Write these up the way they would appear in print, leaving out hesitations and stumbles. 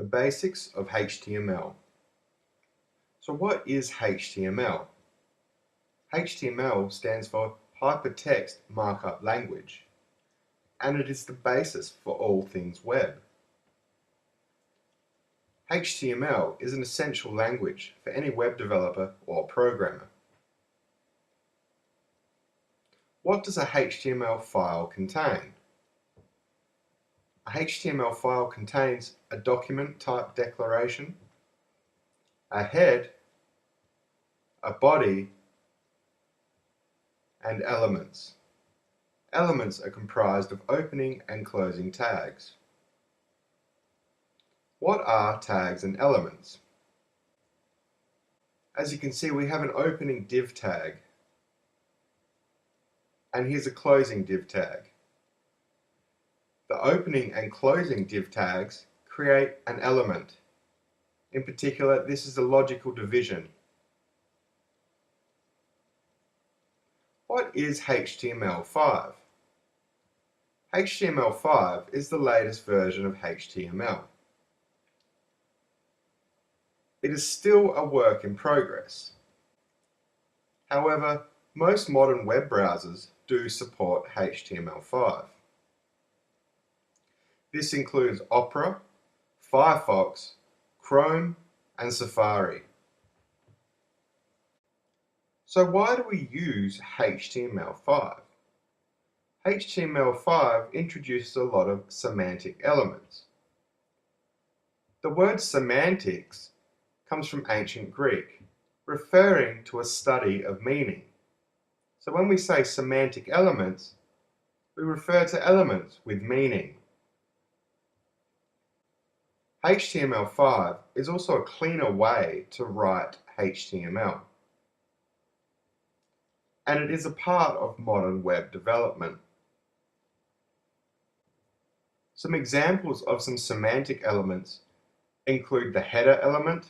The basics of HTML. So what is HTML? HTML stands for Hypertext Markup Language, and it is the basis for all things web. HTML is an essential language for any web developer or programmer. What does a HTML file contain? A HTML file contains a document type declaration, a head, a body, and elements. Elements are comprised of opening and closing tags. What are tags and elements? As you can see, we have an opening div tag, and here's a closing div tag. The opening and closing div tags create an element. In particular, this is a logical division. What is HTML5? HTML5 is the latest version of HTML. It is still a work in progress. However, most modern web browsers do support HTML5. This includes Opera, Firefox, Chrome, and Safari. So why do we use HTML5? HTML5 introduces a lot of semantic elements. The word semantics comes from ancient Greek, referring to a study of meaning. So when we say semantic elements, we refer to elements with meaning. HTML5 is also a cleaner way to write HTML, and it is a part of modern web development. Some examples of some semantic elements include the header element,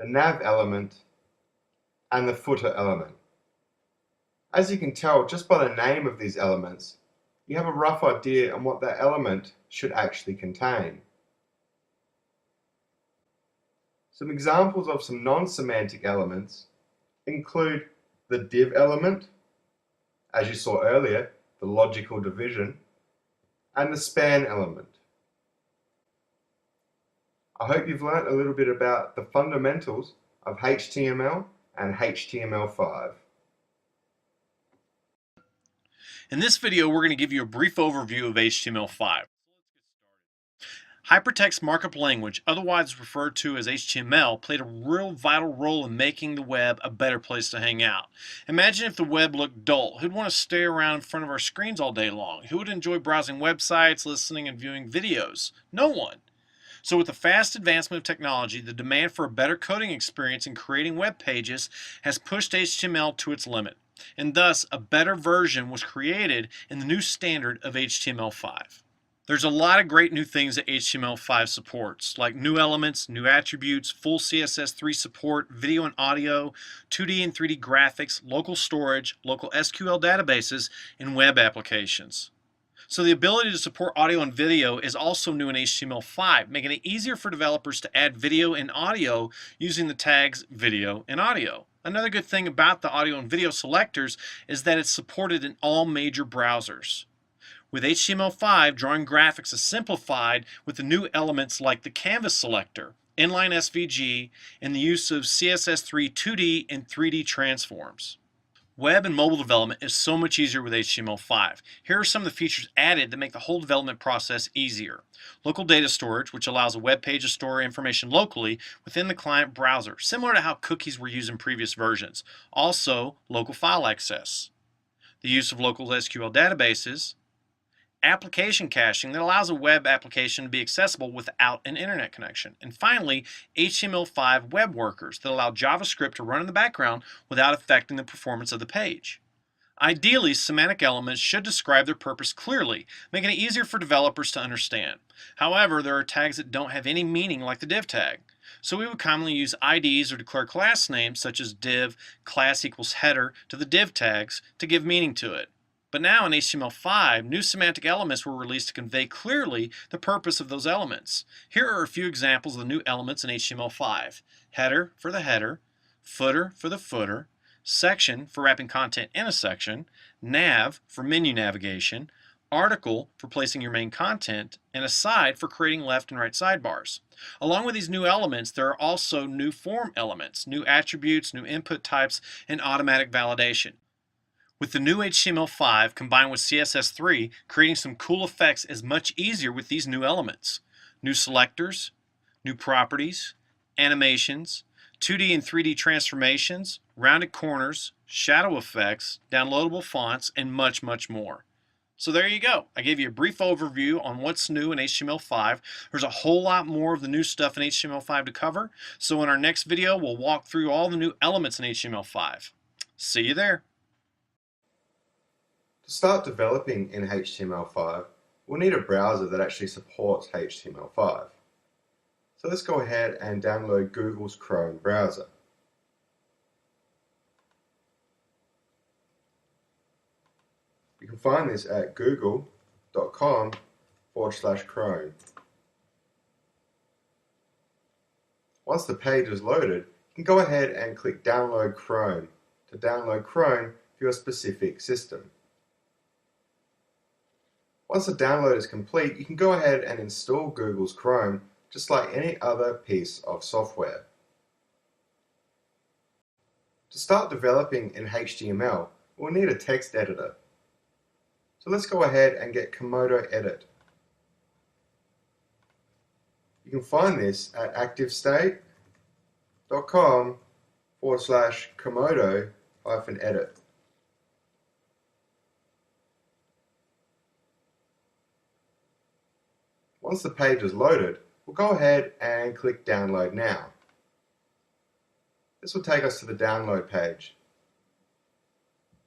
the nav element, and the footer element. As you can tell just by the name of these elements, you have a rough idea on what that element should actually contain. Some examples of some non-semantic elements include the div element, as you saw earlier, the logical division, and the span element. I hope you've learnt a little bit about the fundamentals of HTML and HTML5. In this video, we're going to give you a brief overview of HTML5. Hypertext Markup Language, otherwise referred to as HTML, played a real vital role in making the web a better place to hang out. Imagine if the web looked dull. Who'd want to stay around in front of our screens all day long? Who would enjoy browsing websites, listening, and viewing videos? No one. So with the fast advancement of technology, the demand for a better coding experience in creating web pages has pushed HTML to its limit, and thus a better version was created in the new standard of HTML5. There's a lot of great new things that HTML5 supports, like new elements, new attributes, full CSS3 support, video and audio, 2D and 3D graphics, local storage, local SQL databases, and web applications. So the ability to support audio and video is also new in HTML5, making it easier for developers to add video and audio using the tags video and audio. Another good thing about the audio and video selectors is that it's supported in all major browsers. With HTML5, drawing graphics is simplified with the new elements like the canvas selector, inline SVG, and the use of CSS3 2D and 3D transforms. Web and mobile development is so much easier with HTML5. Here are some of the features added that make the whole development process easier. Local data storage, which allows a web page to store information locally within the client browser, similar to how cookies were used in previous versions. Also, local file access. The use of local SQL databases. Application caching that allows a web application to be accessible without an internet connection. And finally, HTML5 web workers that allow JavaScript to run in the background without affecting the performance of the page. Ideally, semantic elements should describe their purpose clearly, making it easier for developers to understand. However, there are tags that don't have any meaning like the div tag. So we would commonly use IDs or declare class names such as div, class equals header to the div tags to give meaning to it. But now in HTML5, new semantic elements were released to convey clearly the purpose of those elements. Here are a few examples of the new elements in HTML5. Header for the header, footer for the footer, section for wrapping content in a section, nav for menu navigation, article for placing your main content, and aside for creating left and right sidebars. Along with these new elements, there are also new form elements, new attributes, new input types, and automatic validation. With the new HTML5 combined with CSS3, creating some cool effects is much easier with these new elements. New selectors, new properties, animations, 2D and 3D transformations, rounded corners, shadow effects, downloadable fonts, and much, much more. So there you go. I gave you a brief overview on what's new in HTML5. There's a whole lot more of the new stuff in HTML5 to cover, so in our next video we'll walk through all the new elements in HTML5. See you there. To start developing in HTML5, we'll need a browser that actually supports HTML5. So let's go ahead and download Google's Chrome browser. You can find this at google.com/Chrome. Once the page is loaded, you can go ahead and click Download Chrome to download Chrome for your specific system. Once the download is complete, you can go ahead and install Google's Chrome just like any other piece of software. To start developing in HTML, we'll need a text editor. So let's go ahead and get Komodo Edit. You can find this at activestate.com/Komodo-edit. Once the page is loaded, we'll go ahead and click Download Now. This will take us to the download page.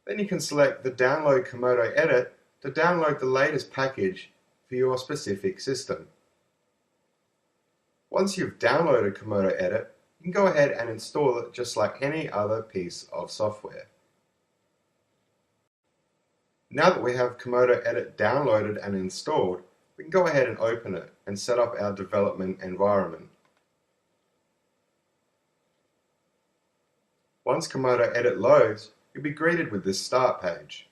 Then you can select the Download Komodo Edit to download the latest package for your specific system. Once you've downloaded Komodo Edit, you can go ahead and install it just like any other piece of software. Now that we have Komodo Edit downloaded and installed, we can go ahead and open it and set up our development environment. Once Komodo Edit loads, you'll be greeted with this start page.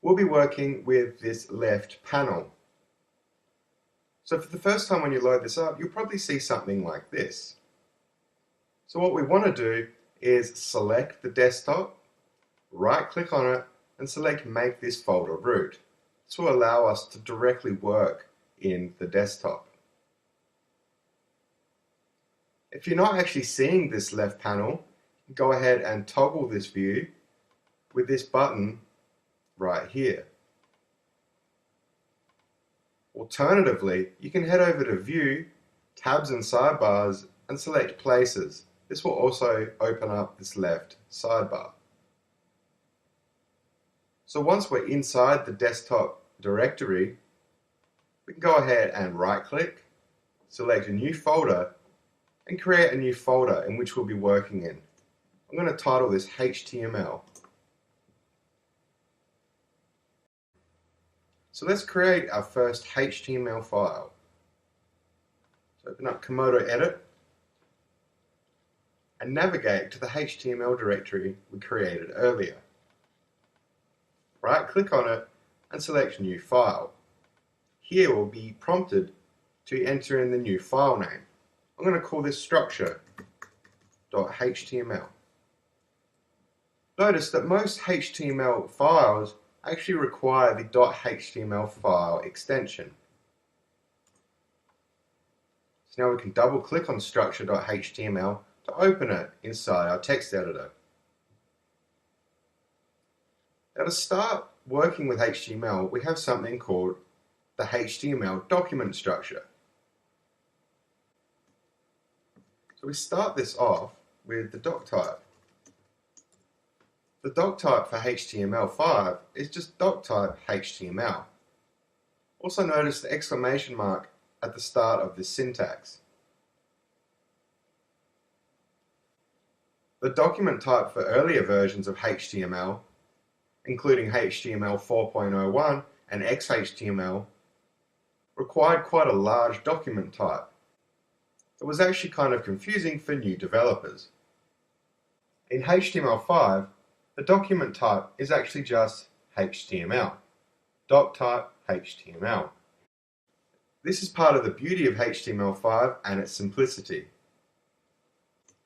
We'll be working with this left panel. So for the first time when you load this up, you'll probably see something like this. So what we want to do is select the desktop, right click on it, and select Make this folder root. This will allow us to directly work in the desktop. If you're not actually seeing this left panel, go ahead and toggle this view with this button right here. Alternatively, you can head over to View, Tabs and Sidebars, and select Places. This will also open up this left sidebar. So once we're inside the desktop directory, we can go ahead and right-click, select a new folder, and create a new folder in which we'll be working in. I'm going to title this HTML. So let's create our first HTML file. So open up Komodo Edit and navigate to the HTML directory we created earlier. Right click on it and select New File. Here we'll be prompted to enter in the new file name. I'm going to call this structure.html. Notice that most HTML files actually require the .html file extension. So now we can double click on structure.html to open it inside our text editor. Now to start working with HTML, we have something called the HTML document structure. So we start this off with the doc type. The doc type for HTML5 is just doc type HTML. Also notice the exclamation mark at the start of this syntax. The document type for earlier versions of HTML, including HTML 4.01 and XHTML, required quite a large document type. It was actually kind of confusing for new developers. In HTML5, the document type is actually just HTML, doc type HTML. This is part of the beauty of HTML5 and its simplicity.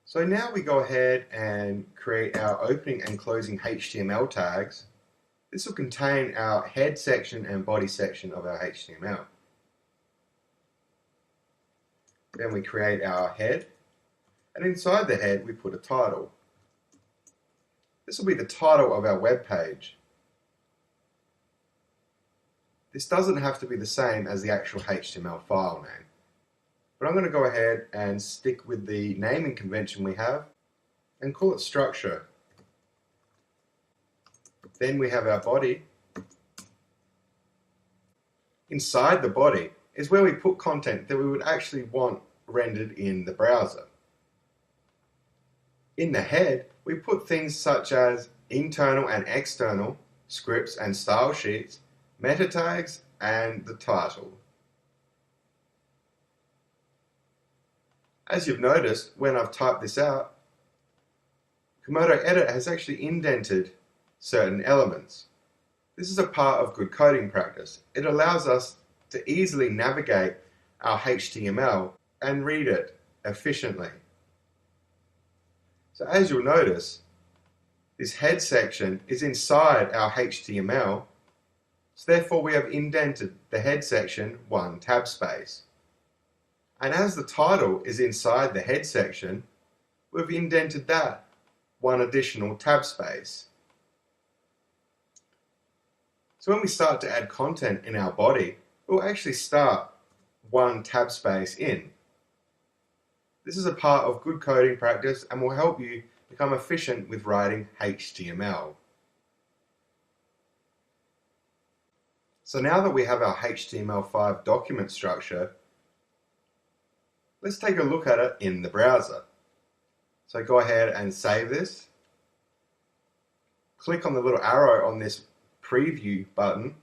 So now we go ahead and create our opening and closing HTML tags. This will contain our head section and body section of our HTML. Then we create our head, and inside the head we put a title. This will be the title of our web page. This doesn't have to be the same as the actual HTML file name. But I'm going to go ahead and stick with the naming convention we have and call it structure. Then we have our body. Inside the body is where we put content that we would actually want rendered in the browser. In the head, we put things such as internal and external, scripts and style sheets, meta tags, and the title. As you've noticed, when I've typed this out, Komodo Edit has actually indented certain elements. This is a part of good coding practice. It allows us to easily navigate our HTML and read it efficiently. So as you'll notice, this head section is inside our HTML, so therefore we have indented the head section one tab space. And as the title is inside the head section, we've indented that one additional tab space. So when we start to add content in our body, we'll actually start one tab space in. This is a part of good coding practice and will help you become efficient with writing HTML. So now that we have our HTML5 document structure, let's take a look at it in the browser. So go ahead and save this. Click on the little arrow on this preview button.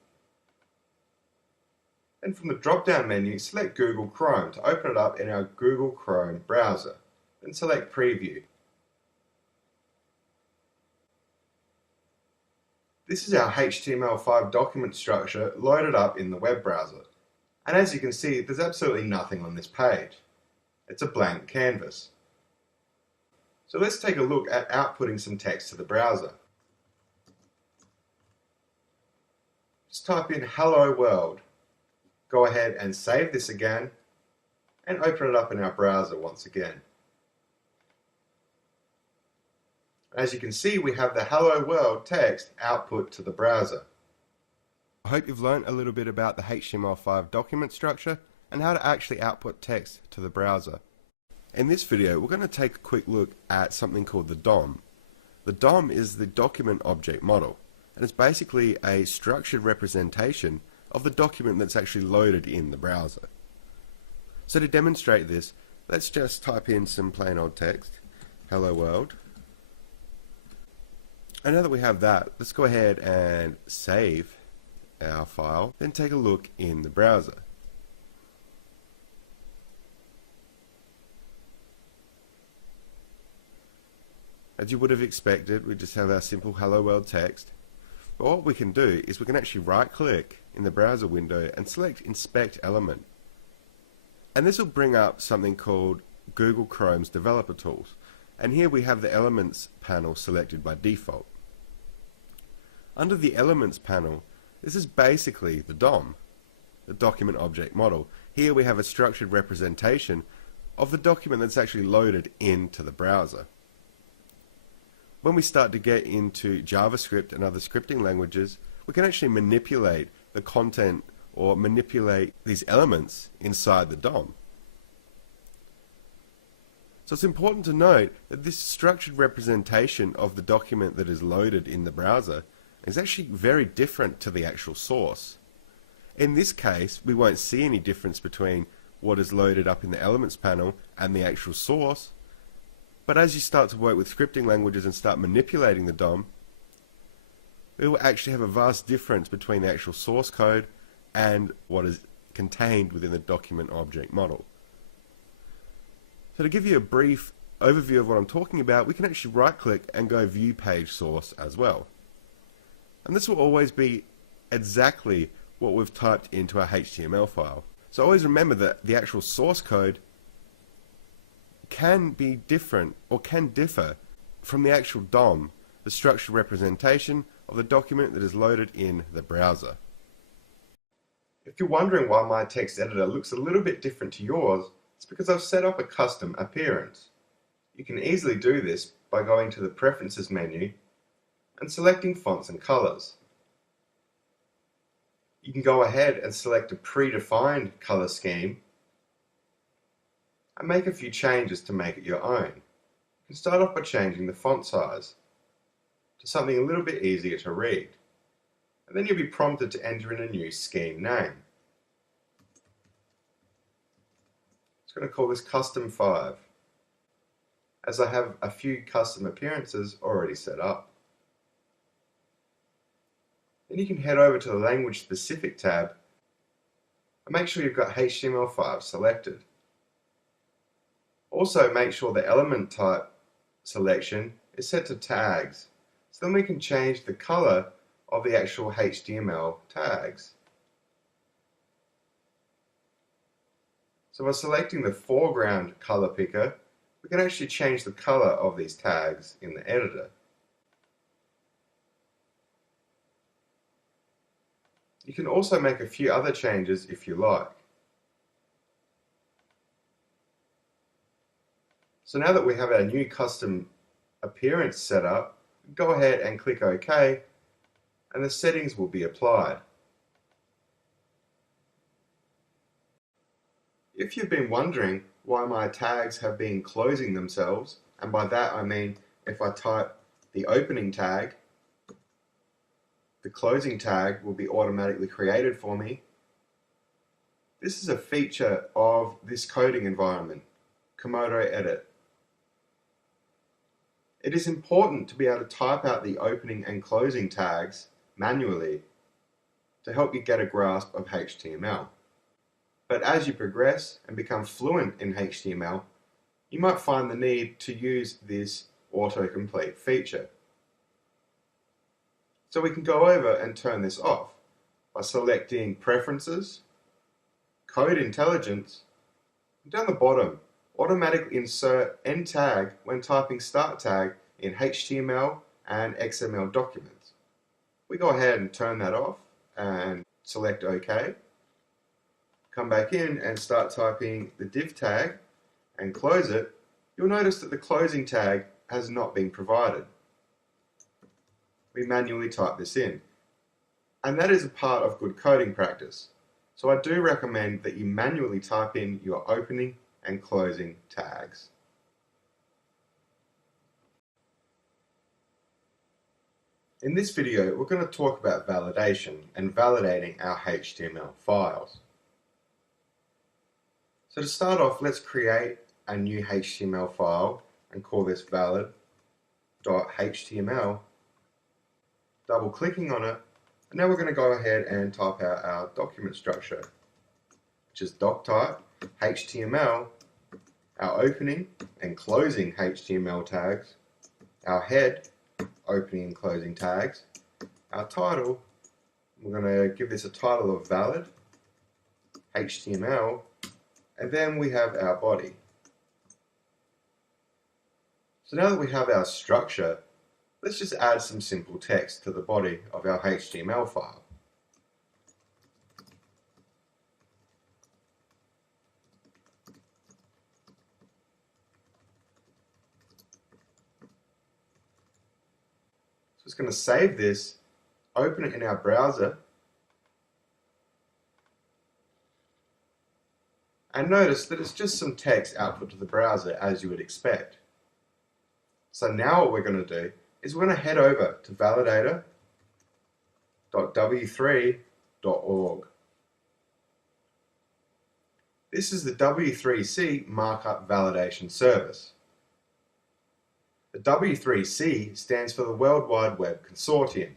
And from the drop-down menu, select Google Chrome to open it up in our Google Chrome browser. Then select Preview. This is our HTML5 document structure loaded up in the web browser. And as you can see, there's absolutely nothing on this page. It's a blank canvas. So let's take a look at outputting some text to the browser. Just type in "Hello World." Go ahead and save this again and open it up in our browser once again. As you can see, we have the "Hello World" text output to the browser. I hope you've learned a little bit about the HTML5 document structure and how to actually output text to the browser. In this video, we're going to take a quick look at something called the DOM. The DOM is the document object model, and it's basically a structured representation of the document that's actually loaded in the browser. So to demonstrate this, let's just type in some plain old text, "Hello World." And now that we have that, let's go ahead and save our file, then take a look in the browser. As you would have expected, we just have our simple "Hello World" text. But what we can do is we can actually right click in the browser window and select Inspect Element. And this will bring up something called Google Chrome's Developer Tools. And here we have the Elements panel selected by default. Under the Elements panel, this is basically the DOM, the document object model. Here we have a structured representation of the document that's actually loaded into the browser. When we start to get into JavaScript and other scripting languages, we can actually manipulate the content or manipulate these elements inside the DOM. So it's important to note that this structured representation of the document that is loaded in the browser is actually very different to the actual source. In this case, we won't see any difference between what is loaded up in the Elements panel and the actual source, But as you start to work with scripting languages and start manipulating the DOM, it will actually have a vast difference between the actual source code and what is contained within the document object model. So to give you a brief overview of what I'm talking about, we can actually right click and go view page source as well. And this will always be exactly what we've typed into our HTML file. So always remember that the actual source code can be different or can differ from the actual DOM, the structured representation of the document that is loaded in the browser. If you're wondering why my text editor looks a little bit different to yours, it's because I've set up a custom appearance. You can easily do this by going to the Preferences menu and selecting Fonts and Colors. You can go ahead and select a predefined color scheme and make a few changes to make it your own. You can start off by changing the font size to something a little bit easier to read, and then you'll be prompted to enter in a new scheme name. I'm going to call this Custom 5, as I have a few custom appearances already set up. Then you can head over to the Language Specific tab and make sure you've got HTML5 selected. Also make sure the element type selection is set to tags, so then we can change the color of the actual HTML tags. So by selecting the foreground color picker, we can actually change the color of these tags in the editor. You can also make a few other changes if you like. So now that we have our new custom appearance set up, go ahead and click OK, and the settings will be applied. If you've been wondering why my tags have been closing themselves, and by that I mean if I type the opening tag, the closing tag will be automatically created for me. This is a feature of this coding environment, Komodo Edit. It is important to be able to type out the opening and closing tags manually to help you get a grasp of HTML. But as you progress and become fluent in HTML, you might find the need to use this autocomplete feature. So we can go over and turn this off by selecting Preferences, Code Intelligence, and down the bottom, automatically insert end tag when typing start tag in HTML and XML documents. We go ahead and turn that off and select OK. Come back in and start typing the div tag and close it. You'll notice that the closing tag has not been provided. We manually type this in, and that is a part of good coding practice. So I do recommend that you manually type in your opening and closing tags. In this video, we're going to talk about validation and validating our HTML files. So to start off, let's create a new HTML file and call this valid.html. Double clicking on it, and now we're going to go ahead and type out our document structure, which is doc type, HTML, our opening and closing HTML tags, our head, opening and closing tags, our title, we're going to give this a title of valid, HTML, and then we have our body. So now that we have our structure, let's just add some simple text to the body of our HTML file. So it's going to save this, open it in our browser, and notice that it's just some text output to the browser as you would expect. So now what we're going to do is we're going to head over to validator.w3.org. This is the W3C markup validation service. The W3C stands for the World Wide Web Consortium,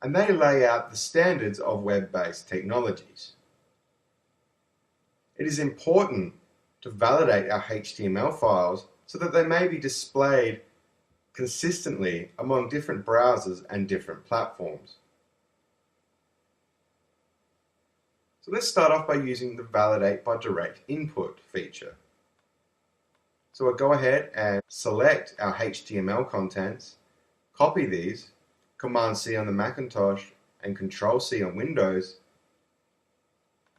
and they lay out the standards of web-based technologies. It is important to validate our HTML files so that they may be displayed consistently among different browsers and different platforms. So let's start off by using the Validate by Direct Input feature. So we'll go ahead and select our HTML contents, copy these, Command-C on the Macintosh and Control-C on Windows,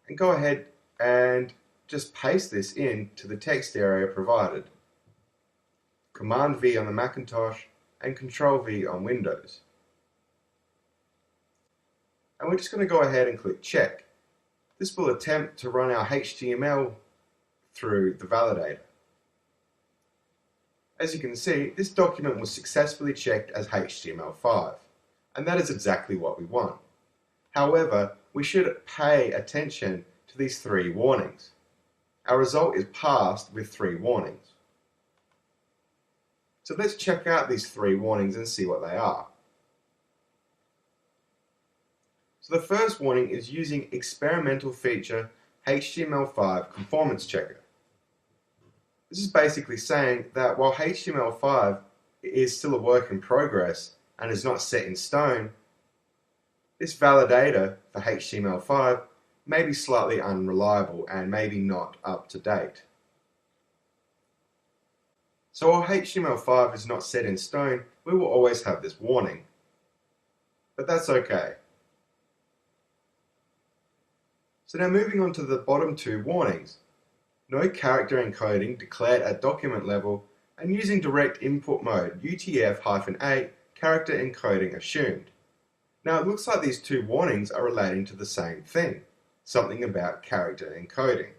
and go ahead and just paste this into the text area provided. Command-V on the Macintosh and Control-V on Windows. And we're just going to go ahead and click Check. This will attempt to run our HTML through the validator. As you can see, this document was successfully checked as HTML5, and that is exactly what we want. However, we should pay attention to these 3 warnings. Our result is passed with 3 warnings. So let's check out these 3 warnings and see what they are. So the first warning is using experimental feature HTML5 conformance checker. This is basically saying that while HTML5 is still a work in progress and is not set in stone, this validator for HTML5 may be slightly unreliable and maybe not up to date. So while HTML5 is not set in stone, we will always have this warning. But that's okay. So now moving on to the bottom 2 warnings. No character encoding declared at document level, and using direct input mode, UTF-8, character encoding assumed. Now it looks like these 2 warnings are relating to the same thing, something about character encoding.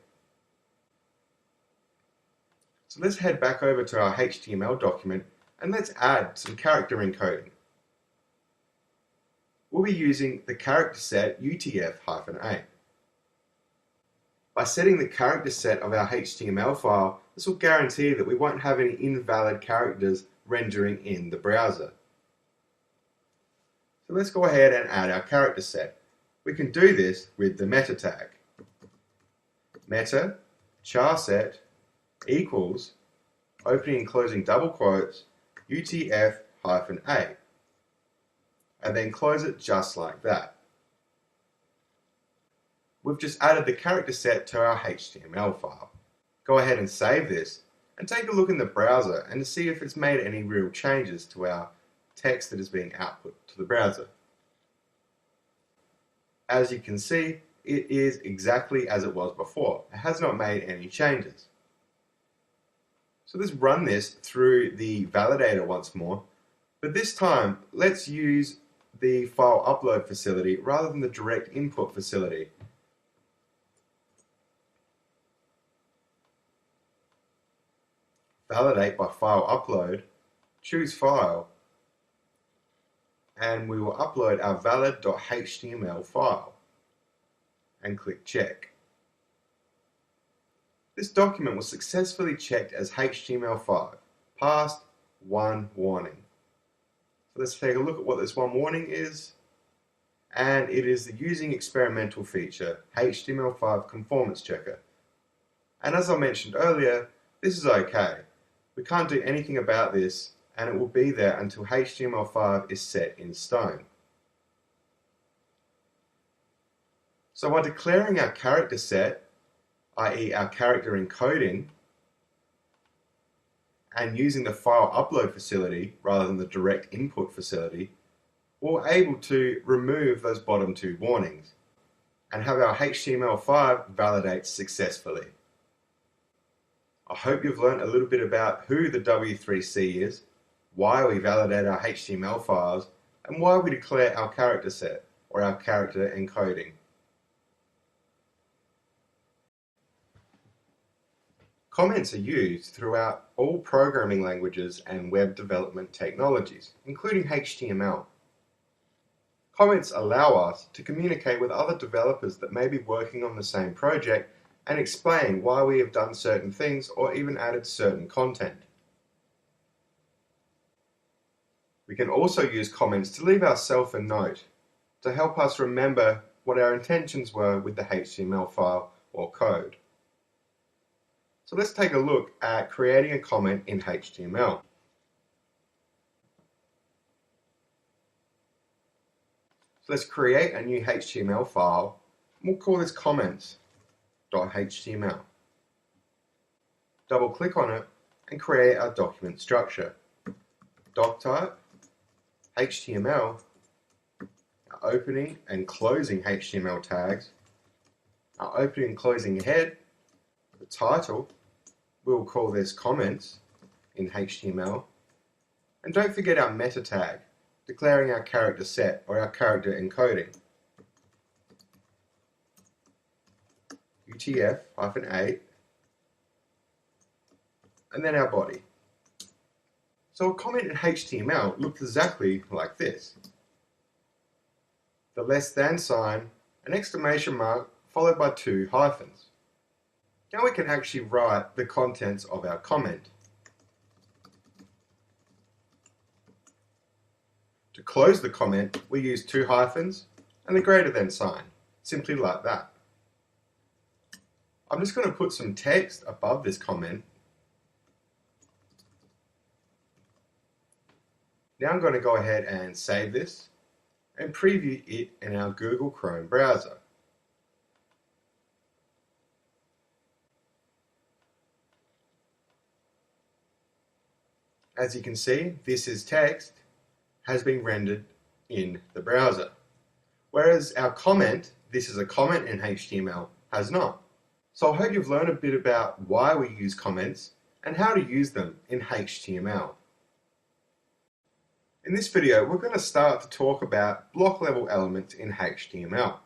So let's head back over to our HTML document and let's add some character encoding. We'll be using the character set UTF-8. By setting the character set of our HTML file, this will guarantee that we won't have any invalid characters rendering in the browser. So let's go ahead and add our character set. We can do this with the meta tag. Meta char set equals, opening and closing double quotes, UTF-8, and then close it just like that. We've just added the character set to our HTML file. Go ahead and save this and take a look in the browser and see if it's made any real changes to our text that is being output to the browser. As you can see, it is exactly as it was before. It has not made any changes. So let's run this through the validator once more, but this time let's use the file upload facility rather than the direct input facility. Validate by file upload, choose file, and we will upload our valid.html file and click check. This document was successfully checked as HTML5, passed 1 warning. So let's take a look at what this 1 warning is, and it is the using experimental feature HTML5 conformance checker. And as I mentioned earlier, this is okay. We can't do anything about this, and it will be there until HTML5 is set in stone. So by declaring our character set, i.e. our character encoding, and using the file upload facility rather than the direct input facility, we're able to remove those bottom 2 warnings and have our HTML5 validate successfully. I hope you've learned a little bit about who the W3C is, why we validate our HTML files, and why we declare our character set or our character encoding. Comments are used throughout all programming languages and web development technologies, including HTML. Comments allow us to communicate with other developers that may be working on the same project and explain why we have done certain things or even added certain content. We can also use comments to leave ourselves a note to help us remember what our intentions were with the HTML file or code. So let's take a look at creating a comment in HTML. So let's create a new HTML file. We'll call this comments.html. Double click on it and create our document structure. Doc type, HTML, our opening and closing HTML tags, our opening and closing head, the title, we'll call this comments in HTML, and don't forget our meta tag, declaring our character set or our character encoding. UTF-8, and then our body. So a comment in HTML looks exactly like this. The less than sign, an exclamation mark, followed by 2 hyphens. Now we can actually write the contents of our comment. To close the comment, we use 2 hyphens and the greater than sign, simply like that. I'm just going to put some text above this comment. Now I'm going to go ahead and save this and preview it in our Google Chrome browser. As you can see, this is text has been rendered in the browser. Whereas our comment, this is a comment in HTML, has not. So I hope you've learned a bit about why we use comments and how to use them in HTML. In this video, we're going to start to talk about block level elements in HTML.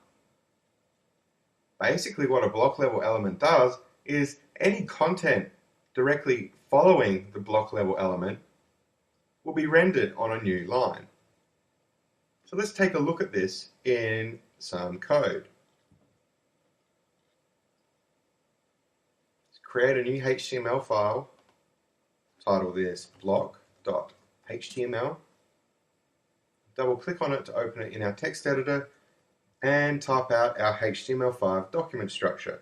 Basically, what a block level element does is any content directly following the block level element will be rendered on a new line. So let's take a look at this in some code. Let's create a new HTML file, title this block.html. Double click on it to open it in our text editor and type out our HTML5 document structure.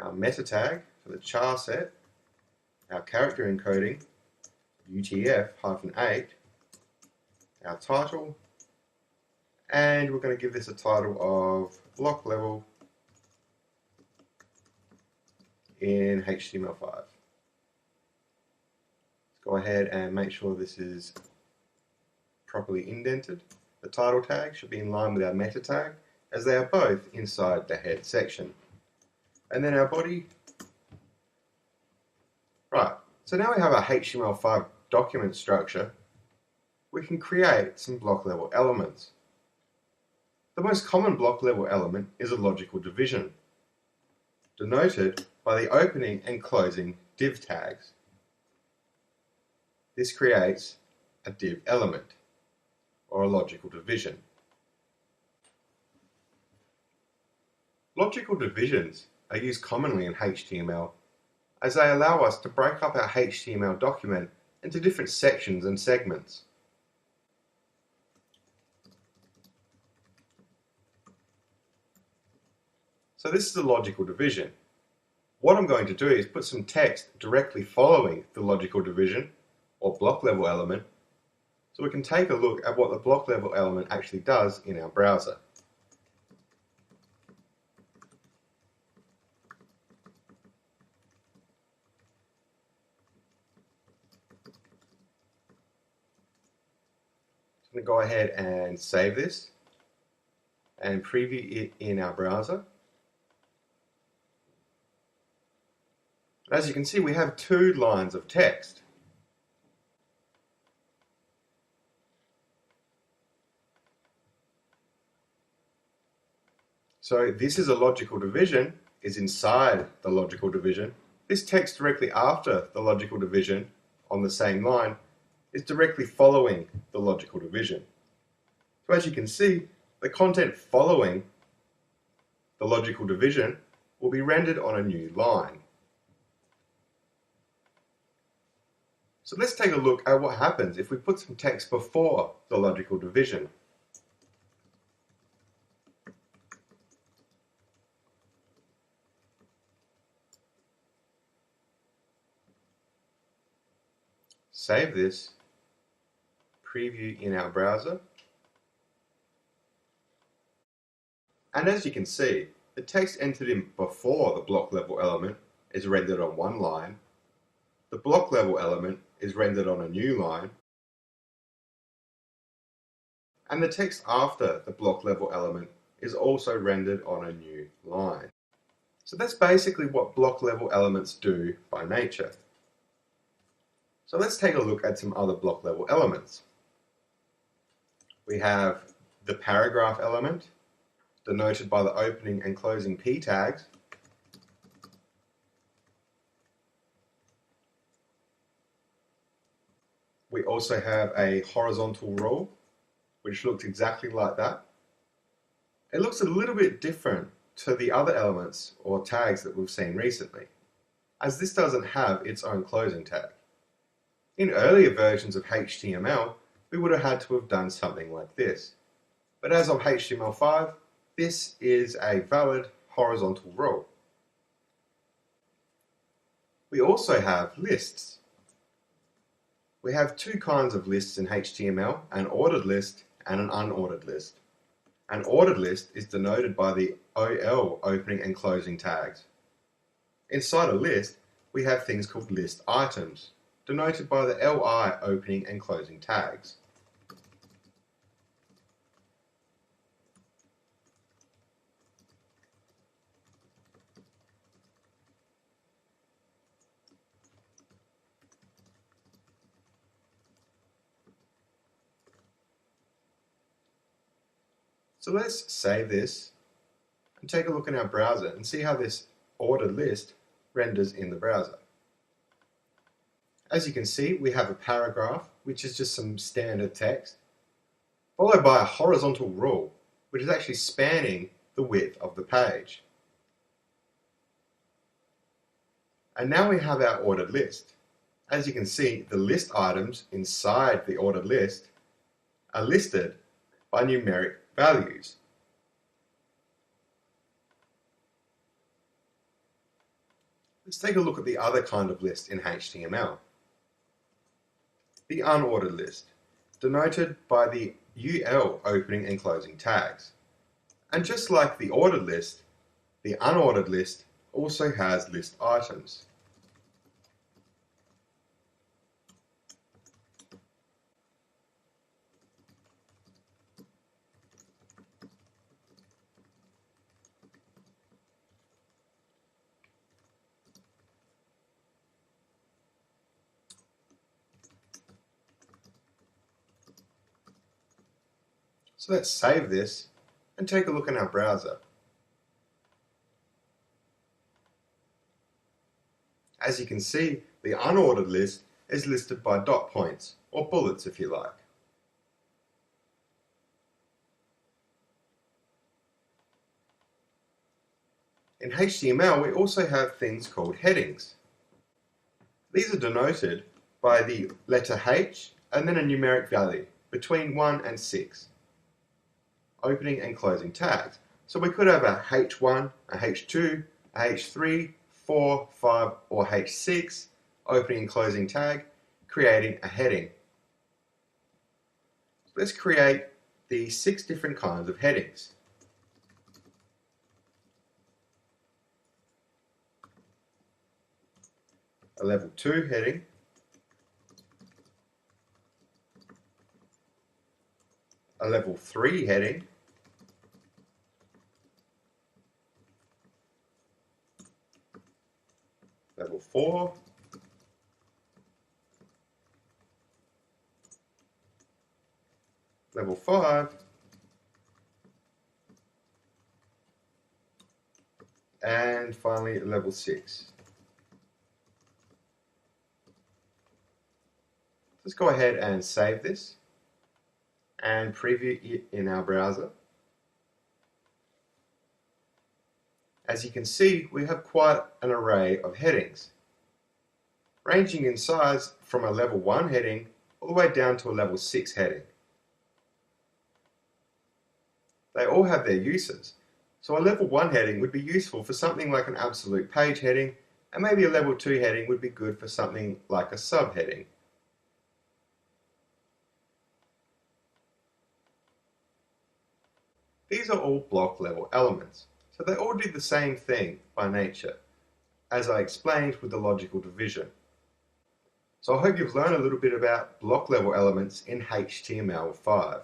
Our meta tag for the char set, our character encoding, UTF-8, our title, and we're going to give this a title of block level in HTML5. Let's go ahead and make sure this is properly indented. The title tag should be in line with our meta tag, as they are both inside the head section. And then our body. Right, so now we have our HTML5 document structure. We can create some block level elements. The most common block level element is a logical division, denoted by the opening and closing div tags. This creates a div element, or a logical division. Logical divisions are used commonly in HTML as they allow us to break up our HTML document into different sections and segments. So this is a logical division. What I'm going to do is put some text directly following the logical division or block level element so we can take a look at what the block level element actually does in our browser. I'm going to go ahead and save this and preview it in our browser. As you can see, we have 2 lines of text. So this is a logical division, is inside the logical division. This text directly after the logical division on the same line is directly following the logical division. So as you can see, the content following the logical division will be rendered on a new line. So let's take a look at what happens if we put some text before the logical division. Save this, preview in our browser, and as you can see, the text entered in before the block level element is rendered on one line, the block level element is rendered on a new line, and the text after the block level element is also rendered on a new line. So that's basically what block level elements do by nature. So let's take a look at some other block level elements. We have the paragraph element, denoted by the opening and closing p tags. We also have a horizontal rule, which looks exactly like that. It looks a little bit different to the other elements or tags that we've seen recently, as this doesn't have its own closing tag. In earlier versions of HTML, we would have had to have done something like this. But as of HTML5, this is a valid horizontal rule. We also have lists. We have two kinds of lists in HTML, an ordered list and an unordered list. An ordered list is denoted by the OL opening and closing tags. Inside a list, we have things called list items, denoted by the LI opening and closing tags. So let's save this and take a look in our browser and see how this ordered list renders in the browser. As you can see, we have a paragraph, which is just some standard text, followed by a horizontal rule, which is actually spanning the width of the page. And now we have our ordered list. As you can see, the list items inside the ordered list are listed by numeric values. Let's take a look at the other kind of list in HTML. The unordered list, denoted by the UL opening and closing tags. And just like the ordered list, the unordered list also has list items. So let's save this and take a look in our browser. As you can see, the unordered list is listed by dot points, or bullets if you like. In HTML, we also have things called headings. These are denoted by the letter H and then a numeric value between 1 and 6. Opening and closing tags. So we could have a H1, a H2, a H3, 4, 5, or H6 opening and closing tag, creating a heading. Let's create the 6 different kinds of headings. A level 2 heading, a level 3 heading, level 4, level 5, and finally level 6. Let's go ahead and save this and preview it in our browser. As you can see, we have quite an array of headings, ranging in size from a level 1 heading all the way down to a level 6 heading. They all have their uses, so a level 1 heading would be useful for something like an absolute page heading, and maybe a level 2 heading would be good for something like a subheading. These are all block level elements, so they all do the same thing by nature, as I explained with the logical division. So I hope you've learned a little bit about block level elements in HTML5.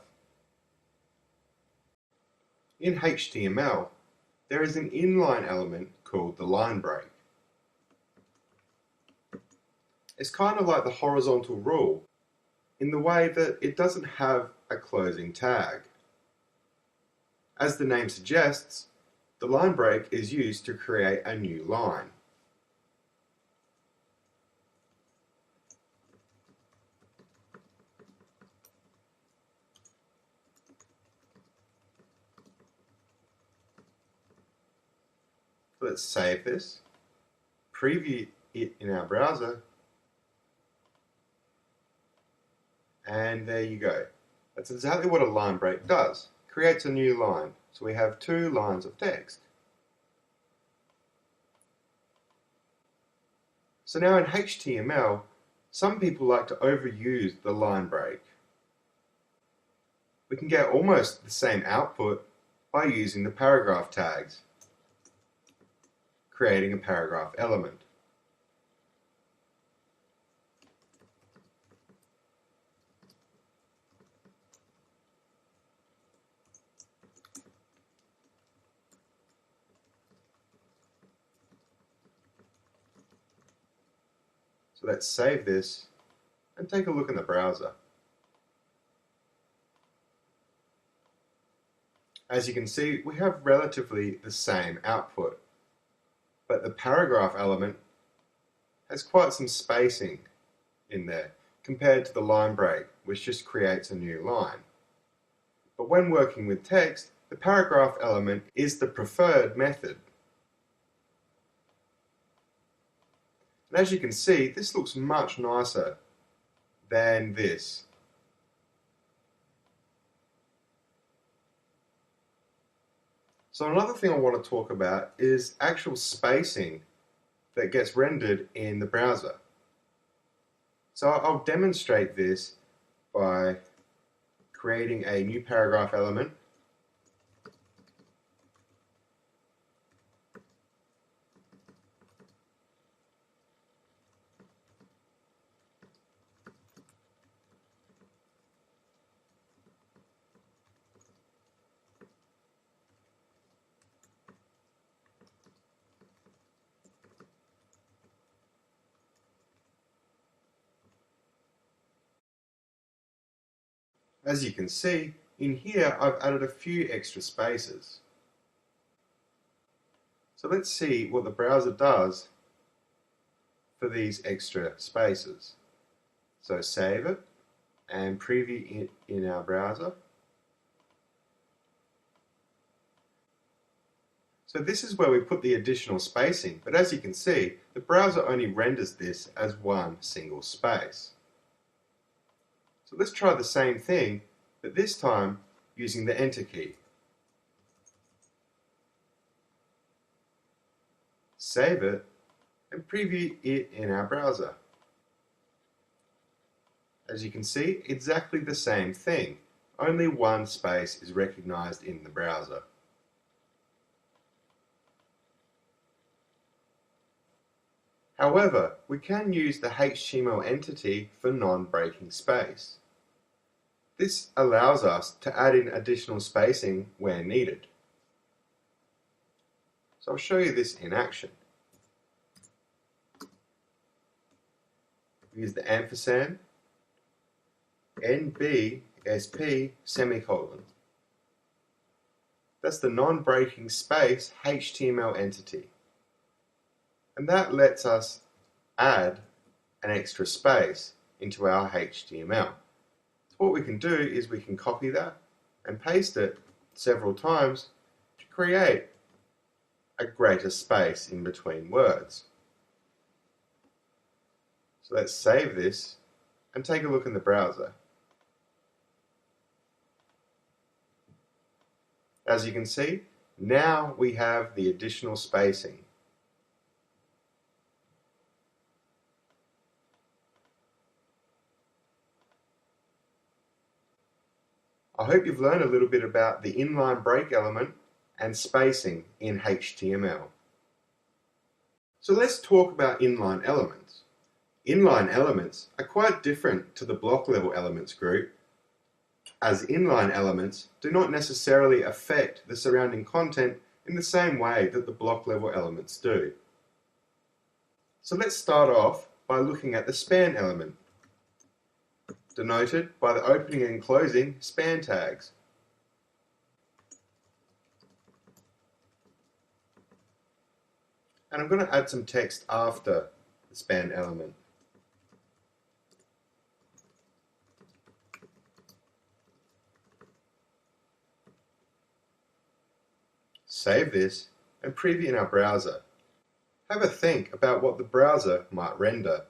In HTML, there is an inline element called the line break. It's kind of like the horizontal rule in the way that it doesn't have a closing tag. As the name suggests, the line break is used to create a new line. Let's save this, preview it in our browser, and there you go. That's exactly what a line break does. It creates a new line. So we have 2 lines of text. So now in HTML, some people like to overuse the line break. We can get almost the same output by using the paragraph tags, creating a paragraph element. So let's save this and take a look in the browser. As you can see, we have relatively the same output, but the paragraph element has quite some spacing in there compared to the line break, which just creates a new line. But when working with text, the paragraph element is the preferred method. And as you can see, this looks much nicer than this. So another thing I want to talk about is actual spacing that gets rendered in the browser. So I'll demonstrate this by creating a new paragraph element. As you can see, in here I've added a few extra spaces. So let's see what the browser does for these extra spaces. So save it and preview it in our browser. So this is where we put the additional spacing, but as you can see, the browser only renders this as one single space. So let's try the same thing, but this time using the Enter key. Save it and preview it in our browser. As you can see, exactly the same thing, only one space is recognized in the browser. However, we can use the HTML entity for non-breaking space. This allows us to add in additional spacing where needed. So I'll show you this in action. Use the ampersand, NBSP semicolon. That's the non-breaking space HTML entity. And that lets us add an extra space into our HTML. So what we can do is we can copy that and paste it several times to create a greater space in between words. So let's save this and take a look in the browser. As you can see, now we have the additional spacing. I hope you've learned a little bit about the inline break element and spacing in HTML. So let's talk about inline elements. Inline elements are quite different to the block level elements group, as inline elements do not necessarily affect the surrounding content in the same way that the block level elements do. So let's start off by looking at the span element, denoted by the opening and closing span tags. And I'm going to add some text after the span element. Save this and preview in our browser. Have a think about what the browser might render.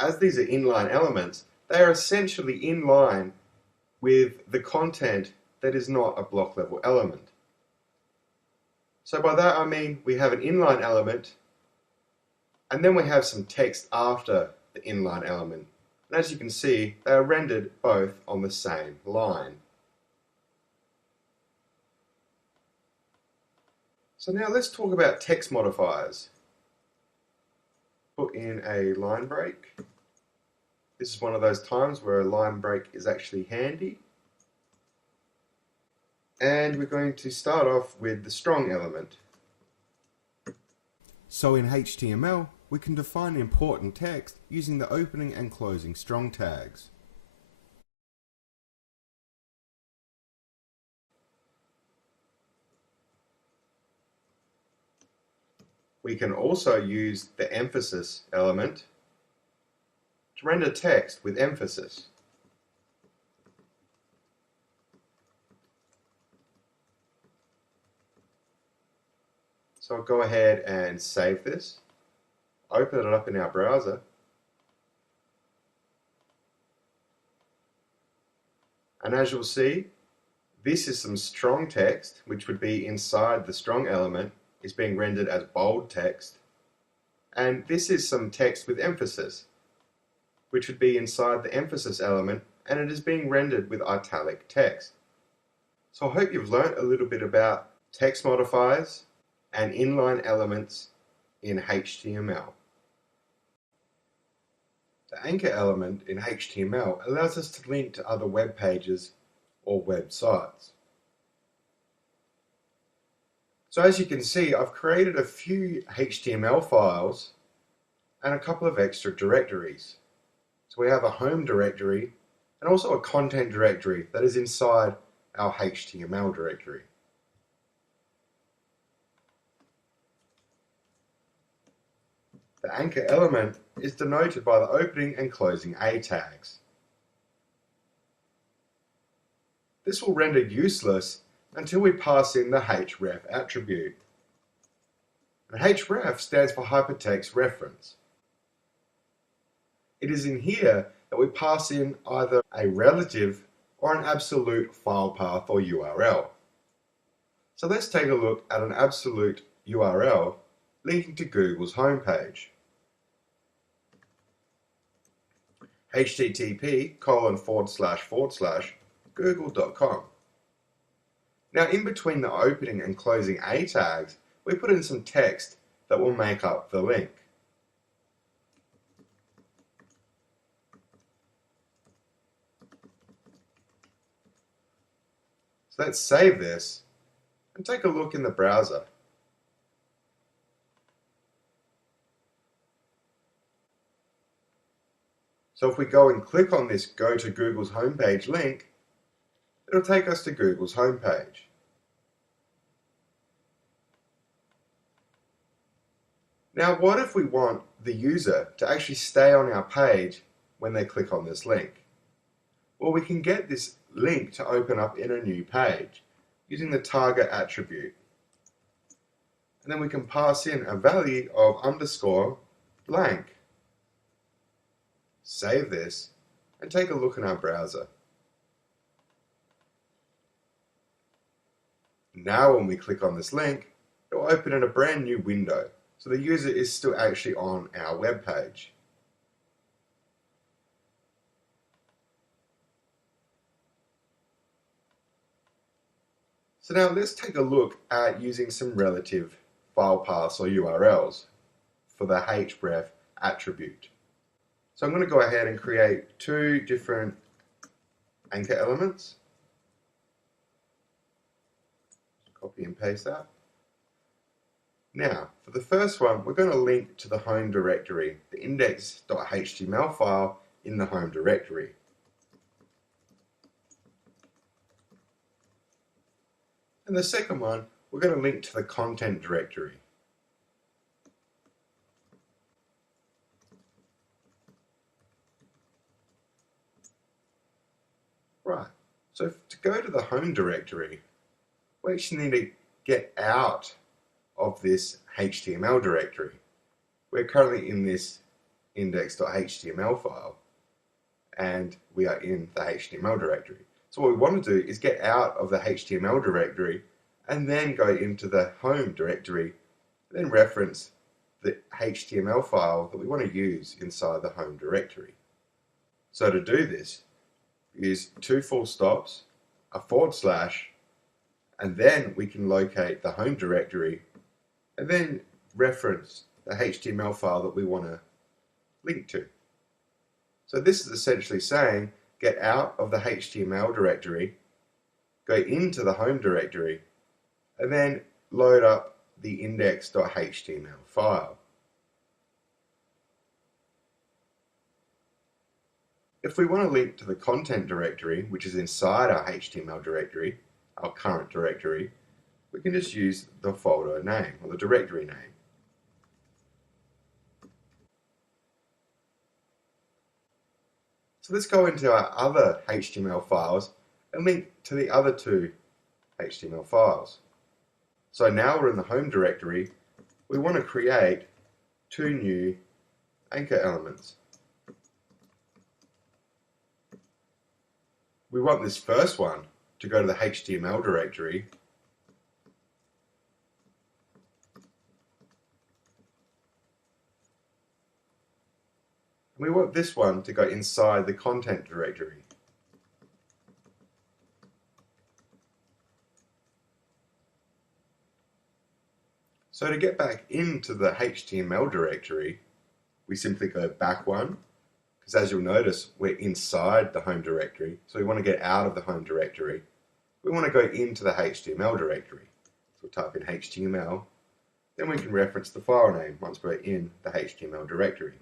As these are inline elements, they are essentially in line with the content that is not a block level element. So by that I mean we have an inline element and then we have some text after the inline element. And as you can see, they are rendered both on the same line. So now let's talk about text modifiers. Put in a line break. This is one of those times where a line break is actually handy. And we're going to start off with the strong element. So in HTML, we can define important text using the opening and closing strong tags. We can also use the emphasis element to render text with emphasis. So I'll go ahead and save this, open it up in our browser, and as you'll see, this is some strong text, which would be inside the strong element, is being rendered as bold text, and this is some text with emphasis, which would be inside the emphasis element, and it is being rendered with italic text. So I hope you've learnt a little bit about text modifiers and inline elements in HTML. The anchor element in HTML allows us to link to other web pages or websites. So as you can see, I've created a few HTML files and a couple of extra directories. So we have a home directory and also a content directory that is inside our HTML directory. The anchor element is denoted by the opening and closing A tags. This will render useless until we pass in the href attribute. And href stands for hypertext reference. It is in here that we pass in either a relative or an absolute file path or URL. So let's take a look at an absolute URL linking to Google's homepage. http://google.com. Now in between the opening and closing A tags, we put in some text that will make up the link. So let's save this and take a look in the browser. So if we go and click on this Go to Google's homepage link, it'll take us to Google's homepage. Now what if we want the user to actually stay on our page when they click on this link? Well, we can get this link to open up in a new page using the target attribute. And then we can pass in a value of underscore blank. Save this and take a look in our browser. Now when we click on this link, it will open in a brand new window, so the user is still actually on our web page. So now let's take a look at using some relative file paths or URLs for the href attribute. So I'm going to go ahead and create two different anchor elements. Copy and paste that. Now, for the first one, we're going to link to the home directory, the index.html file in the home directory. And the second one, we're going to link to the content directory. Right, so to go to the home directory, we actually need to get out of this HTML directory. We're currently in this index.html file and we are in the HTML directory. So what we want to do is get out of the HTML directory and then go into the home directory, and then reference the HTML file that we want to use inside the home directory. So to do this, use two full stops, a /, and then we can locate the home directory and then reference the HTML file that we want to link to. So this is essentially saying get out of the HTML directory, go into the home directory, and then load up the index.html file. If we want to link to the content directory, which is inside our HTML directory, our current directory, we can just use the folder name or the directory name. So let's go into our other HTML files and link to the other two HTML files. So now we're in the home directory, we want to create two new anchor elements. We want this first one to go to the HTML directory, and we want this one to go inside the content directory. So to get back into the HTML directory, we simply go back one, because as you'll notice, we're inside the home directory, so we want to get out of the home directory. We want to go into the HTML directory. So we'll type in HTML, then we can reference the file name once we're in the HTML directory.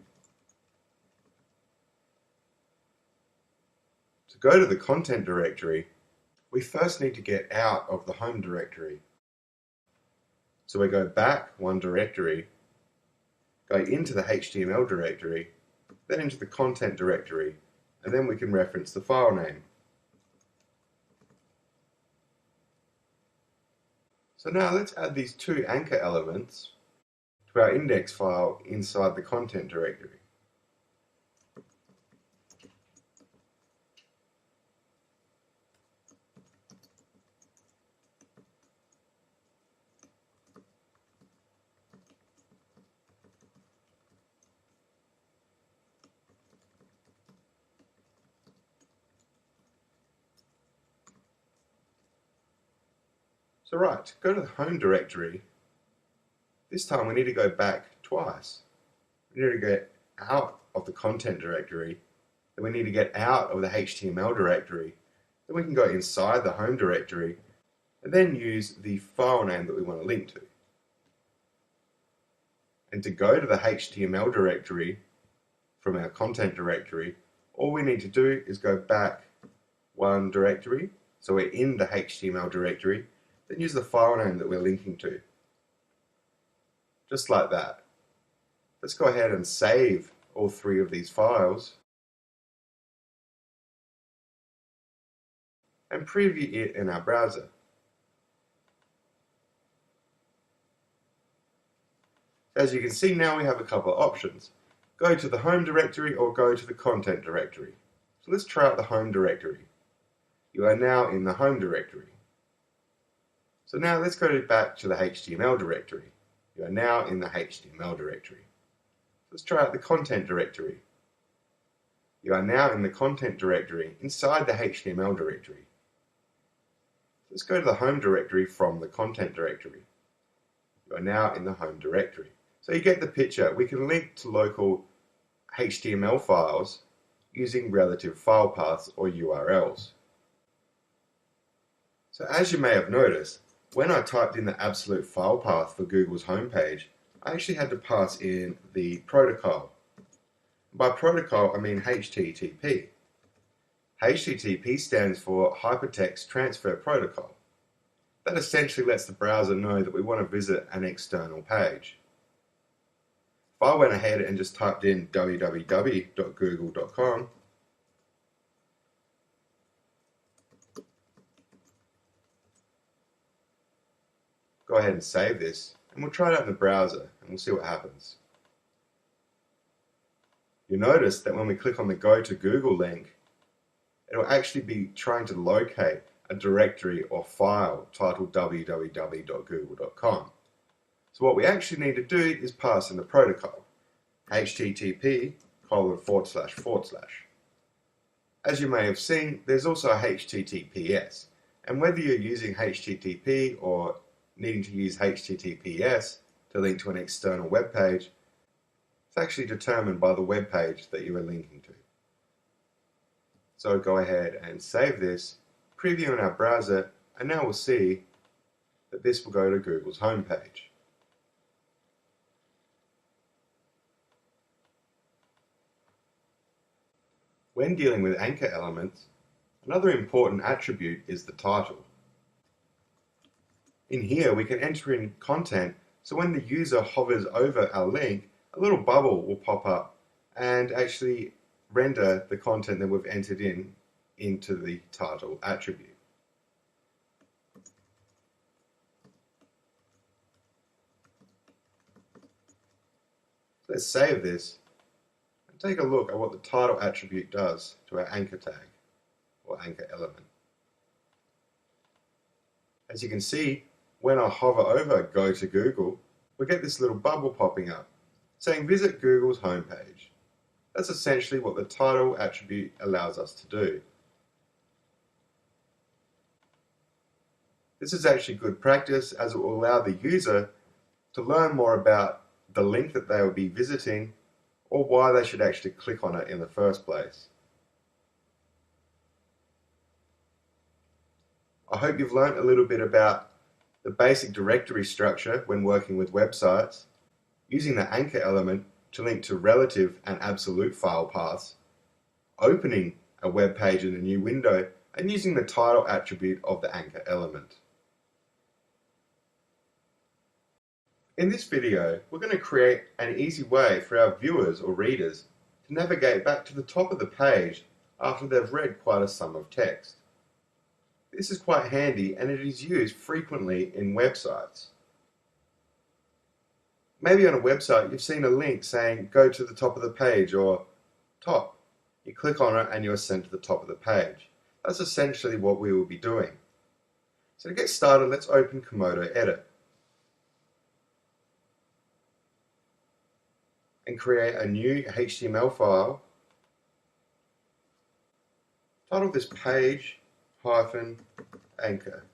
To go to the content directory, we first need to get out of the home directory. So we go back one directory, go into the HTML directory, then into the content directory, and then we can reference the file name. So now let's add these two anchor elements to our index file inside the content directory. So right, to go to the home directory, this time we need to go back twice. We need to get out of the content directory, then we need to get out of the HTML directory, then we can go inside the home directory, and then use the file name that we want to link to. And to go to the HTML directory from our content directory, all we need to do is go back one directory, so we're in the HTML directory, then use the file name that we're linking to. Just like that. Let's go ahead and save all 3 of these files. and preview it in our browser. As you can see, now we have a couple of options. Go to the home directory or go to the content directory. So let's try out the home directory. You are now in the home directory. So now let's go back to the HTML directory. You are now in the HTML directory. Let's try out the content directory. You are now in the content directory inside the HTML directory. Let's go to the home directory from the content directory. You are now in the home directory. So you get the picture. We can link to local HTML files using relative file paths or URLs. So as you may have noticed, when I typed in the absolute file path for Google's homepage, I actually had to pass in the protocol. By protocol, I mean HTTP. HTTP stands for Hypertext Transfer Protocol. That essentially lets the browser know that we want to visit an external page. If I went ahead and just typed in www.google.com, go ahead and save this, and we'll try it out in the browser, and we'll see what happens. You'll notice that when we click on the Go to Google link, it'll actually be trying to locate a directory or file titled www.google.com. So what we actually need to do is pass in the protocol, http://. As you may have seen, there's also a HTTPS, and whether you're using HTTP or needing to use HTTPS to link to an external web page, it's actually determined by the web page that you are linking to. So go ahead and save this, preview in our browser, and now we'll see that this will go to Google's homepage. When dealing with anchor elements, another important attribute is the title. In here we can enter in content, so when the user hovers over our link, a little bubble will pop up and actually render the content that we've entered into the title attribute. Let's save this and take a look at what the title attribute does to our anchor tag or anchor element. As you can see, when I hover over Go to Google, we get this little bubble popping up saying visit Google's homepage. That's essentially what the title attribute allows us to do. This is actually good practice as it will allow the user to learn more about the link that they will be visiting or why they should actually click on it in the first place. I hope you've learned a little bit about the basic directory structure when working with websites, using the anchor element to link to relative and absolute file paths, opening a web page in a new window, and using the title attribute of the anchor element. In this video, we're going to create an easy way for our viewers or readers to navigate back to the top of the page after they've read quite a sum of text. This is quite handy and it is used frequently in websites. Maybe on a website you've seen a link saying go to the top of the page or top. You click on it and you're sent to the top of the page. That's essentially what we will be doing. So to get started, let's open Komodo Edit and create a new HTML file. Title this page-anchor.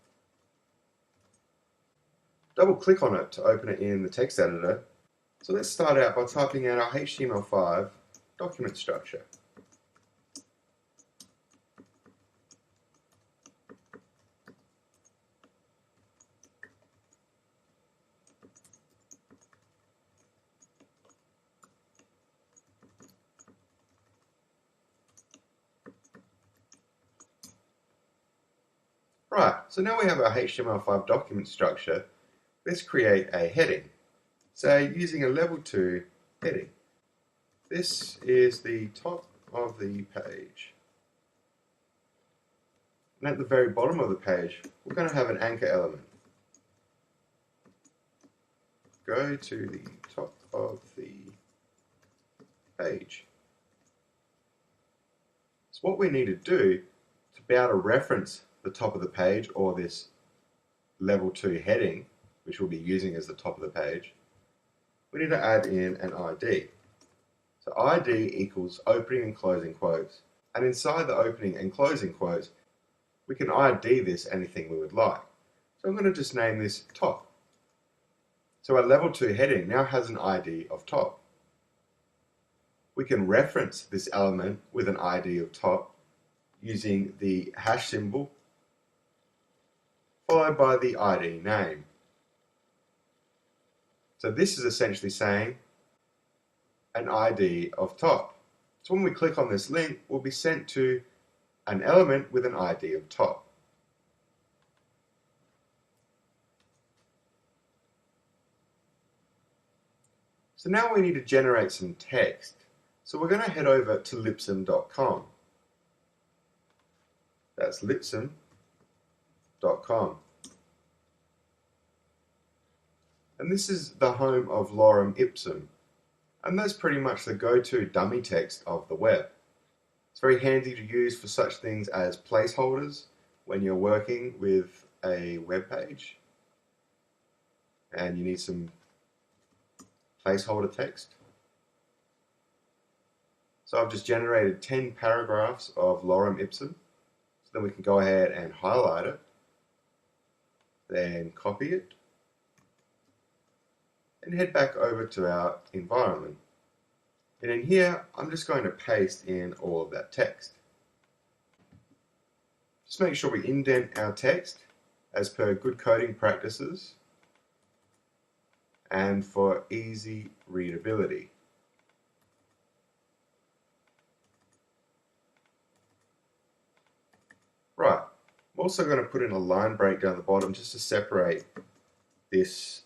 Double click on it to open it in the text editor. So let's start out by typing out our HTML5 document structure. Right, so now we have our HTML5 document structure. Let's create a heading. So using a level 2 heading. This is the top of the page. And at the very bottom of the page, we're going to have an anchor element. Go to the top of the page. So what we need to do to be able to reference the top of the page, or this level 2 heading, which we'll be using as the top of the page, we need to add in an ID. So ID equals opening and closing quotes. And inside the opening and closing quotes, we can ID this anything we would like. So I'm going to just name this top. So our level 2 heading now has an ID of top. We can reference this element with an ID of top using the hash symbol followed by the ID name. So this is essentially saying an ID of top. So when we click on this link, we'll be sent to an element with an ID of top. So now we need to generate some text. So we're going to head over to lipsum.com. That's lipsum.com. And this is the home of lorem ipsum. And that's pretty much the go-to dummy text of the web. It's very handy to use for such things as placeholders when you're working with a web page and you need some placeholder text. So I've just generated 10 paragraphs of lorem ipsum. So then we can go ahead and highlight it, then copy it, and head back over to our environment. And in here, I'm just going to paste in all of that text. Just make sure we indent our text as per good coding practices and for easy readability. Right, I'm also going to put in a line break down the bottom just to separate this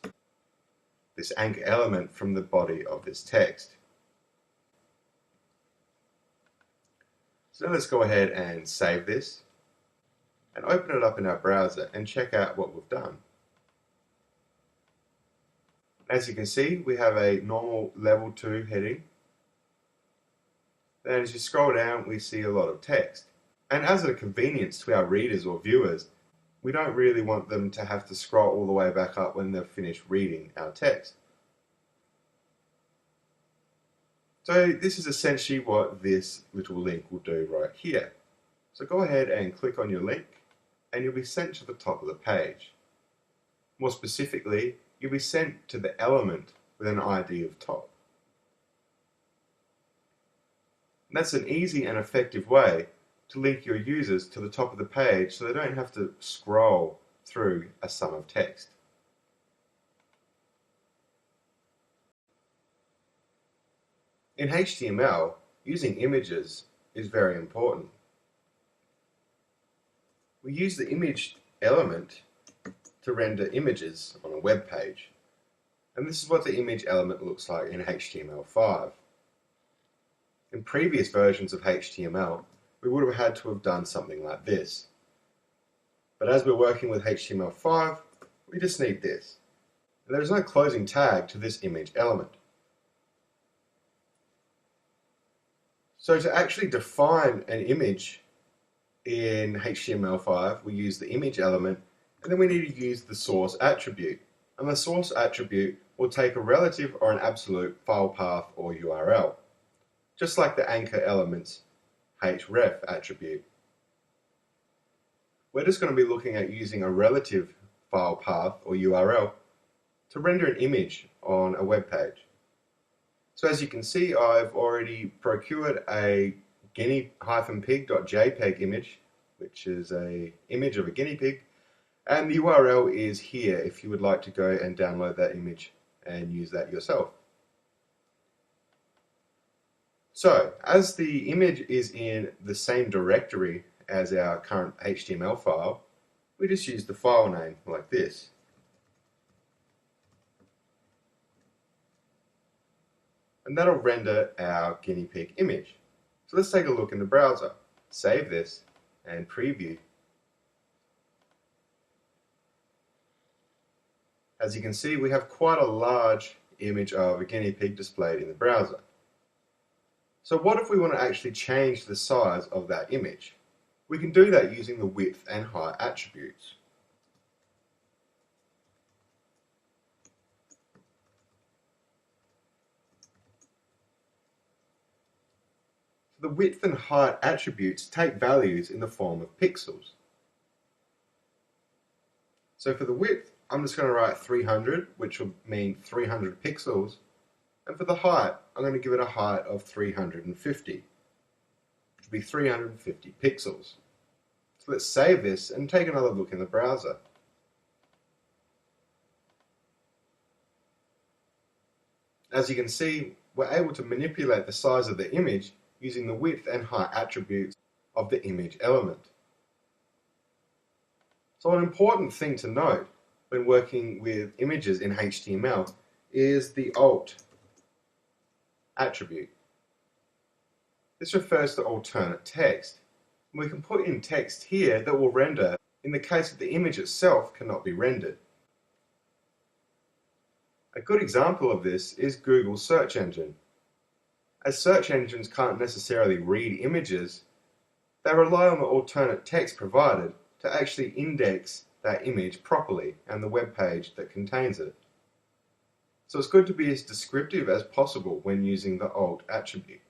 anchor element from the body of this text. So now let's go ahead and save this and open it up in our browser and check out what we've done. As you can see, we have a normal level 2 heading. Then as you scroll down, we see a lot of text. And as a convenience to our readers or viewers, we don't really want them to have to scroll all the way back up when they've finished reading our text. So this is essentially what this little link will do right here. So go ahead and click on your link and you'll be sent to the top of the page. More specifically, you'll be sent to the element with an ID of top. And that's an easy and effective way to link your users to the top of the page so they don't have to scroll through a sum of text. In HTML, using images is very important. We use the image element to render images on a web page. And this is what the image element looks like in HTML5. In previous versions of HTML, we would have had to have done something like this. But as we're working with HTML5, we just need this. And there is no closing tag to this image element. So to actually define an image in HTML5, we use the image element, and then we need to use the source attribute. And the source attribute will take a relative or an absolute file path or URL, just like the anchor element's href attribute. We're just going to be looking at using a relative file path or URL to render an image on a web page. So as you can see, I've already procured a guinea-pig.jpg image, which is an image of a guinea pig, and the URL is here if you would like to go and download that image and use that yourself. So, as the image is in the same directory as our current HTML file, we just use the file name like this. And that'll render our guinea pig image. So let's take a look in the browser, save this, and preview As you can see, we have quite a large image of a guinea pig displayed in the browser. So what if we want to actually change the size of that image? We can do that using the width and height attributes. The width and height attributes take values in the form of pixels. So for the width, I'm just going to write 300, which will mean 300 pixels. And for the height, I'm going to give it a height of 350, which will be 350 pixels. So let's save this and take another look in the browser. As you can see, we're able to manipulate the size of the image using the width and height attributes of the image element. So an important thing to note when working with images in HTML is the alt attribute. This refers to alternate text. We can put in text here that will render in the case that the image itself cannot be rendered. A good example of this is Google's search engine. As search engines can't necessarily read images, they rely on the alternate text provided to actually index that image properly and the web page that contains it. So it's good to be as descriptive as possible when using the alt attribute.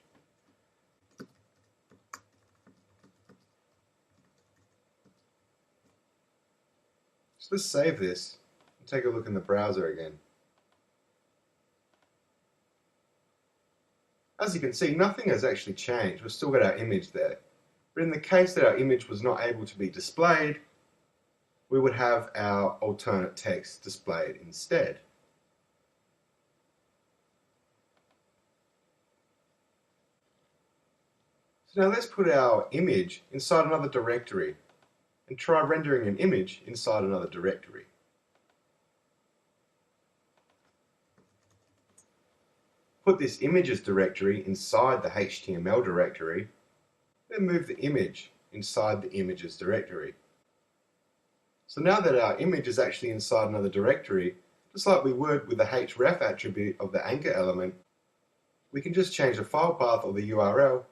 So let's save this and take a look in the browser again. As you can see, nothing has actually changed. We've still got our image there. But in the case that our image was not able to be displayed, we would have our alternate text displayed instead. So now let's put our image inside another directory and try rendering an image inside another directory. Put this images directory inside the HTML directory, then move the image inside the images directory. So now that our image is actually inside another directory, just like we would with the href attribute of the anchor element, we can just change the file path or the URL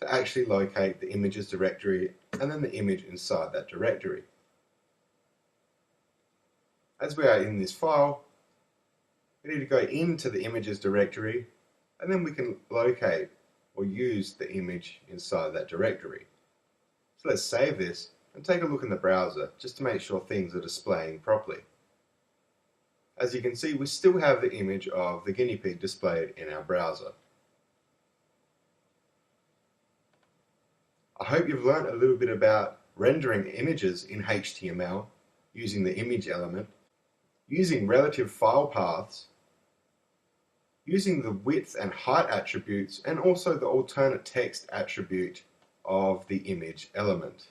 to actually locate the images directory and then the image inside that directory. As we are in this file, we need to go into the images directory and then we can locate or use the image inside that directory. So let's save this and take a look in the browser just to make sure things are displaying properly. As you can see, we still have the image of the guinea pig displayed in our browser. I hope you've learned a little bit about rendering images in HTML using the image element, using relative file paths, using the width and height attributes, and also the alternate text attribute of the image element.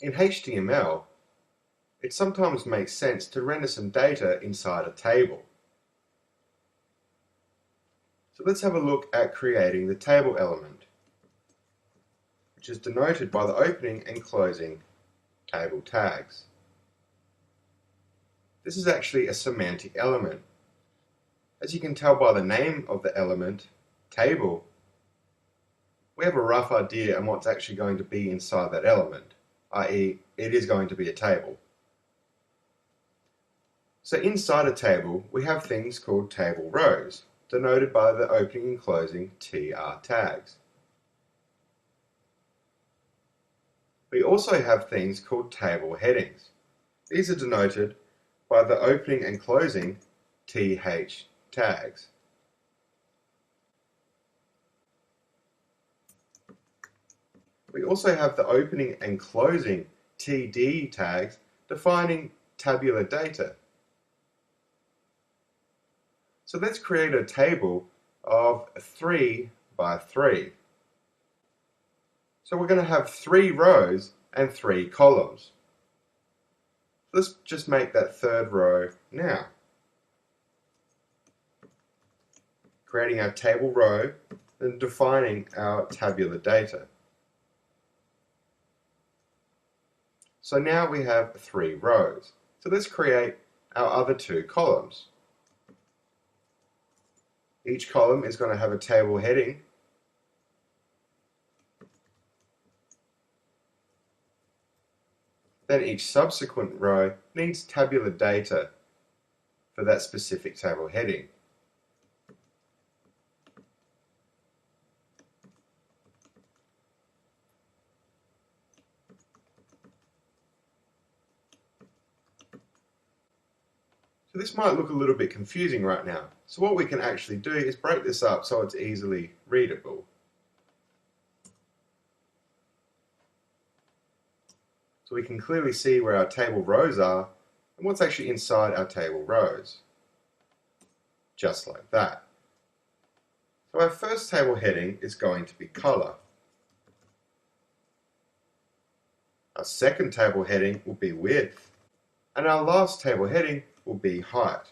In HTML, it sometimes makes sense to render some data inside a table. So let's have a look at creating the table element, which is denoted by the opening and closing table tags. This is actually a semantic element. As you can tell by the name of the element, table, we have a rough idea on what's actually going to be inside that element, i.e. it is going to be a table. So inside a table, we have things called table rows, denoted by the opening and closing TR tags. We also have things called table headings. These are denoted by the opening and closing TH tags. We also have the opening and closing TD tags defining tabular data. So let's create a table of 3 by 3. So we're going to have 3 rows and 3 columns. Let's just make that third row now. Creating our table row and defining our tabular data. So now we have 3 rows. So let's create our other 2 columns. Each column is going to have a table heading. Then each subsequent row needs tabular data for that specific table heading. So this might look a little bit confusing right now. So what we can actually do is break this up so it's easily readable. So we can clearly see where our table rows are and what's actually inside our table rows. Just like that. So our first table heading is going to be color. Our second table heading will be width. And our last table heading will be height.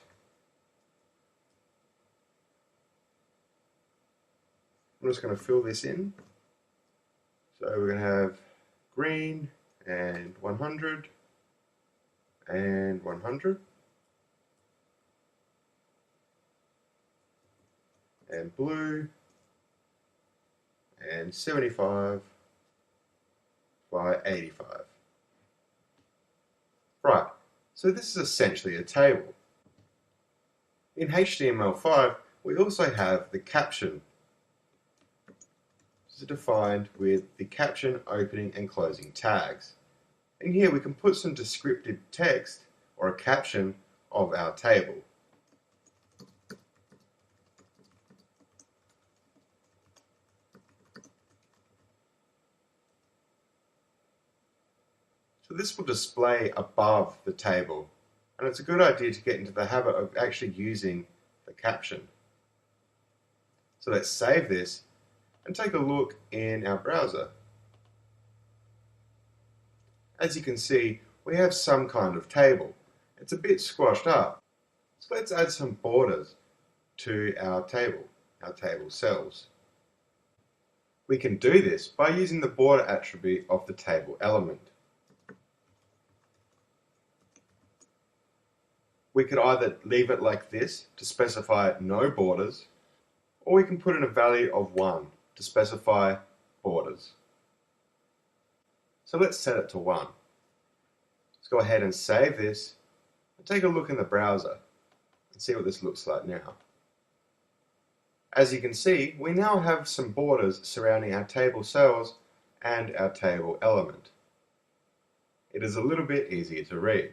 I'm just going to fill this in. So we're going to have green and 100 and 100 and blue and 75 by 85. Right, so this is essentially a table. In HTML5 we also have the caption. This is defined with the caption opening and closing tags. In here we can put some descriptive text or a caption of our table. So this will display above the table, and it's a good idea to get into the habit of actually using the caption. So let's save this and take a look in our browser. As you can see, we have some kind of table. It's a bit squashed up. So let's add some borders to our table cells. We can do this by using the border attribute of the table element. We could either leave it like this to specify no borders, or we can put in a value of 1 to specify borders. So let's set it to 1. Let's go ahead and save this and take a look in the browser and see what this looks like now. As you can see, we now have some borders surrounding our table cells and our table element. It is a little bit easier to read.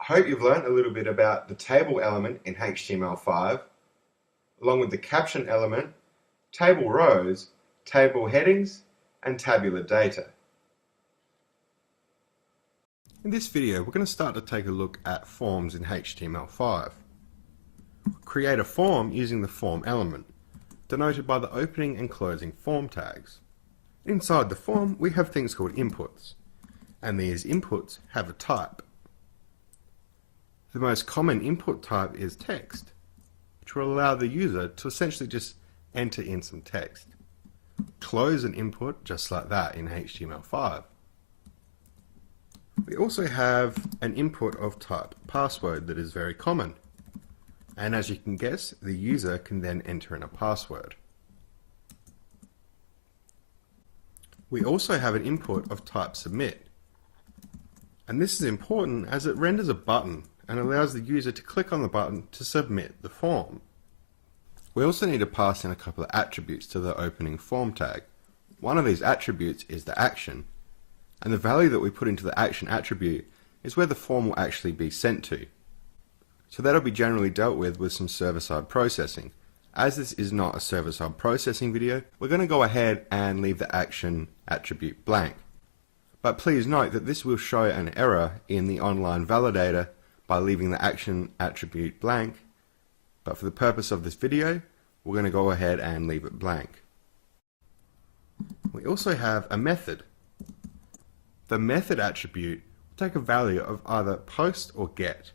I hope you've learned a little bit about the table element in HTML5, along with the caption element, table rows, table headings, and tabular data. In this video, we're going to start to take a look at forms in HTML5. Create a form using the form element, denoted by the opening and closing form tags. Inside the form, we have things called inputs, and these inputs have a type. The most common input type is text, which will allow the user to essentially just enter in some text. Close an input just like that in HTML5. We also have an input of type password that is very common. And as you can guess, the user can then enter in a password. We also have an input of type submit. And this is important as it renders a button and allows the user to click on the button to submit the form. We also need to pass in a couple of attributes to the opening form tag. One of these attributes is the action, and the value that we put into the action attribute is where the form will actually be sent to. So that'll be generally dealt with some server-side processing. As this is not a server-side processing video, we're going to go ahead and leave the action attribute blank. But please note that this will show an error in the online validator by leaving the action attribute blank, but for the purpose of this video, we're going to go ahead and leave it blank. We also have a method. The method attribute will take a value of either post or get.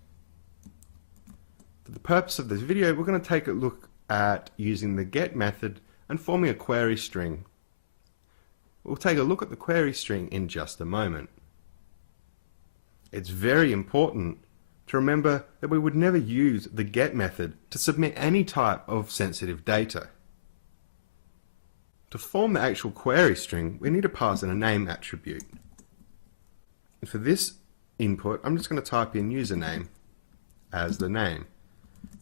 For the purpose of this video, we're going to take a look at using the get method and forming a query string. We'll take a look at the query string in just a moment. It's very important to remember that we would never use the get method to submit any type of sensitive data. To form the actual query string, we need to pass in a name attribute. And for this input, I'm just going to type in username as the name.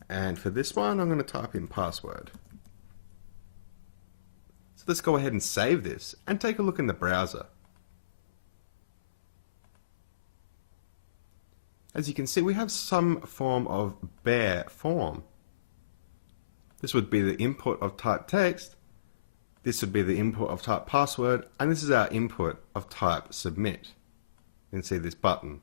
And for this one, I'm going to type in password. So let's go ahead and save this and take a look in the browser. As you can see, we have some form of bare form. This would be the input of type text, this would be the input of type password, and this is our input of type submit. You can see this button.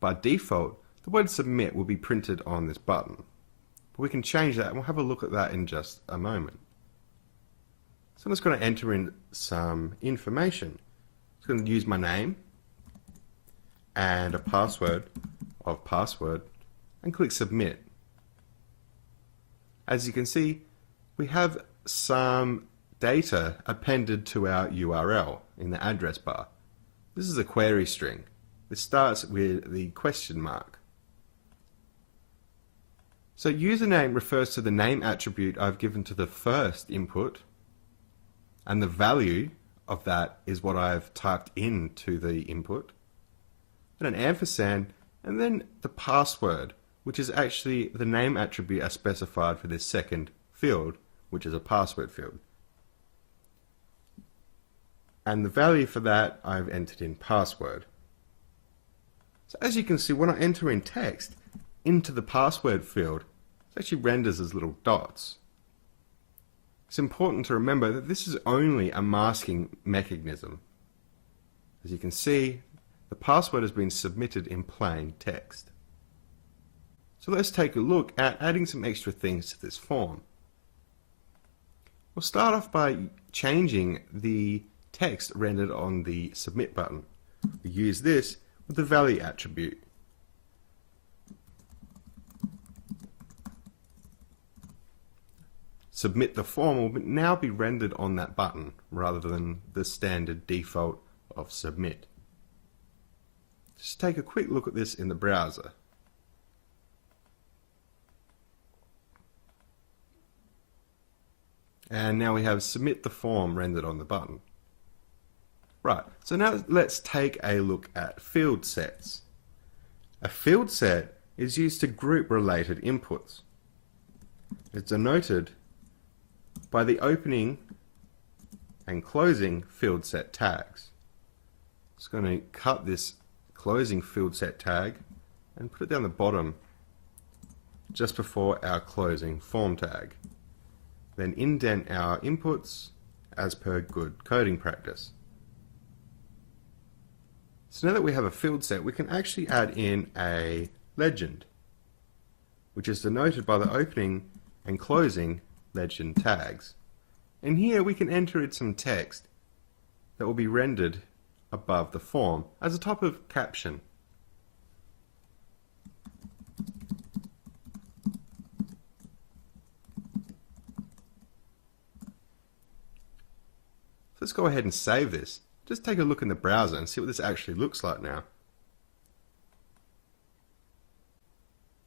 By default, the word submit will be printed on this button. But we can change that, and we'll have a look at that in just a moment. So I'm just going to enter in some information. I'm just going to use my name and a password of password and click submit. As you can see, we have some data appended to our URL in the address bar. This is a query string. This starts with the question mark. So username refers to the name attribute I've given to the first input, and the value of that is what I've typed into the input. Then an ampersand, and then the password, which is actually the name attribute I specified for this second field, which is a password field. And the value for that I've entered in password. So as you can see, when I enter in text into the password field, it actually renders as little dots. It's important to remember that this is only a masking mechanism. As you can see, the password has been submitted in plain text. So let's take a look at adding some extra things to this form. We'll start off by changing the text rendered on the submit button. We use this with the value attribute. Submit the form will now be rendered on that button rather than the standard default of submit. Just take a quick look at this in the browser. And now we have submit the form rendered on the button. Right, so now let's take a look at field sets. A field set is used to group related inputs. It's denoted by the opening and closing field set tags. Just going to cut this closing field set tag and put it down the bottom just before our closing form tag. Then indent our inputs as per good coding practice. So now that we have a field set, we can actually add in a legend, which is denoted by the opening and closing legend tags. And here we can enter in some text that will be rendered above the form as a type of caption. So let's go ahead and save this. Just take a look in the browser and see what this actually looks like now.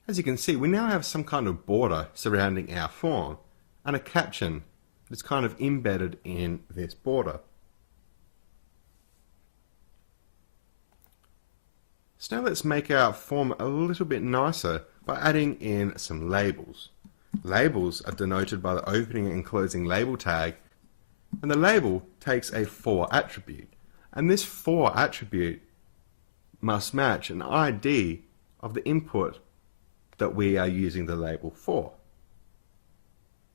As you can see, we now have some kind of border surrounding our form and a caption that's kind of embedded in this border. So now let's make our form a little bit nicer by adding in some labels. Labels are denoted by the opening and closing label tag, and the label takes a for attribute. And this for attribute must match an ID of the input that we are using the label for.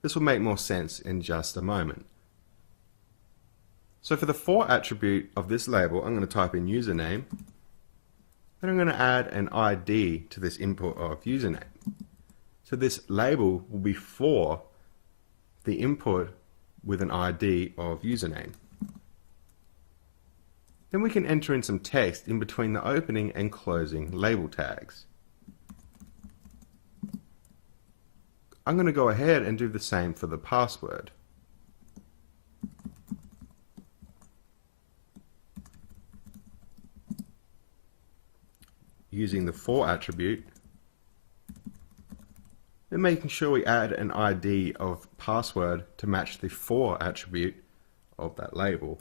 This will make more sense in just a moment. So for the for attribute of this label, I'm going to type in username. Then I'm going to add an ID to this input of username. So this label will be for the input with an ID of username. Then we can enter in some text in between the opening and closing label tags. I'm going to go ahead and do the same for the password. using the for attribute, then making sure we add an ID of password to match the for attribute of that label.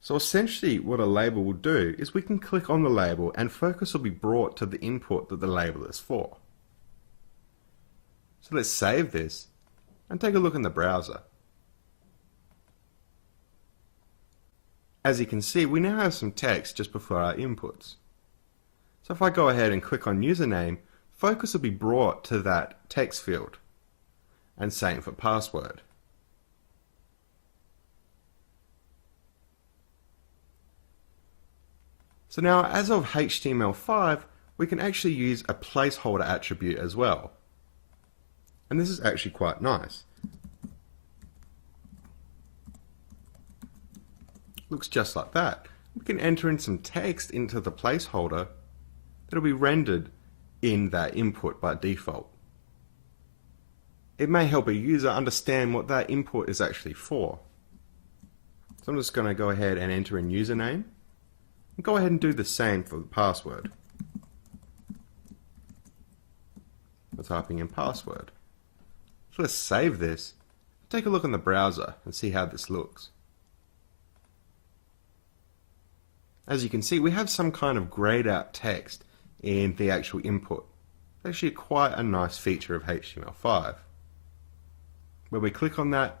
So essentially what a label will do is we can click on the label and focus will be brought to the input that the label is for. So let's save this and take a look in the browser. As you can see, we now have some text just before our inputs. So if I go ahead and click on username, focus will be brought to that text field, and same for password. So now, as of HTML5, we can actually use a placeholder attribute as well. And this is actually quite nice. Looks just like that. We can enter in some text into the placeholder that'll be rendered in that input by default. It may help a user understand what that input is actually for. So I'm just going to go ahead and enter in username. And go ahead and do the same for the password. We're typing in password. So let's save this, take a look in the browser and see how this looks. As you can see, we have some kind of grayed out text in the actual input. It's actually quite a nice feature of HTML5. When we click on that,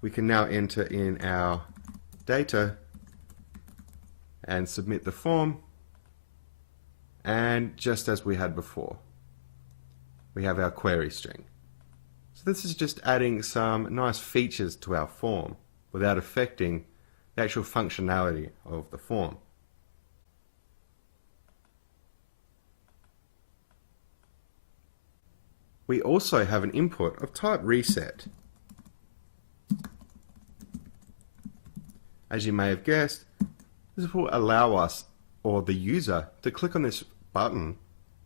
we can now enter in our data and submit the form, and just as we had before, we have our query string. So this is just adding some nice features to our form without affecting the actual functionality of the form. We also have an input of type reset. As you may have guessed, this will allow us, or the user, to click on this button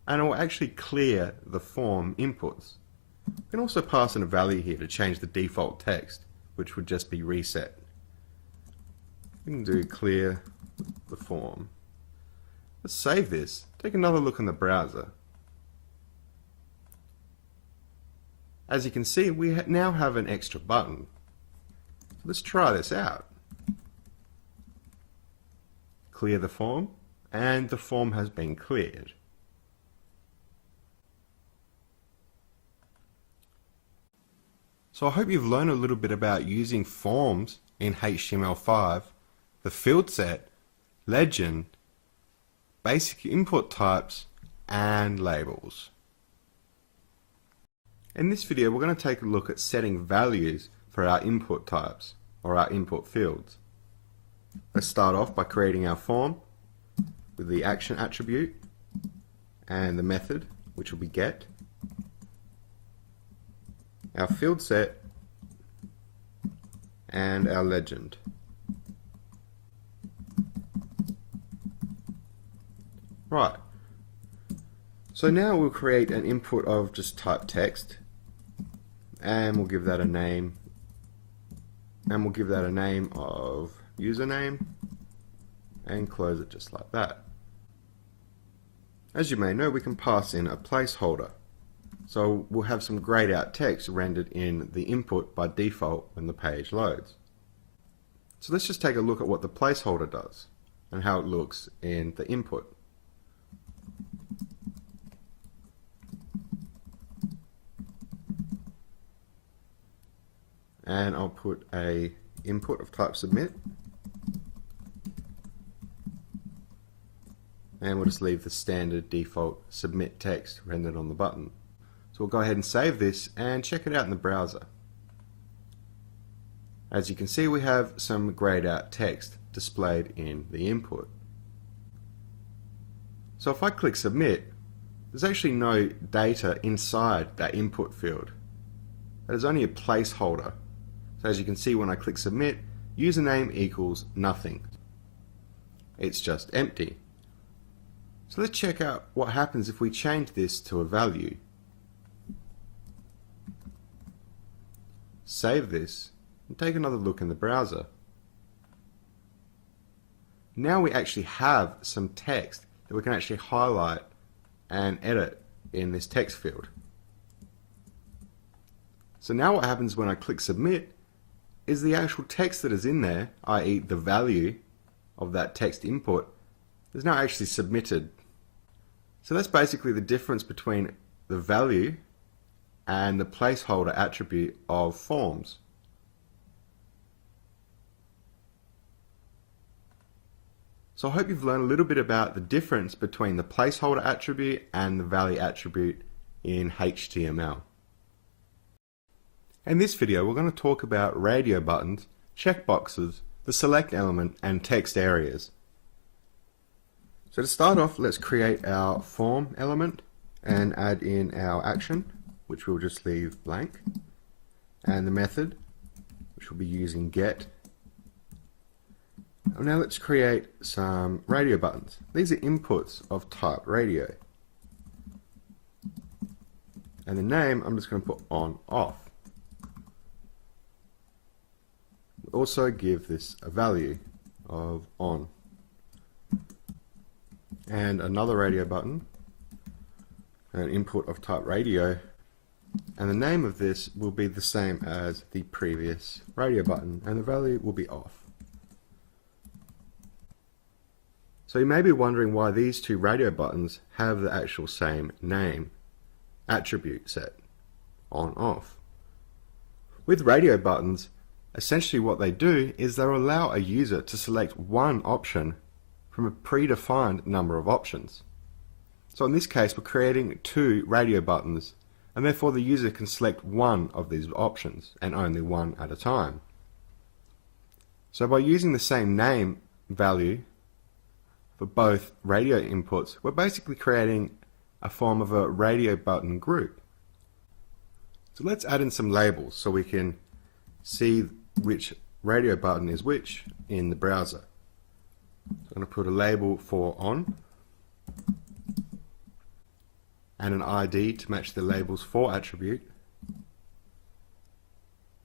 and it will actually clear the form inputs. We can also pass in a value here to change the default text, which would just be reset. We can do clear the form. Let's save this, take another look in the browser. As you can see, we now have an extra button. Let's try this out. Clear the form, and the form has been cleared. So I hope you've learned a little bit about using forms in HTML5, the field set, legend, basic input types, and labels. In this video, we're going to take a look at setting values for our input types, or our input fields. Let's start off by creating our form with the action attribute and the method, which will be get, our field set, and our legend. Right, so now we'll create an input of just type text, and we'll give that a name, and we'll give that a name of username, and close it just like that. As you may know, we can pass in a placeholder. So we'll have some grayed out text rendered in the input by default when the page loads. So let's just take a look at what the placeholder does and how it looks in the input. And I'll put a input of type submit, and we'll just leave the standard default submit text rendered on the button. So we'll go ahead and save this and check it out in the browser. As you can see, we have some grayed out text displayed in the input. So if I click submit, there's actually no data inside that input field. There's only a placeholder. So as you can see, when I click submit, username equals nothing. It's just empty. So let's check out what happens if we change this to a value. Save this and take another look in the browser. now we actually have some text that we can actually highlight and edit in this text field. So now what happens when I click submit is the actual text that is in there, i.e. the value of that text input, is now actually submitted. So that's basically the difference between the value and the placeholder attribute of forms. So I hope you've learned a little bit about the difference between the placeholder attribute and the value attribute in HTML. In this video, we're going to talk about radio buttons, checkboxes, the select element, and text areas. So to start off, let's create our form element and add in our action, which we'll just leave blank, and the method, which we'll be using get. And now let's create some radio buttons. These are inputs of type radio. And the name, I'm just going to put on, off. Also give this a value of on. And another radio button, an input of type radio, and the name of this will be the same as the previous radio button, and the value will be off. So you may be wondering why these two radio buttons have the actual same name attribute set, on, off. With radio buttons, essentially what they do is they'll allow a user to select one option from a predefined number of options. So in this case, we're creating two radio buttons, and therefore the user can select one of these options and only one at a time. So by using the same name value for both radio inputs, we're basically creating a form of a radio button group. So let's add in some labels so we can see which radio button is which in the browser. So I'm going to put a label for on and an ID to match the labels for attribute.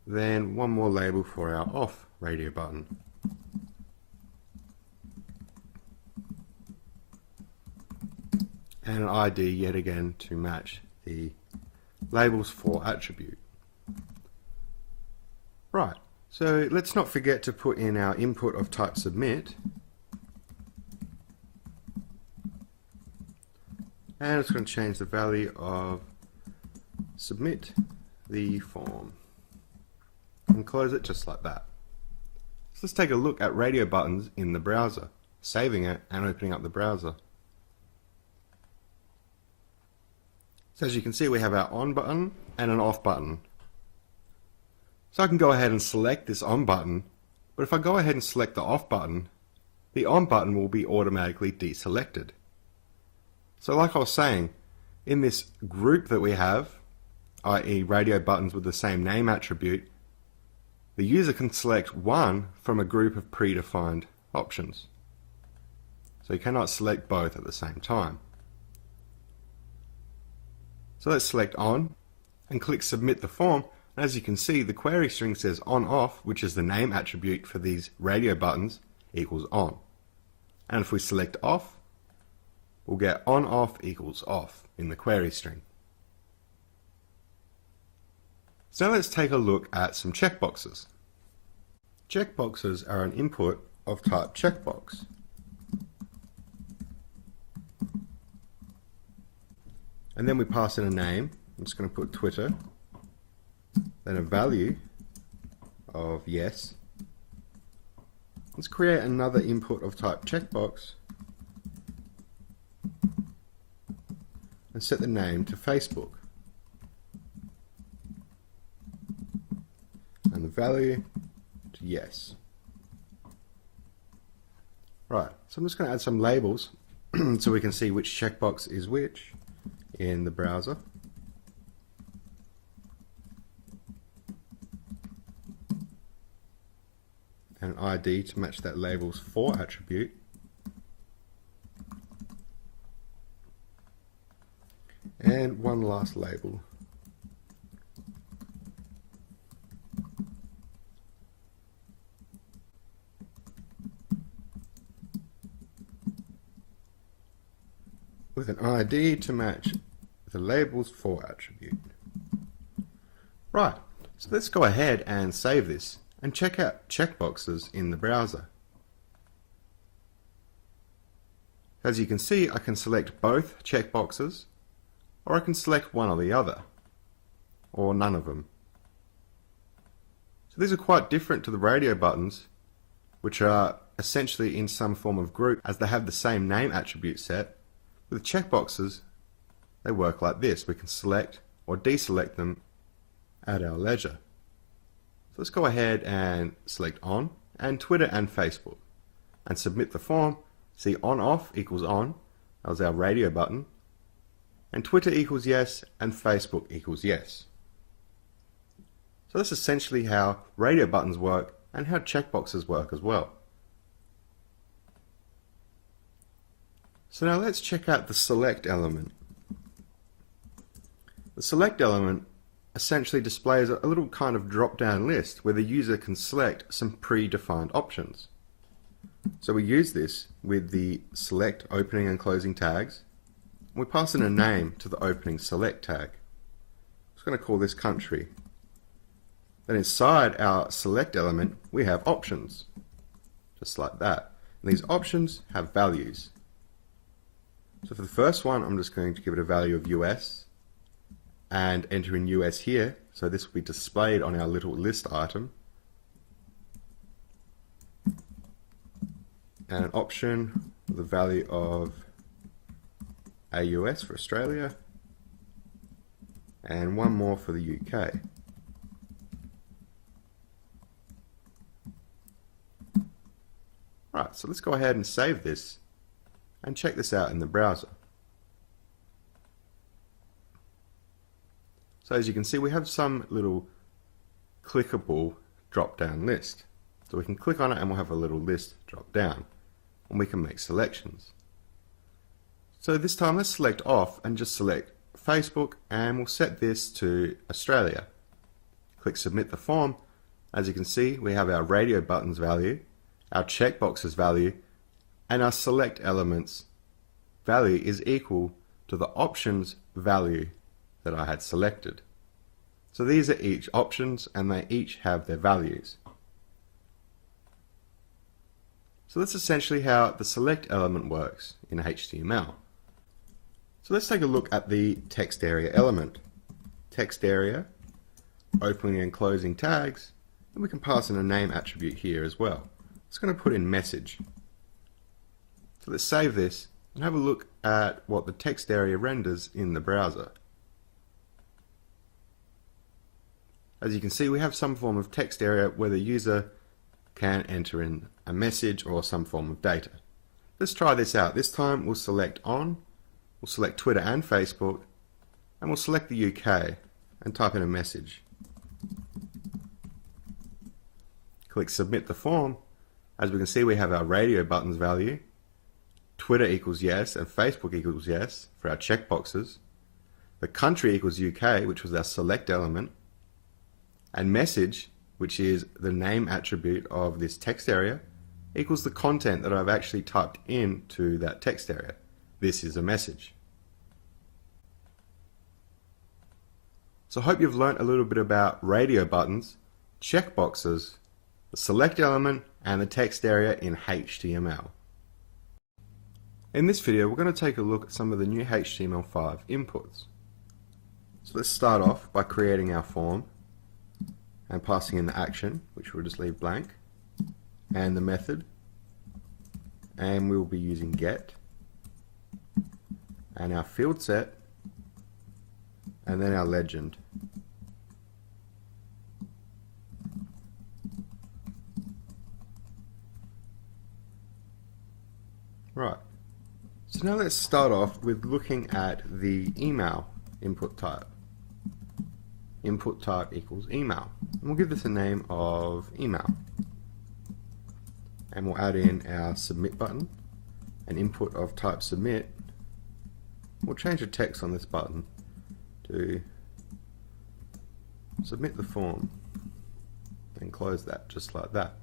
Then one more label for our off radio button. And an ID yet again to match the labels for attribute. Right. So let's not forget to put in our input of type submit, and it's going to change the value of submit the form and close it just like that. So let's take a look at radio buttons in the browser, saving it and opening up the browser. So as you can see, we have our on button and an off button. So I can go ahead and select this on button, but if I go ahead and select the off button, the on button will be automatically deselected. So like I was saying, in this group that we have, i.e. radio buttons with the same name attribute, the user can select one from a group of predefined options. So you cannot select both at the same time. So let's select on and click submit the form. As you can see, the query string says on-off, which is the name attribute for these radio buttons, equals on. And if we select off, we'll get on-off equals off in the query string. So now let's take a look at some checkboxes. Checkboxes are an input of type checkbox. And then we pass in a name. I'm just going to put Twitter. Then a value of yes. Let's create another input of type checkbox and set the name to Facebook. And the value to yes. Right, so I'm just going to add some labels so we can see which checkbox is which in the browser. And an ID to match that label's for attribute. And one last label. with an ID to match the labels for attribute. Right, so let's go ahead and save this and check out checkboxes in the browser. As you can see, I can select both checkboxes, or I can select one or the other, or none of them. So these are quite different to the radio buttons, which are essentially in some form of group as they have the same name attribute set. With checkboxes, they work like this. We can select or deselect them at our leisure. So let's go ahead and select on, and Twitter and Facebook, and submit the form. See, on off equals on, that was our radio button, and Twitter equals yes, and Facebook equals yes. So that's essentially how radio buttons work and how checkboxes work as well. So now let's check out the select element. The select element essentially displays a little kind of drop-down list where the user can select some predefined options. So we use this with the select opening and closing tags. We pass in a name to the opening select tag. I'm just going to call this country. Then inside our select element we have options, just like that. And these options have values. So for the first one, I'm just going to give it a value of US and enter in US here. So this will be displayed on our little list item. And an option with the value of AUS for Australia, and one more for the UK. Right, so let's go ahead and save this and check this out in the browser. So as you can see, we have some little clickable drop-down list. So we can click on it and we'll have a little list drop down, and we can make selections. So this time let's select off and just select Facebook, and we'll set this to Australia. Click submit the form. As you can see, we have our radio buttons value, our checkboxes value, and our select elements value is equal to the options value that I had selected. So these are each options and they each have their values. So that's essentially how the select element works in HTML. So let's take a look at the text area element. Text area, opening and closing tags, and we can pass in a name attribute here as well. It's going to put in message. So let's save this and have a look at what the text area renders in the browser. As you can see, we have some form of text area where the user can enter in a message or some form of data. Let's try this out. This time we'll select on, we'll select Twitter and Facebook, and we'll select the UK and type in a message. Click submit the form. As we can see, we have our radio buttons value, Twitter equals yes and Facebook equals yes for our checkboxes, the country equals UK, which was our select element, and message, which is the name attribute of this text area, equals the content that I've actually typed into that text area. This is a message. So I hope you've learnt a little bit about radio buttons, checkboxes, the select element, and the text area in HTML. In this video, we're going to take a look at some of the new HTML5 inputs. So let's start off by creating our form and passing in the action, which we'll just leave blank, and the method, and we'll be using get, and our field set, and then our legend. Right, so now let's start off with looking at the email input type. Input type equals email, and we'll give this a name of email, and we'll add in our submit button, an input of type submit. We'll change the text on this button to submit the form and close that just like that.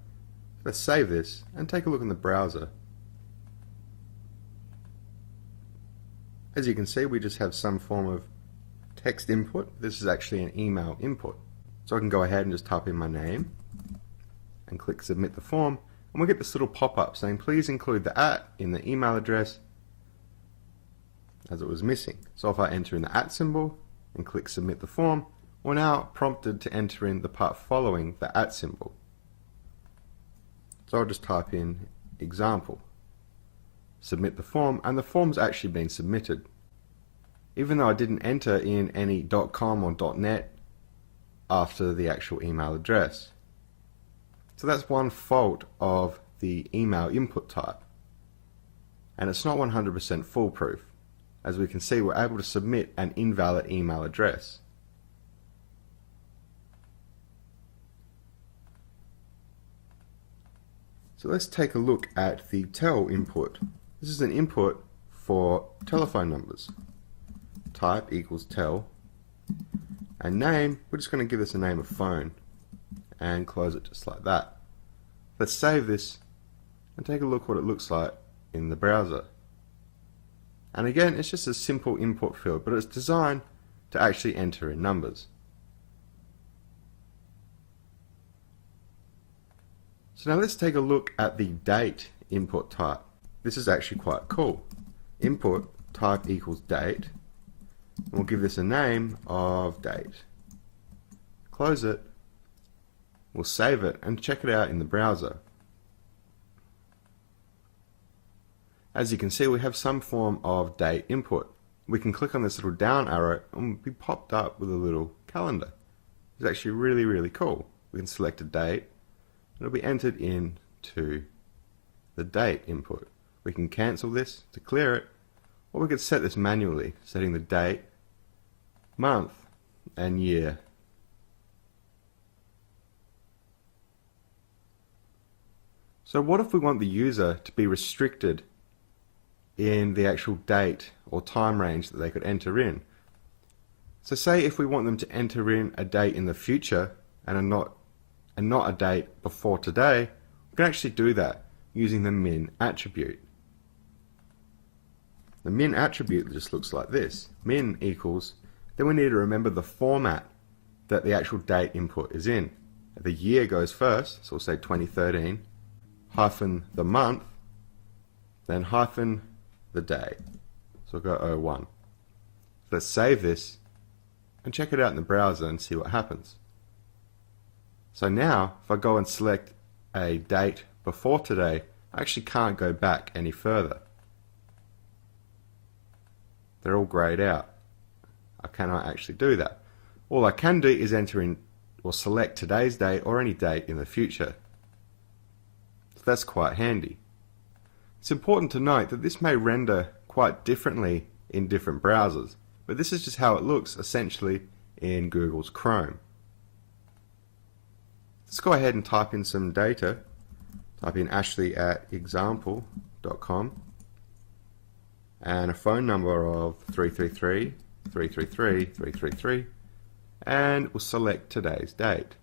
Let's save this and take a look in the browser. As you can see, we just have some form of text input. This is actually an email input. So I can go ahead and just type in my name and click submit the form, and we'll get this little pop-up saying please include the @ in the email address, as it was missing. So if I enter in the @ symbol and click submit the form, we're now prompted to enter in the part following the @ symbol. So I'll just type in example, submit the form, and the form's actually been submitted. Even though I didn't enter in any .com or .net after the actual email address. So that's one fault of the email input type. And it's not 100% foolproof. As we can see, we're able to submit an invalid email address. So let's take a look at the tel input. This is an input for telephone numbers. Type equals tel, and name, we're just going to give this a name of phone, and close it just like that. Let's save this and take a look what it looks like in the browser. And again, it's just a simple input field, but it's designed to actually enter in numbers. So now let's take a look at the date input type. This is actually quite cool. Input type equals date, and we'll give this a name of date. Close it, we'll save it and check it out in the browser. As you can see, we have some form of date input. We can click on this little down arrow and we'll be popped up with a little calendar. It's actually really cool. We can select a date, and it'll be entered into the date input. We can cancel this to clear it, or we could set this manually, setting the date, month, and year. So what if we want the user to be restricted in the actual date or time range that they could enter in? So say if we want them to enter in a date in the future and not a date before today, we can actually do that using the min attribute. The min attribute just looks like this. Min equals, then we need to remember the format that the actual date input is in. The year goes first, so we'll say 2013, hyphen the month, then hyphen the day. So we'll go 01. Let's save this and check it out in the browser and see what happens. So now, if I go and select a date before today, I actually can't go back any further. They're all grayed out. I cannot actually do that. All I can do is enter in or select today's date or any date in the future. So that's quite handy. It's important to note that this may render quite differently in different browsers, but this is just how it looks essentially in Google's Chrome. Let's go ahead and type in some data. Type in Ashley at example.com and a phone number of 333 333 333, and we'll select today's date.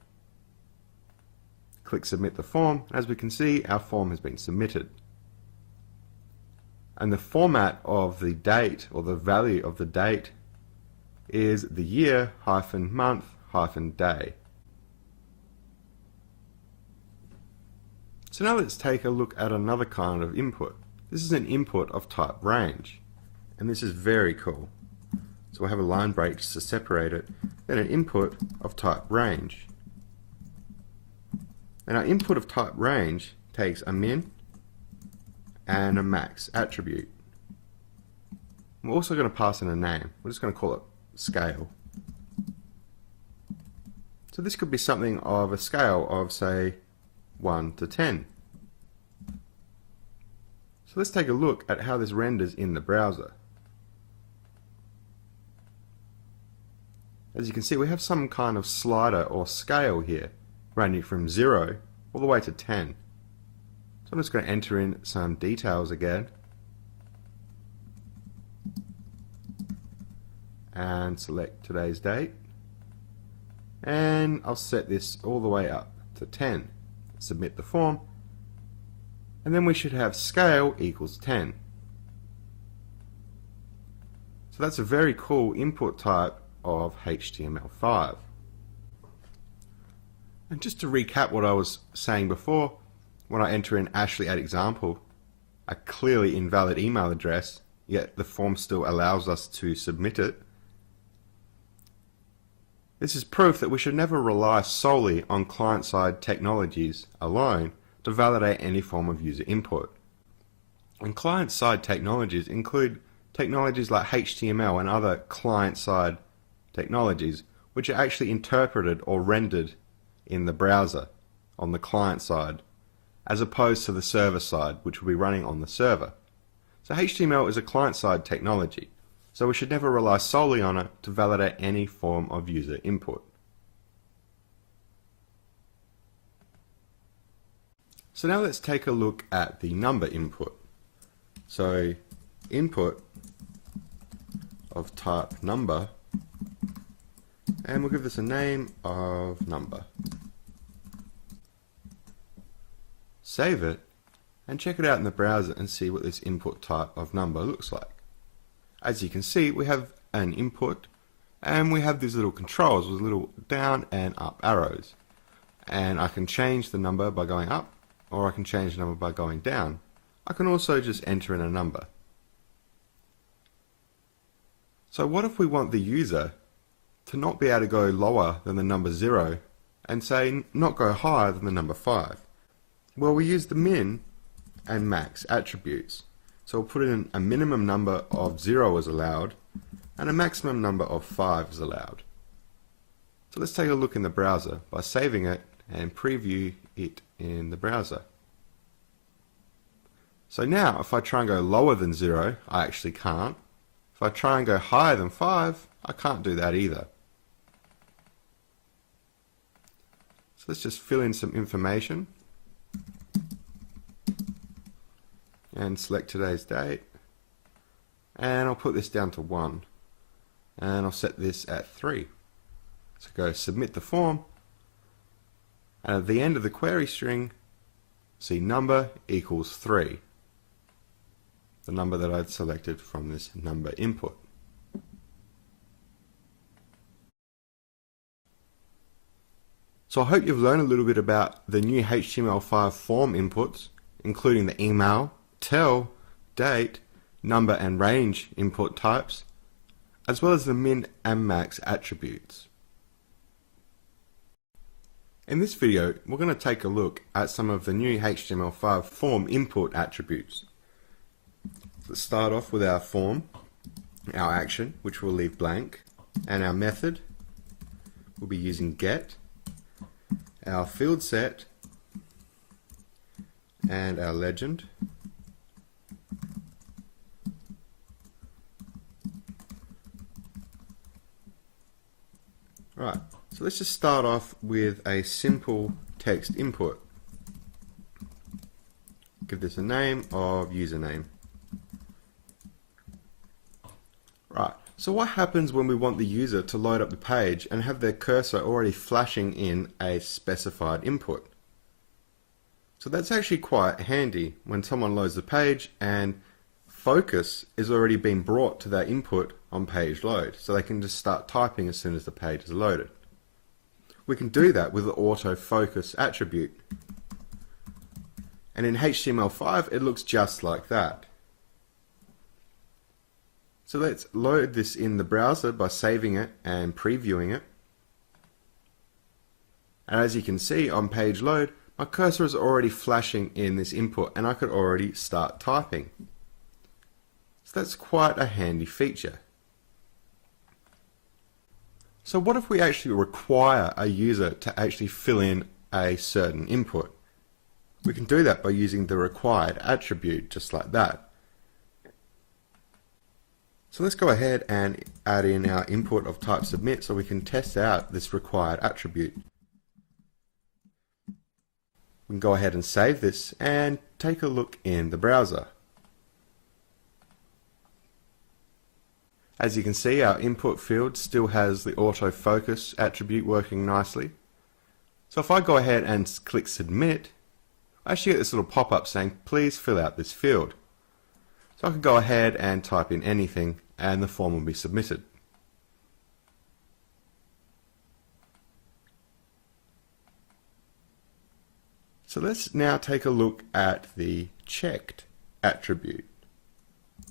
Click submit the form. As we can see, our form has been submitted. And the format of the date, or the value of the date, is the year hyphen month hyphen day. So now let's take a look at another kind of input. This is an input of type range, and this is very cool. So we'll have a line break just to separate it, then an input of type range. And our input of type range takes a min and a max attribute. We're also going to pass in a name. We're just going to call it scale. So this could be something of a scale of, say, 1 to 10. So let's take a look at how this renders in the browser. As you can see, we have some kind of slider or scale here, ranging from 0 all the way to 10. So I'm just going to enter in some details again, and select today's date, and I'll set this all the way up to 10. Submit the form, and then we should have scale equals 10. So that's a very cool input type of HTML5. And just to recap what I was saying before, when I enter in Ashley@example, a clearly invalid email address, yet the form still allows us to submit it. This is proof that we should never rely solely on client-side technologies alone to validate any form of user input. And client-side technologies include technologies like HTML and other client-side technologies, which are actually interpreted or rendered in the browser on the client side, as opposed to the server side, which will be running on the server. So HTML is a client-side technology, so we should never rely solely on it to validate any form of user input. So now let's take a look at the number input. So input of type number, and we'll give this a name of number. Save it and check it out in the browser and see what this input type of number looks like. As you can see, we have an input and we have these little controls with little down and up arrows, and I can change the number by going up, or I can change the number by going down. I can also just enter in a number. So what if we want the user to not be able to go lower than the number 0 and say not go higher than the number 5? Well, we use the min and max attributes. So we'll put in a minimum number of 0 is allowed and a maximum number of 5 is allowed. So let's take a look in the browser by saving it and preview it in the browser. So now if I try and go lower than 0, I actually can't. If I try and go higher than 5, I can't do that either. So let's just fill in some information and select today's date, and I'll put this down to 1 and I'll set this at 3. So go submit the form, and at the end of the query string see number equals 3, the number that I'd selected from this number input. So I hope you've learned a little bit about the new HTML5 form inputs, including the email, tell, date, number and range input types, as well as the min and max attributes. In this video, we're going to take a look at some of the new HTML5 form input attributes. Let's start off with our form, our action, which we'll leave blank, and our method. We'll be using get, our field set, and our legend. Right, so let's just start off with a simple text input. Give this a name of username. Right, so what happens when we want the user to load up the page and have their cursor already flashing in a specified input? So that's actually quite handy when someone loads the page and focus is already being brought to that input on page load, so they can just start typing as soon as the page is loaded. We can do that with the autofocus attribute, and in HTML5 it looks just like that. So let's load this in the browser by saving it and previewing it. And as you can see on page load, my cursor is already flashing in this input and I could already start typing. So that's quite a handy feature. So what if we actually require a user to actually fill in a certain input? We can do that by using the required attribute, just like that. So let's go ahead and add in our input of type submit so we can test out this required attribute. We can go ahead and save this and take a look in the browser. As you can see, our input field still has the autofocus attribute working nicely. So if I go ahead and click submit, I actually get this little pop-up saying please fill out this field. So I can go ahead and type in anything and the form will be submitted. So let's now take a look at the checked attribute.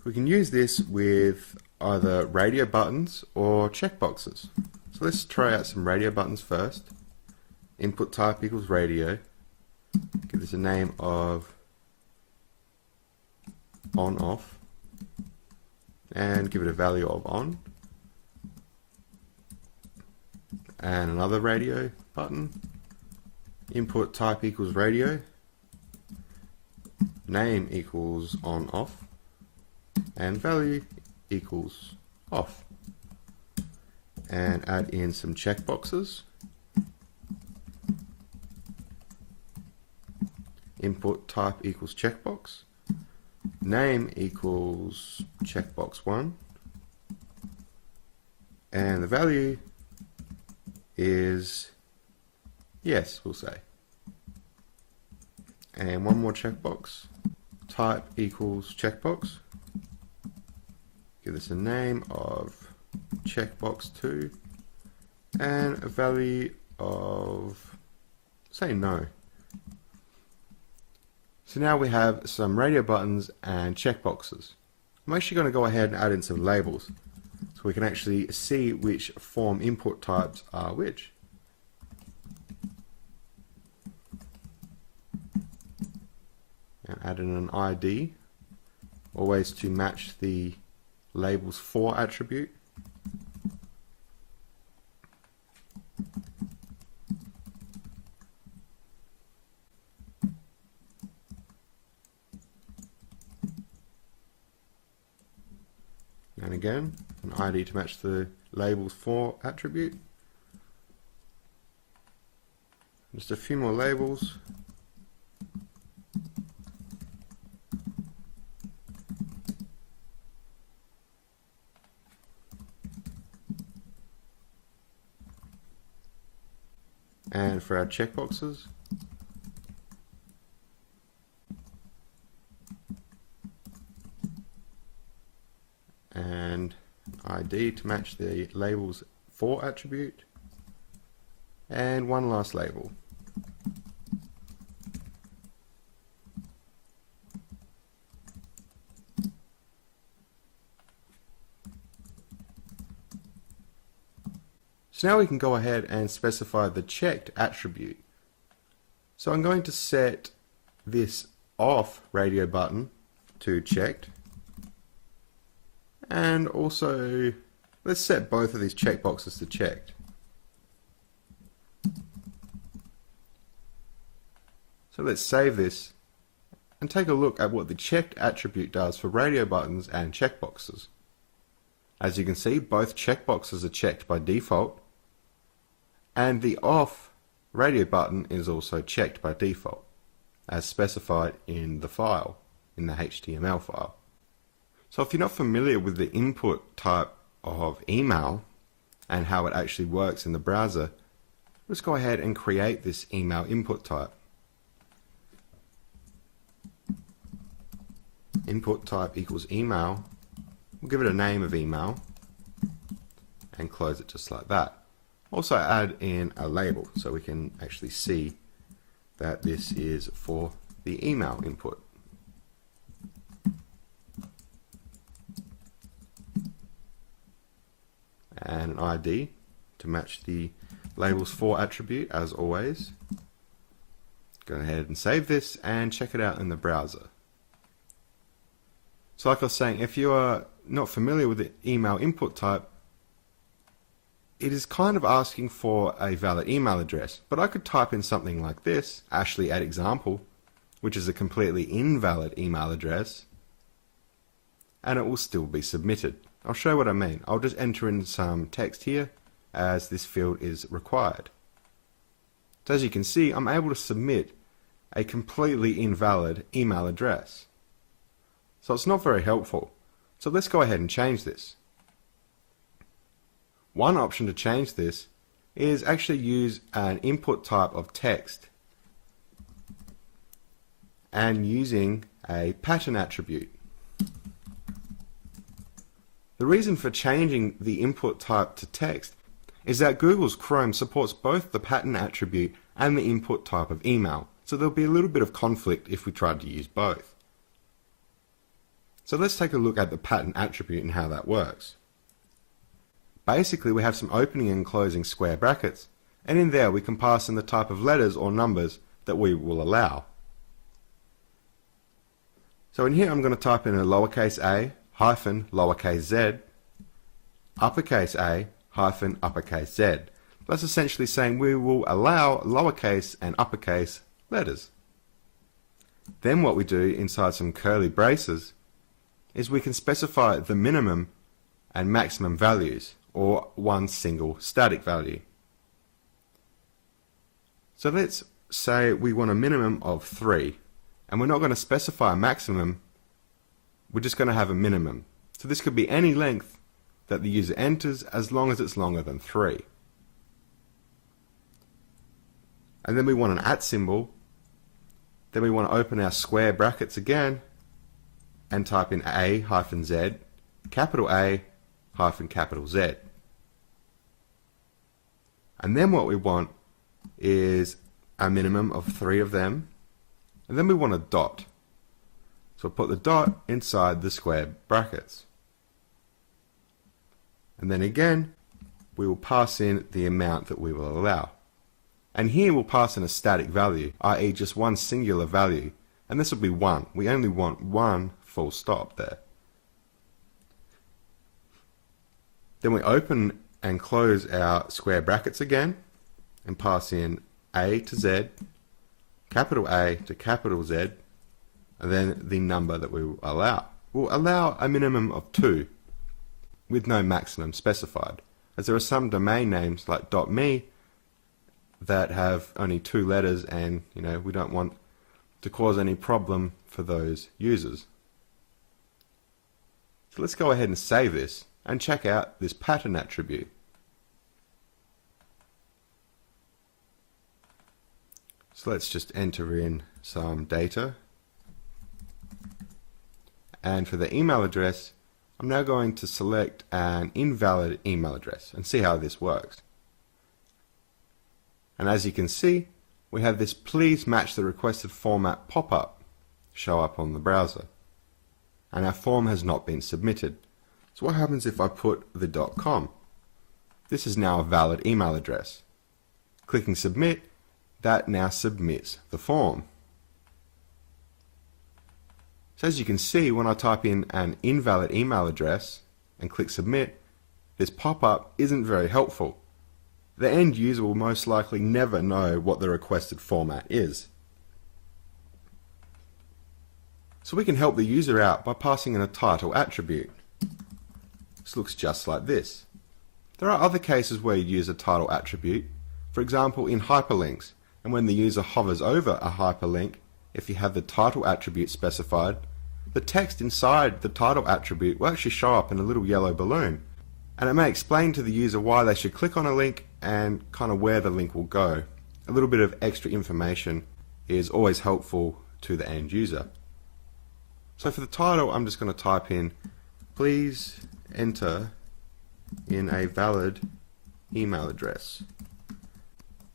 We can use this with either radio buttons or checkboxes. So let's try out some radio buttons first. Input type equals radio. Give this a name of on off and give it a value of on. And another radio button. Input type equals radio. Name equals on off. And value equals off. And add in some checkboxes. Input type equals checkbox. Name equals checkbox 1. And the value is yes, we'll say. And one more checkbox. Type equals checkbox. Give this a name of checkbox 2 and a value of, say, no. So now we have some radio buttons and checkboxes. I'm actually going to go ahead and add in some labels so we can actually see which form input types are which. And add in an ID, always to match the labels for attribute. And again, an ID to match the labels for attribute. Just a few more labels. And for our checkboxes, and ID to match the labels for attribute, and one last label. So now we can go ahead and specify the checked attribute. So I'm going to set this off radio button to checked. And also, let's set both of these checkboxes to checked. So let's save this and take a look at what the checked attribute does for radio buttons and checkboxes. As you can see, both checkboxes are checked by default, and the off radio button is also checked by default, as specified in the file, in the HTML file. So if you're not familiar with the input type of email and how it actually works in the browser, let's go ahead and create this email input type. Input type equals email. We'll give it a name of email and close it just like that. Also add in a label so we can actually see that this is for the email input. And an ID to match the labels for attribute as always. Go ahead and save this and check it out in the browser. So like I was saying, if you are not familiar with the email input type, it is kind of asking for a valid email address, but I could type in something like this, Ashley@example, which is a completely invalid email address, and it will still be submitted. I'll show you what I mean. I'll just enter in some text here as this field is required. So as you can see, I'm able to submit a completely invalid email address. So it's not very helpful. So let's go ahead and change this. One option to change this is actually use an input type of text and using a pattern attribute. The reason for changing the input type to text is that Google's Chrome supports both the pattern attribute and the input type of email, so there'll be a little bit of conflict if we tried to use both. So let's take a look at the pattern attribute and how that works. Basically, we have some opening and closing square brackets, and in there we can pass in the type of letters or numbers that we will allow. So in here I'm going to type in a lowercase a hyphen lowercase z, uppercase a hyphen uppercase z. That's essentially saying we will allow lowercase and uppercase letters. Then what we do inside some curly braces is we can specify the minimum and maximum values, or one single static value. So let's say we want a minimum of 3, and we're not going to specify a maximum, we're just going to have a minimum. So this could be any length that the user enters as long as it's longer than 3. And then we want an @ symbol. Then we want to open our square brackets again and type in a hyphen z, capital A hyphen capital Z. And then what we want is a minimum of 3 of them, and then we want a dot. So we'll put the dot inside the square brackets. And then again, we will pass in the amount that we will allow. And here we'll pass in a static value, i.e. just one singular value, and this will be 1. We only want one full stop there. Then we open and close our square brackets again and pass in A to Z, capital A to capital Z, and then the number that we will allow. We'll allow a minimum of 2 with no maximum specified, as there are some domain names like .me that have only 2 letters, and we don't want to cause any problem for those users. So let's go ahead and save this and check out this pattern attribute. So let's just enter in some data, and for the email address I'm now going to select an invalid email address and see how this works. And as you can see, we have this please match the requested format pop-up show up on the browser, and our form has not been submitted. So what happens if I put the .com? This is now a valid email address. Clicking submit, that now submits the form. So as you can see, when I type in an invalid email address and click submit, this pop-up isn't very helpful. The end user will most likely never know what the requested format is. So we can help the user out by passing in a title attribute. This looks just like this. There are other cases where you use a title attribute, for example in hyperlinks, and when the user hovers over a hyperlink, if you have the title attribute specified, the text inside the title attribute will actually show up in a little yellow balloon, and it may explain to the user why they should click on a link and kind of where the link will go. A little bit of extra information is always helpful to the end user. So for the title, I'm just going to type in, please enter in a valid email address.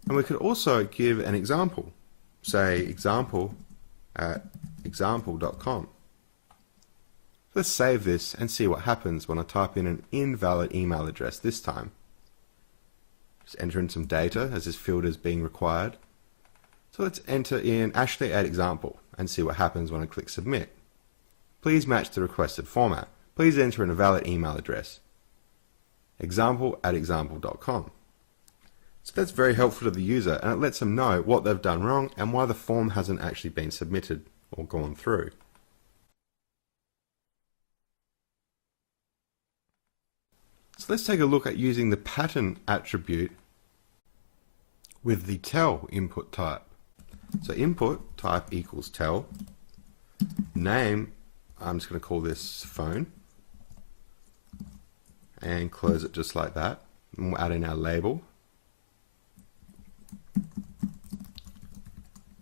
And we could also give an example, say example at example.com. Let's save this and see what happens when I type in an invalid email address this time. Just enter in some data as this field is being required. So let's enter in Ashley at example and see what happens when I click submit. Please match the requested format. Please enter in a valid email address. Example at example.com. So that's very helpful to the user, and it lets them know what they've done wrong and why the form hasn't actually been submitted or gone through. So let's take a look at using the pattern attribute with the tell input type. So input type equals tell. Name, I'm just going to call this phone, and close it just like that. And we'll add in our label.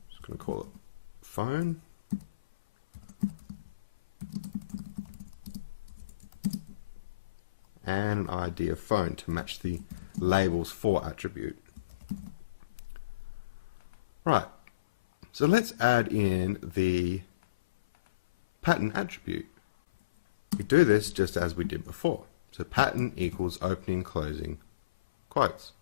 Just going to call it phone. and an ID of phone to match the labels for attribute. Right, so let's add in the pattern attribute. We do this just as we did before. So pattern equals opening and closing quotes.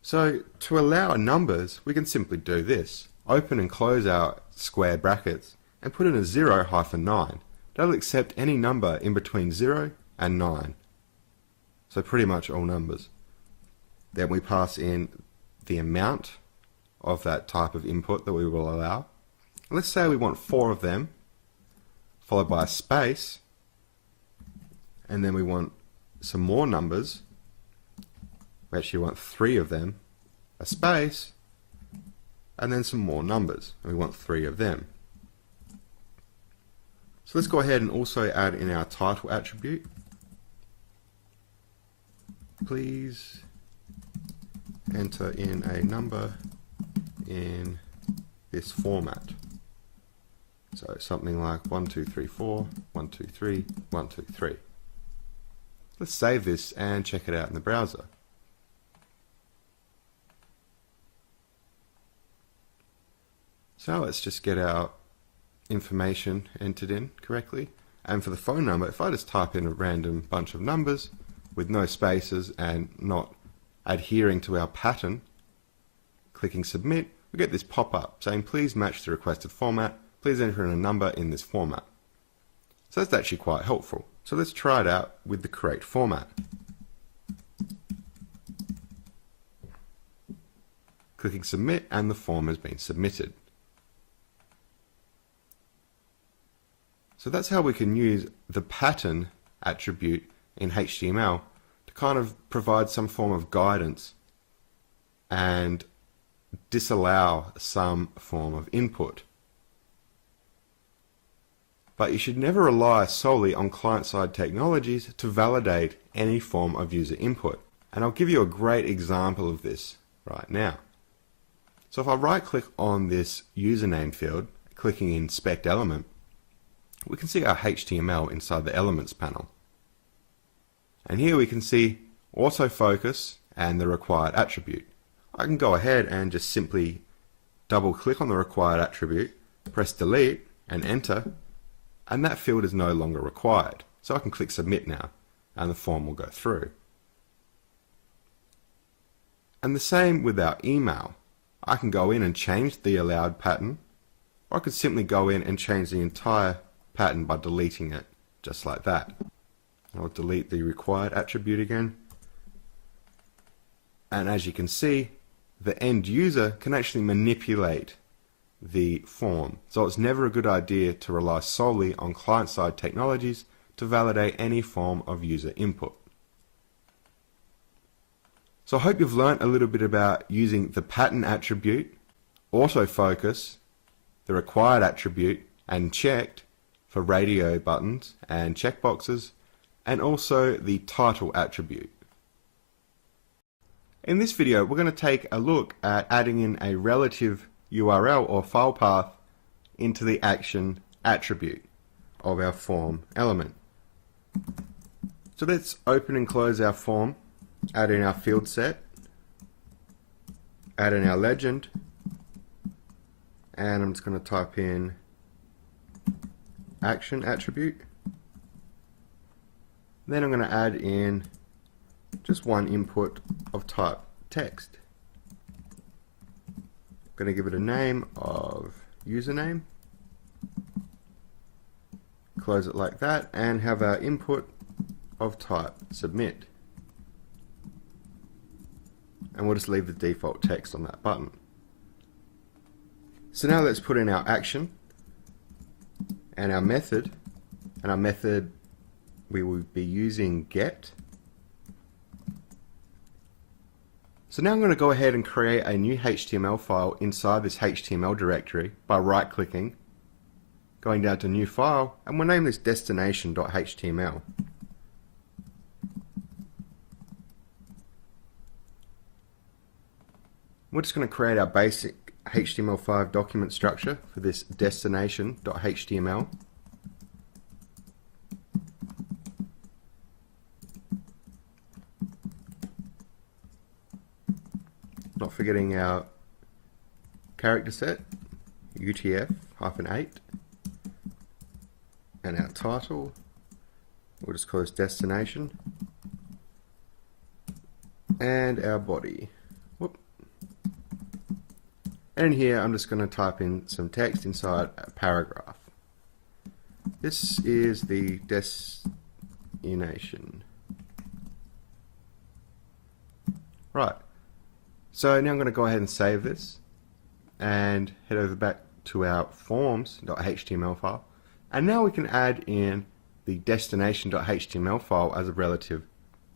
So to allow numbers, we can simply do this. Open and close our square brackets and put in a 0-9. That'll accept any number in between 0 and 9. So pretty much all numbers. Then we pass in the amount of that type of input that we will allow. Let's say we want 4 of them, followed by a space, and then we want some more numbers. We actually want 3 of them, a space, and then some more numbers. And we want 3 of them. So let's go ahead and also add in our title attribute. Please enter in a number in this format. So something like 1, 2, 3, 4, 1, 2, 3, 1, 2, 3. Let's save this and check it out in the browser. So let's just get our information entered in correctly. And for the phone number, if I just type in a random bunch of numbers with no spaces and not adhering to our pattern, clicking submit, we get this pop-up saying please match the requested format, please enter in a number in this format. So that's actually quite helpful. So let's try it out with the correct format. Clicking submit and the form has been submitted. So that's how we can use the pattern attribute in HTML to kind of provide some form of guidance and disallow some form of input. But you should never rely solely on client-side technologies to validate any form of user input. And I'll give you a great example of this right now. So if I right-click on this username field, clicking Inspect Element, we can see our HTML inside the Elements panel. And here we can see autofocus and the required attribute. I can go ahead and just simply double-click on the required attribute, press delete and enter, and that field is no longer required. So I can click submit now and the form will go through. And the same with our email. I can go in and change the allowed pattern, or I could simply go in and change the entire pattern by deleting it, just like that. I'll delete the required attribute again. And as you can see, the end user can actually manipulate the form. So it's never a good idea to rely solely on client-side technologies to validate any form of user input. So I hope you've learned a little bit about using the pattern attribute, autofocus, the required attribute, and checked for radio buttons and checkboxes, and also the title attribute. In this video, we're going to take a look at adding in a relative URL or file path into the action attribute of our form element. So let's open and close our form, add in our field set, add in our legend, and I'm just going to type in action attribute. Then I'm going to add in just one input of type text. I'm going to give it a name of username, close it like that, and have our input of type submit. And we'll just leave the default text on that button. So now let's put in our action and our method. And our method, we will be using get. So now I'm going to go ahead and create a new HTML file inside this HTML directory by right-clicking, going down to new file, and we'll name this destination.html. We're just going to create our basic HTML5 document structure for this destination.html. not forgetting our character set, UTF-8, and our title, we'll just call this destination, and our body. Whoop. And here I'm just going to type in some text inside a paragraph. This is the destination. Right. So now I'm going to go ahead and save this and head over back to our forms.html file. And now we can add in the destination.html file as a relative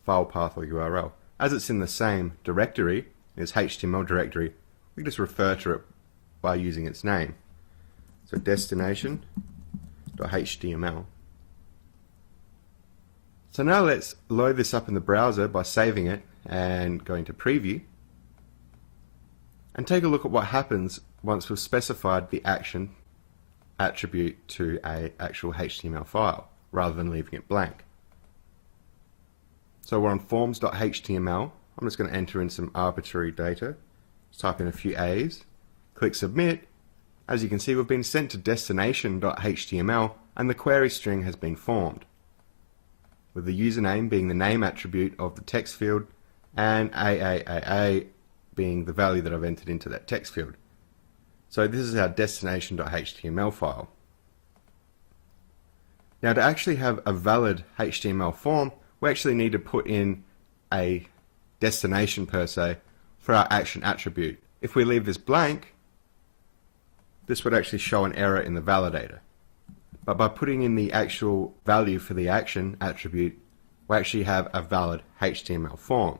file path or URL. As it's in the same directory, this HTML directory, we can just refer to it by using its name. So destination.html. So now let's load this up in the browser by saving it and going to preview. And take a look at what happens once we've specified the action attribute to an actual HTML file rather than leaving it blank. So we're on forms.html. I'm just going to enter in some arbitrary data. Just type in a few A's, click submit. As you can see, we've been sent to destination.html and the query string has been formed, with the username being the name attribute of the text field and AAAA being the value that I've entered into that text field. So this is our destination.html file. Now to actually have a valid HTML form, we actually need to put in a destination per se for our action attribute. If we leave this blank, this would actually show an error in the validator. But by putting in the actual value for the action attribute, we actually have a valid HTML form.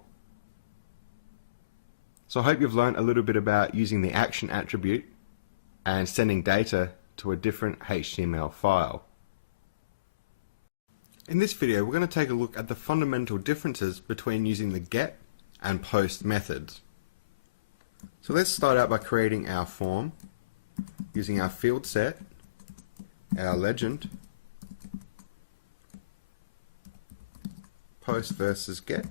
So I hope you've learned a little bit about using the action attribute and sending data to a different HTML file. In this video, we're going to take a look at the fundamental differences between using the get and post methods. So let's start out by creating our form using our field set, our legend, post versus get,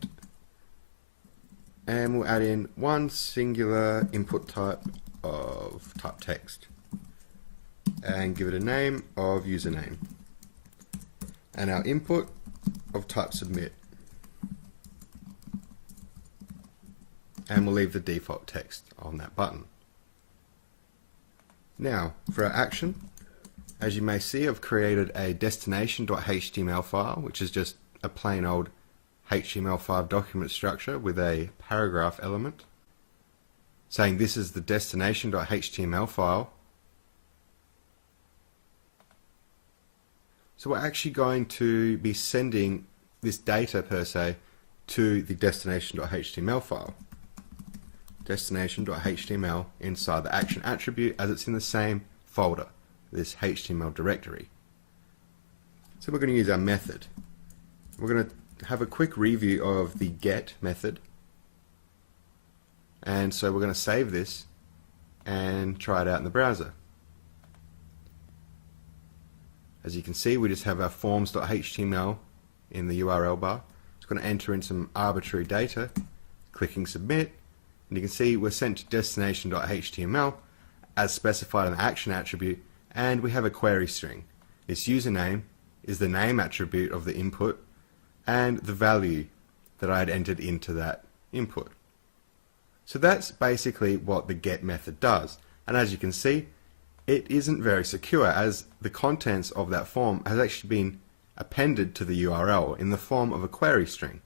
and we'll add in one singular input type of type text and give it a name of username and our input of type submit, and we'll leave the default text on that button. Now for our action, as you may see, I've created a destination.html file, which is just a plain old HTML5 document structure with a paragraph element saying this is the destination.html file. So we're actually going to be sending this data per se to the destination.html file. Destination.html inside the action attribute as it's in the same folder, this HTML directory. So we're going to use our method. We're going to have a quick review of the get method, and so we're going to save this and try it out in the browser. As you can see, we just have our forms.html in the URL bar. It's going to enter in some arbitrary data, clicking submit, and you can see we're sent to destination.html as specified in the action attribute, and we have a query string. Its username is the name attribute of the input and the value that I had entered into that input. So that's basically what the get method does, and as you can see, it isn't very secure as the contents of that form has actually been appended to the URL in the form of a query string.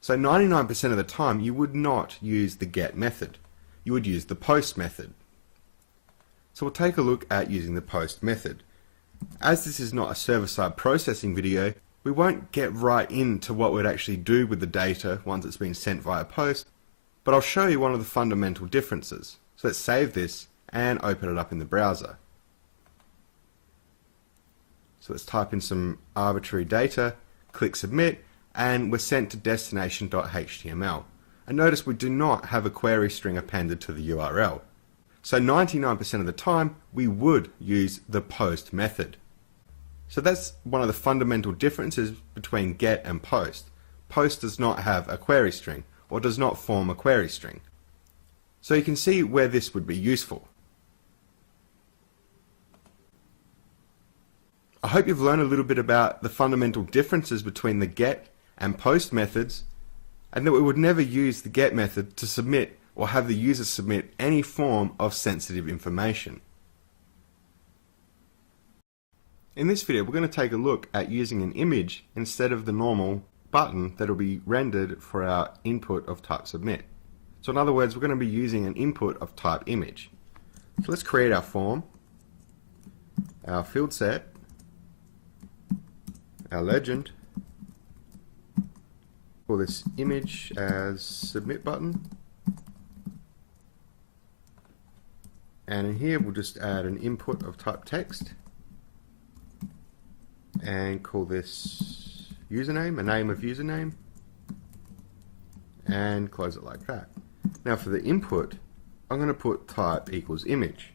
So 99% of the time you would not use the get method, you would use the post method. So we'll take a look at using the post method. As this is not a server-side processing video, we won't get right into what we'd actually do with the data once it's been sent via post, but I'll show you one of the fundamental differences. So let's save this and open it up in the browser. So let's type in some arbitrary data, click submit, and we're sent to destination.html. And notice we do not have a query string appended to the URL. So 99% of the time we would use the post method. So that's one of the fundamental differences between get and post. Post does not have a query string or does not form a query string. So you can see where this would be useful. I hope you've learned a little bit about the fundamental differences between the get and post methods, and that we would never use the get method to submit or have the user submit any form of sensitive information. In this video, we're going to take a look at using an image instead of the normal button that will be rendered for our input of type submit. So in other words, we're going to be using an input of type image. So let's create our form, our field set, our legend, call this image as submit button, and in here we'll just add an input of type text and call this username, a name of username, and close it like that. Now for the input, I'm going to put type equals image.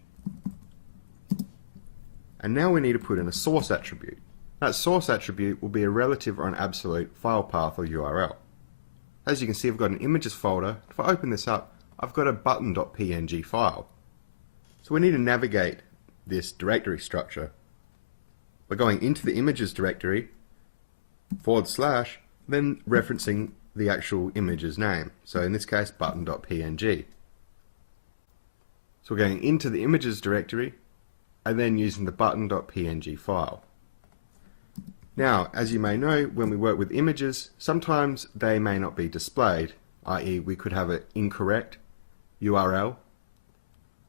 And now we need to put in a source attribute. That source attribute will be a relative or an absolute file path or URL. As you can see, I've got an images folder. If I open this up, I've got a button.png file. So we need to navigate this directory structure by going into the images directory, / then referencing the actual image's name. So in this case, button.png. So we're going into the images directory and then using the button.png file. Now, as you may know, when we work with images, sometimes they may not be displayed, i.e. we could have an incorrect URL,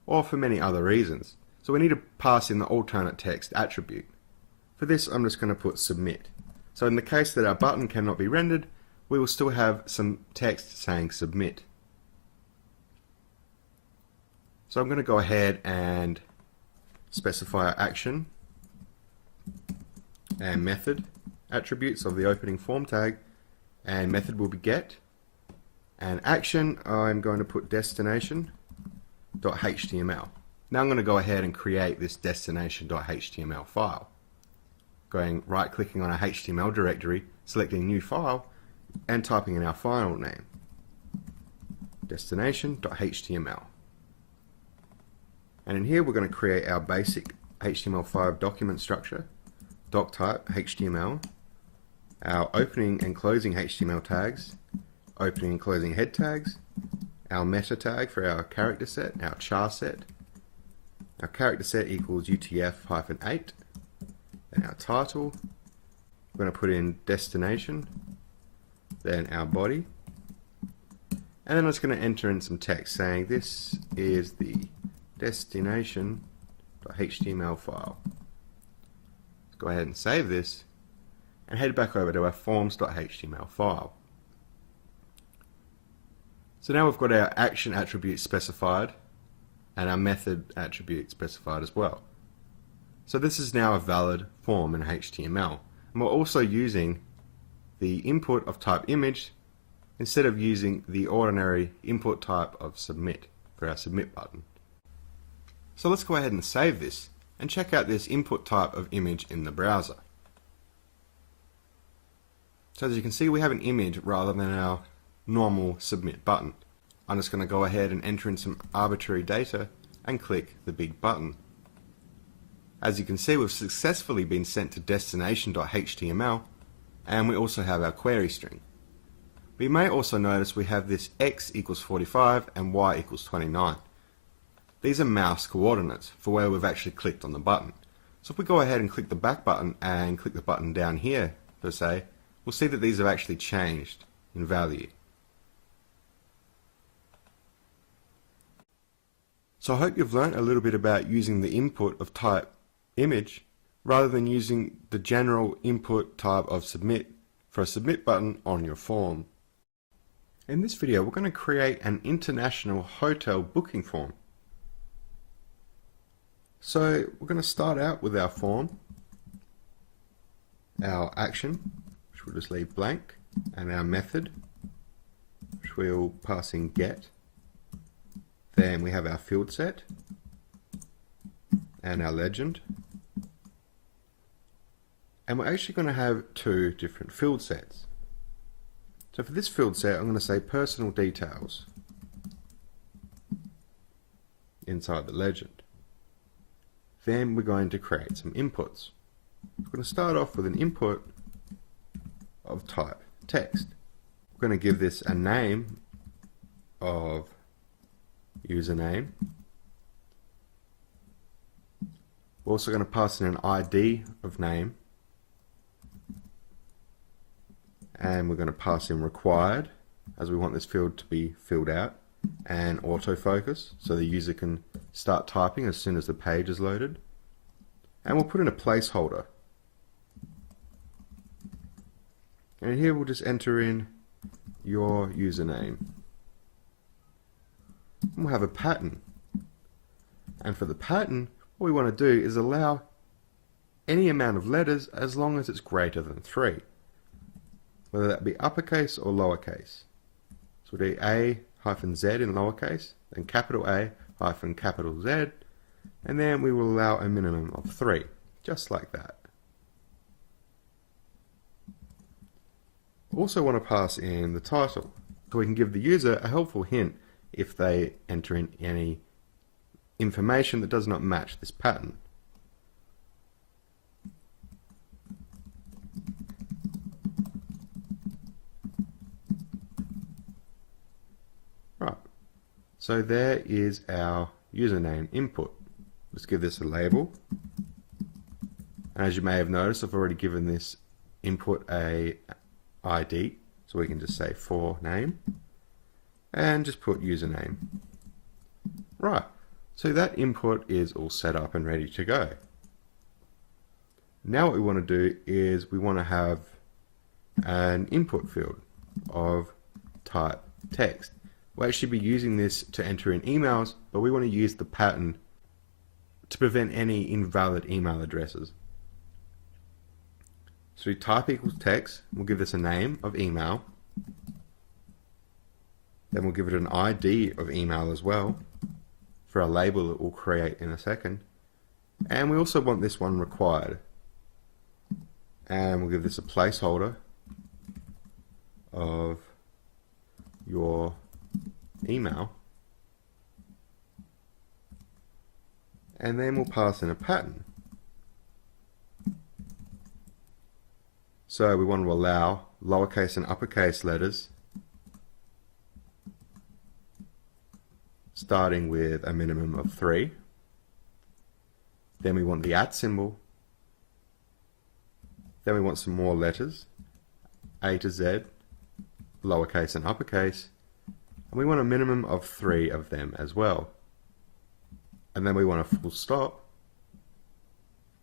or for many other reasons. So we need to pass in the alternate text attribute. For this, I'm just going to put submit. So in the case that our button cannot be rendered, we will still have some text saying submit. So I'm going to go ahead and specify our action and method attributes of the opening form tag, and method will be get, and action I'm going to put destination.html. Now I'm going to go ahead and create this destination.html file. Going right clicking on our HTML directory, selecting new file, and typing in our file name, destination.html. And in here we're going to create our basic HTML5 document structure, doc type HTML, our opening and closing HTML tags, opening and closing head tags, our meta tag for our character set, our char set. Our character set equals UTF-8, and our title, we're going to put in destination, then our body, and then I'm just going to enter in some text saying this is the destination.html file. Let's go ahead and save this and head back over to our forms.html file. So now we've got our action attribute specified and our method attribute specified as well. So this is now a valid form in HTML, and we're also using the input of type image instead of using the ordinary input type of submit for our submit button. So let's go ahead and save this and check out this input type of image in the browser. So as you can see, we have an image rather than our normal submit button. I'm just going to go ahead and enter in some arbitrary data and click the big button. As you can see, we've successfully been sent to destination.html, and we also have our query string. We may also notice we have this x equals 45 and y equals 29. These are mouse coordinates for where we've actually clicked on the button. So if we go ahead and click the back button and click the button down here, per se, we'll see that these have actually changed in value. So I hope you've learnt a little bit about using the input of type image rather than using the general input type of submit for a submit button on your form. In this video, we're going to create an international hotel booking form. So we're going to start out with our form, our action, which we'll just leave blank, and our method, which we'll pass in get. Then we have our field set and our legend. And we're actually going to have two different field sets. So for this field set, I'm going to say personal details. inside the legend. Then we're going to create some inputs. We're going to start off with an input of type text. We're going to give this a name of username. We're also going to pass in an ID of name, and we're going to pass in required, as we want this field to be filled out, and autofocus, so the user can start typing as soon as the page is loaded. And we'll put in a placeholder. And here we'll just enter in your username. And we'll have a pattern. And for the pattern, what we want to do is allow any amount of letters as long as it's greater than 3. Whether that be uppercase or lowercase. So we'll do A-Z in lowercase, then capital A-capital Z, and then we will allow a minimum of 3, just like that. Also want to pass in the title, so we can give the user a helpful hint if they enter in any information that does not match this pattern. Right, so there is our username input. Let's give this a label. And as you may have noticed, I've already given this input a ID, so we can just say for name and just put username. Right, so that input is all set up and ready to go. Now what we want to do is we want to have an input field of type text. We'll actually be using this to enter in emails, but we want to use the pattern to prevent any invalid email addresses. So we type equals text, we'll give this a name of email, then we'll give it an ID of email as well for a label that we'll create in a second, and we also want this one required, and we'll give this a placeholder of your email, and then we'll pass in a pattern. So we want to allow lowercase and uppercase letters starting with a minimum of 3. Then we want the @ symbol. Then we want some more letters, A to Z, lowercase and uppercase, and we want a minimum of 3 of them as well. And then we want a full stop,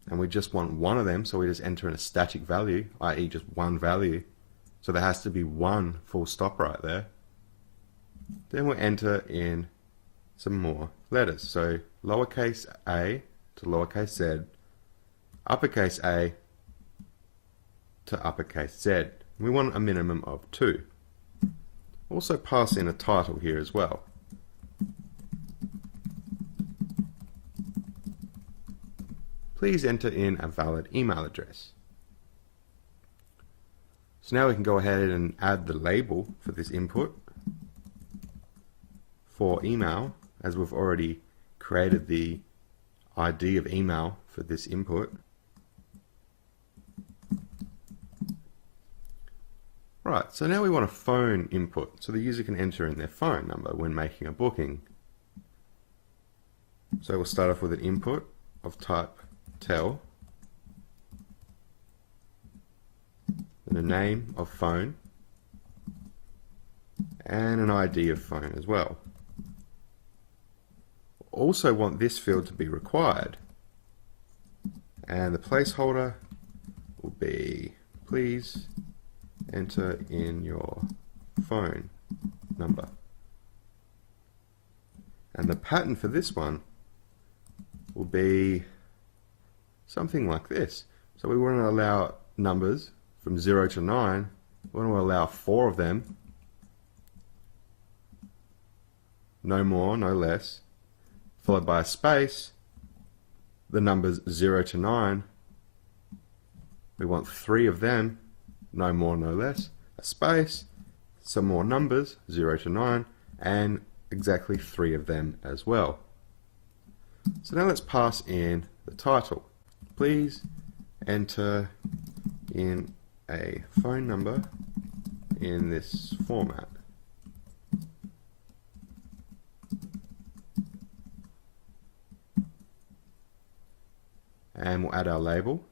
and we just want one of them, so we just enter in a static value, i.e. just one value. So there has to be one full stop right there. Then we'll enter in some more letters. So lowercase a to lowercase z, uppercase A to uppercase Z. We want a minimum of 2. Also pass in a title here as well. Please enter in a valid email address. So now we can go ahead and add the label for this input for email, as we've already created the ID of email for this input. Right, so now we want a phone input, so the user can enter in their phone number when making a booking. So we'll start off with an input of type tel, then a name of phone, and an ID of phone as well. Also want this field to be required, and the placeholder will be please enter in your phone number. And the pattern for this one will be something like this. So we want to allow numbers from 0 to 9. We want to allow 4 of them, no more, no less, followed by a space, the numbers 0 to 9. We want 3 of them, no more, no less, a space, some more numbers, 0 to 9, and exactly 3 of them as well. So now let's pass in the title. Please enter in a phone number in this format. And we'll add our label.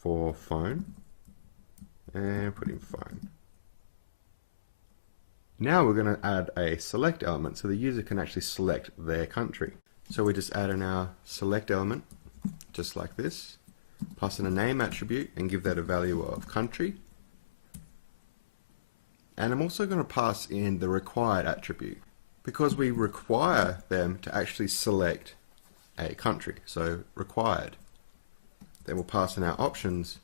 For phone, and put in phone. Now we're going to add a select element so the user can actually select their country. So we just add in our select element just like this, pass in a name attribute and give that a value of country. And I'm also going to pass in the required attribute because we require them to actually select a country, so required. Then we'll pass in our options,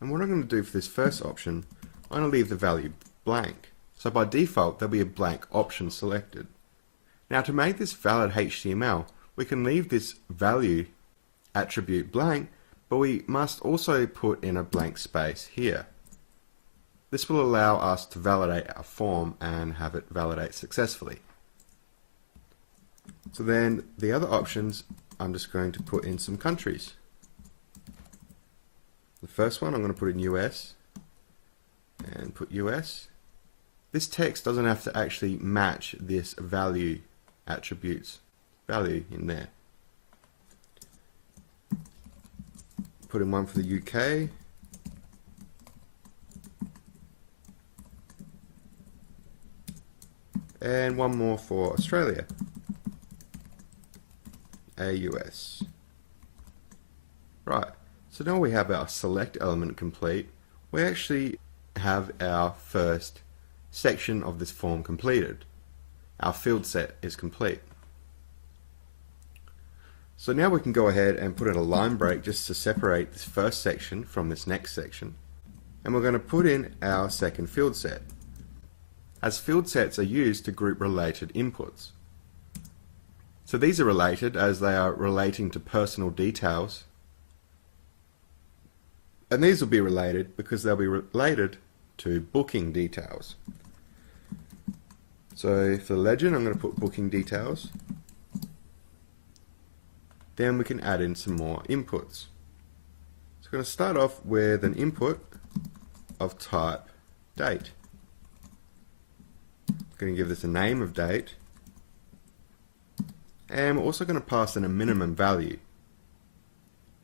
and what I'm going to do for this first option, I'm going to leave the value blank. So by default there'll be a blank option selected. Now to make this valid HTML, we can leave this value attribute blank, but we must also put in a blank space here. This will allow us to validate our form and have it validate successfully. So then the other options, I'm just going to put in some countries. The first one I'm going to put in US and put US. This text doesn't have to actually match this value attributes value in there. Put in one for the UK. And one more for Australia. AUS. Right. So now we have our select element complete, we actually have our first section of this form completed. Our field set is complete. So now we can go ahead and put in a line break just to separate this first section from this next section. And we're going to put in our second field set, as field sets are used to group related inputs. So these are related as they are relating to personal details. And these will be related because they'll be related to booking details. So for the legend, I'm going to put booking details. Then we can add in some more inputs. So I'm going to start off with an input of type date. I'm going to give this a name of date. And we're also going to pass in a minimum value,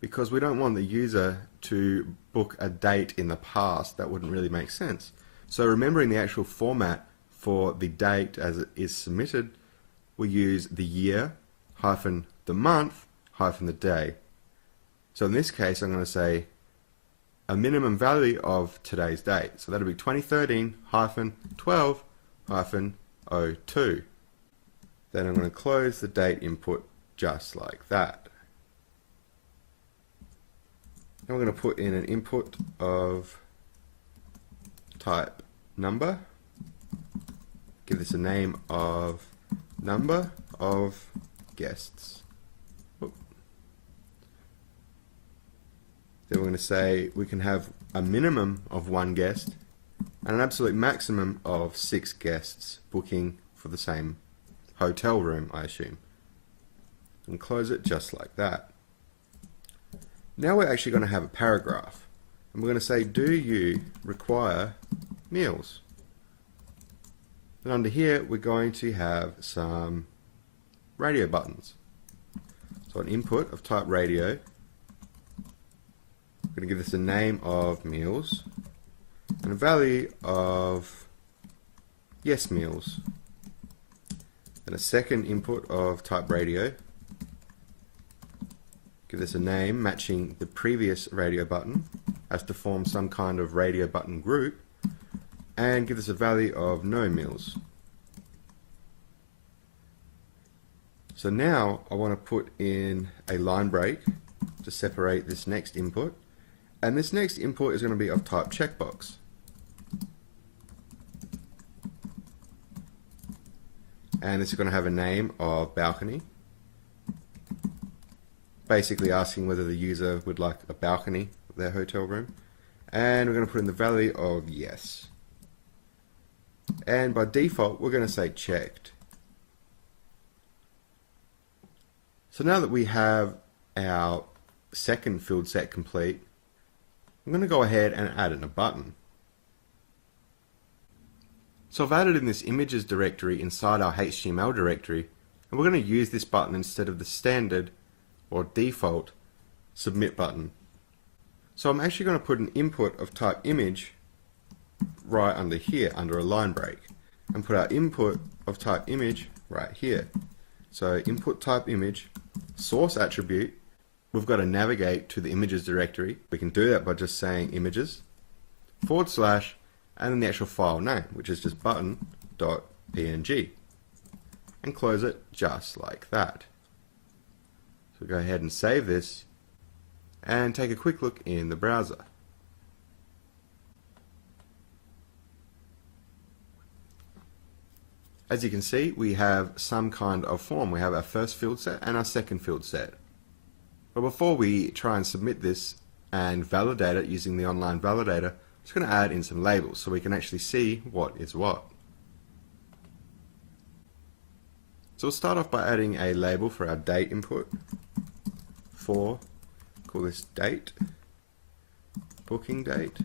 because we don't want the user to book a date in the past. That wouldn't really make sense. So remembering the actual format for the date as it is submitted, we use the year hyphen the month hyphen the day. So in this case I'm going to say a minimum value of today's date. So that'll be 2013 hyphen 12 hyphen 02. Then I'm going to close the date input just like that. Now we're going to put in an input of type number. Give this a name of number of guests. Then we're going to say we can have a minimum of 1 guest and an absolute maximum of 6 guests booking for the same hotel room, I assume. And close it just like that. Now we're actually going to have a paragraph, and we're going to say, do you require meals? And under here we're going to have some radio buttons. So an input of type radio. I'm going to give this a name of meals and a value of yes meals. Then a second input of type radio. Give this a name matching the previous radio button as to form some kind of radio button group, and give this a value of no meals. So now I want to put in a line break to separate this next input, and this next input is going to be of type checkbox. And this is going to have a name of balcony, basically asking whether the user would like a balcony for their hotel room. And we're going to put in the value of yes. And by default, we're going to say checked. So now that we have our second field set complete, I'm going to go ahead and add in a button. So I've added in this images directory inside our HTML directory, and we're going to use this button instead of the standard or default submit button. So I'm actually going to put an input of type image right under here, under a line break, and put our input of type image right here. So input type image, source attribute, we've got to navigate to the images directory. We can do that by just saying images, / and then the actual file name, which is just button.png, and close it just like that. So go ahead and save this and take a quick look in the browser. As you can see, we have some kind of form. We have our first field set and our second field set. But before we try and submit this and validate it using the online validator, I'm just going to add in some labels so we can actually see what is what. So we'll start off by adding a label for our date input. Call this date, booking date,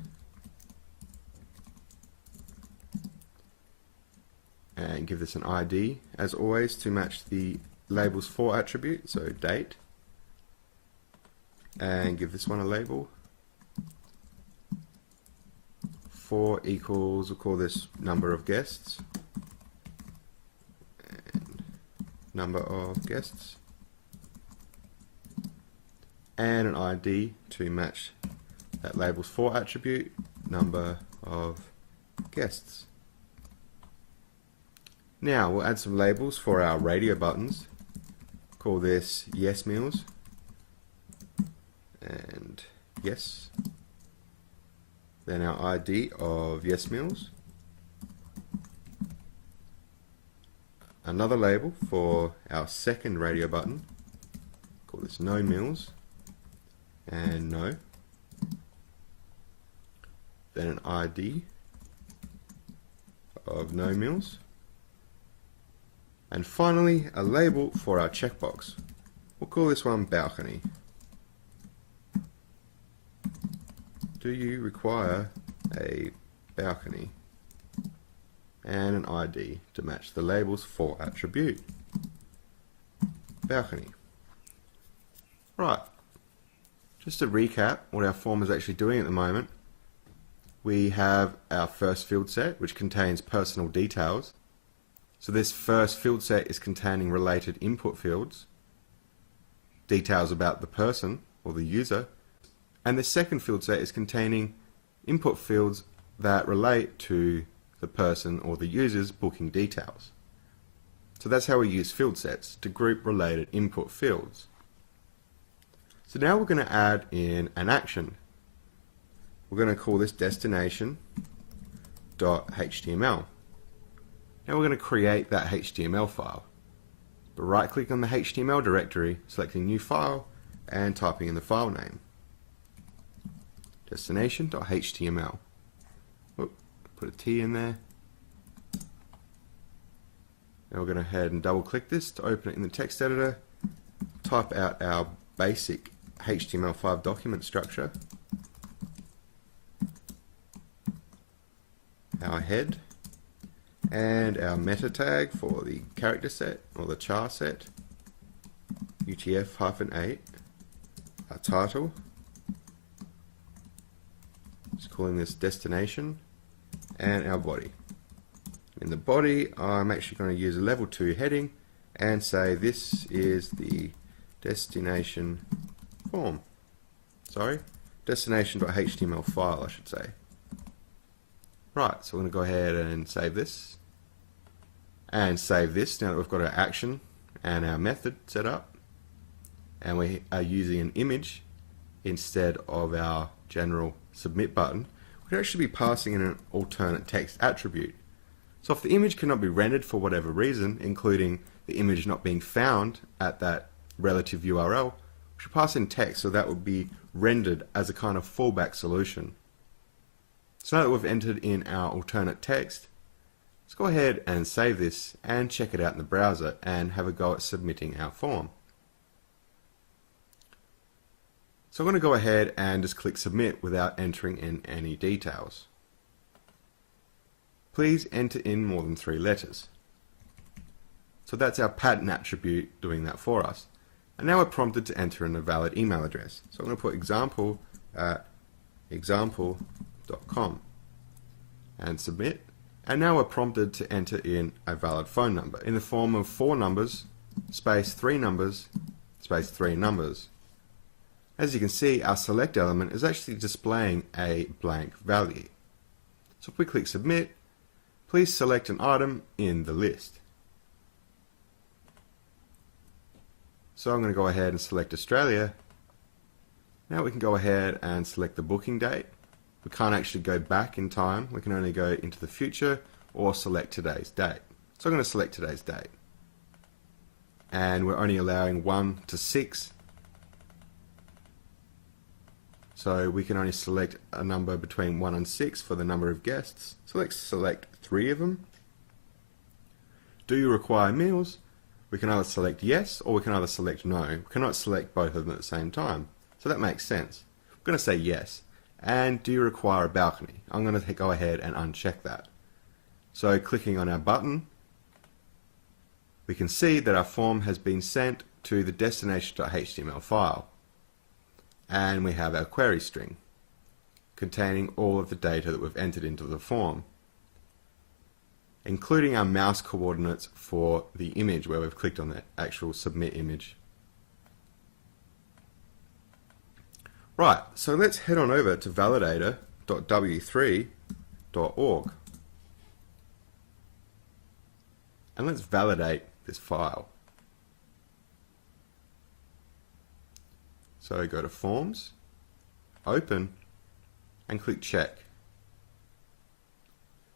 and give this an ID as always to match the labels for attribute, so date, and give this one a label. 4 equals, we'll call this number of guests, and number of guests, and an ID to match that labels for attribute, number of guests. Now we'll add some labels for our radio buttons. Call this yes meals and yes. Then our ID of yes meals. Another label for our second radio button. Call this no meals and no. Then an ID of no meals. And finally, a label for our checkbox. We'll call this one balcony. Do you require a balcony? And an ID to match the labels for attribute. Balcony. Right. Just to recap what our form is actually doing at the moment, we have our first field set, which contains personal details. So this first field set is containing related input fields, details about the person or the user, and the second field set is containing input fields that relate to the person or the user's booking details. So that's how we use field sets, to group related input fields. So now we're going to add in an action. We're going to call this destination.html. Now we're going to create that HTML file. But right click on the HTML directory, selecting new file, and typing in the file name. Destination.html. Put a T in there. Now we're going to head and double click this to open it in the text editor. Type out our basic HTML5 document structure. Our head. And our meta tag for the character set or the char set, UTF-8, our title, just calling this destination, and our body. In the body, I'm actually going to use a level 2 heading and say this is the destination form. Sorry, destination.html file, I should say. Right, so we're going to go ahead and save this. And save this now that we've got our action and our method set up. And we are using an image instead of our general submit button. We could actually be passing in an alternate text attribute. So if the image cannot be rendered for whatever reason, including the image not being found at that relative URL, we should pass in text so that would be rendered as a kind of fallback solution. So now that we've entered in our alternate text, Let's go ahead and save this and check it out in the browser and have a go at submitting our form. So I'm going to go ahead and just click submit without entering in any details. Please enter in more than 3 letters. So that's our pattern attribute doing that for us. And now we're prompted to enter in a valid email address. So I'm going to put example@example.com and submit. And now we're prompted to enter in a valid phone number in the form of 4 numbers, space 3 numbers, space 3 numbers. As you can see, our select element is actually displaying a blank value. So if we click submit, please select an item in the list. So I'm going to go ahead and select Australia. Now we can go ahead and select the booking date. We can't actually go back in time. We can only go into the future or select today's date. So I'm going to select today's date. And we're only allowing 1 to 6. So we can only select a number between 1 and 6 for the number of guests. So let's select 3 of them. Do you require meals? We can either select yes or we can either select no. We cannot select both of them at the same time. So that makes sense. I'm going to say yes. And do you require a balcony? I'm going to go ahead and uncheck that. So clicking on our button, we can see that our form has been sent to the destination.html file. And we have our query string containing all of the data that we've entered into the form, including our mouse coordinates for the image where we've clicked on the actual submit image. Right, so let's head on over to validator.w3.org and let's validate this file. So go to Forms, Open, and click Check.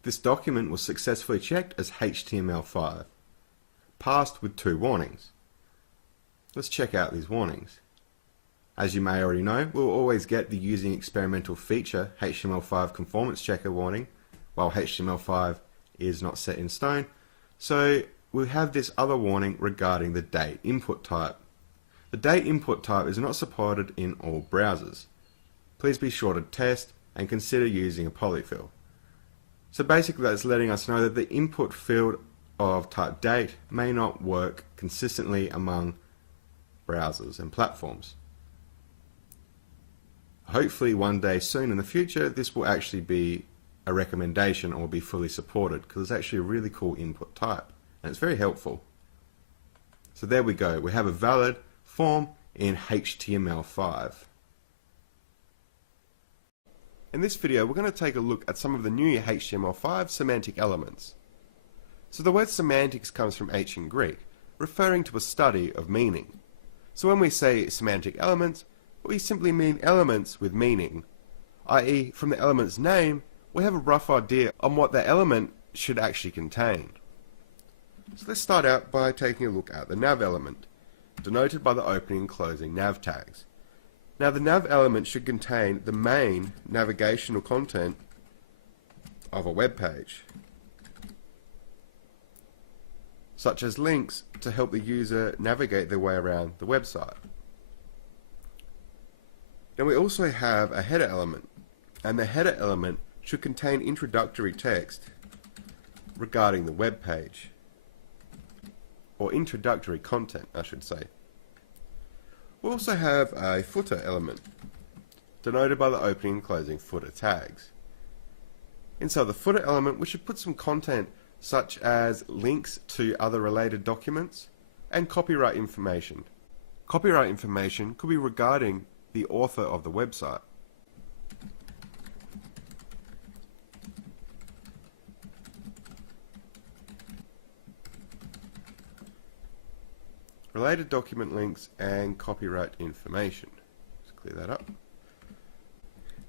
This document was successfully checked as HTML5, passed with 2 warnings. Let's check out these warnings. As you may already know, we'll always get the using experimental feature HTML5 conformance checker warning, while HTML5 is not set in stone. So we have this other warning regarding the date input type. The date input type is not supported in all browsers. Please be sure to test and consider using a polyfill. So basically that's letting us know that the input field of type date may not work consistently among browsers and platforms. Hopefully one day soon in the future this will actually be a recommendation or be fully supported, because it's actually a really cool input type and it's very helpful. So there we go, we have a valid form in HTML5. In this video we're going to take a look at some of the new HTML5 semantic elements. So the word semantics comes from ancient Greek, referring to a study of meaning. So when we say semantic elements, we simply mean elements with meaning, i.e. from the element's name we have a rough idea on what the element should actually contain. So let's start out by taking a look at the nav element, denoted by the opening and closing nav tags. Now the nav element should contain the main navigational content of a web page, such as links to help the user navigate their way around the website. Now we also have a header element, and the header element should contain introductory text regarding the web page, or introductory content I should say. We also have a footer element, denoted by the opening and closing footer tags. Inside the footer element we should put some content such as links to other related documents and copyright information. Copyright information could be regarding the author of the website. Related document links and copyright information. Let's clear that up.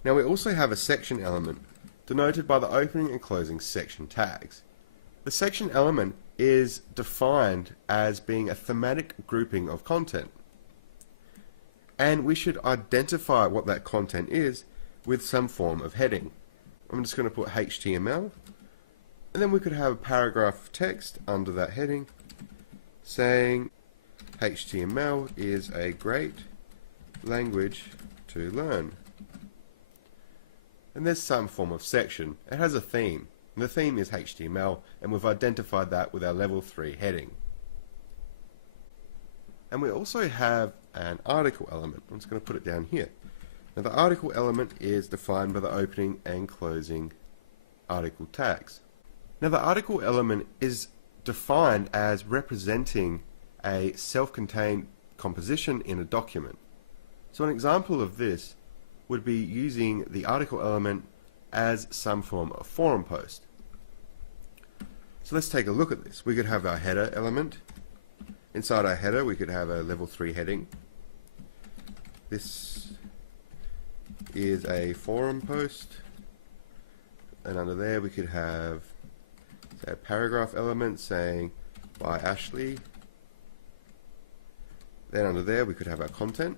Now we also have a section element, denoted by the opening and closing section tags. The section element is defined as being a thematic grouping of content, and we should identify what that content is with some form of heading. I'm just going to put HTML And then we could have a paragraph of text under that heading saying HTML is a great language to learn. And there's some form of section. It has a theme. And the theme is HTML, and we've identified that with our level 3 heading. And we also have an article element. I'm just going to put it down here. Now the article element is defined by the opening and closing article tags. Now the article element is defined as representing a self-contained composition in a document. So an example of this would be using the article element as some form of forum post. So let's take a look at this. We could have our header element. Inside our header we could have a level 3 heading. This is a forum post, and under there we could have, say, a paragraph element saying by Ashley. Then under there we could have our content.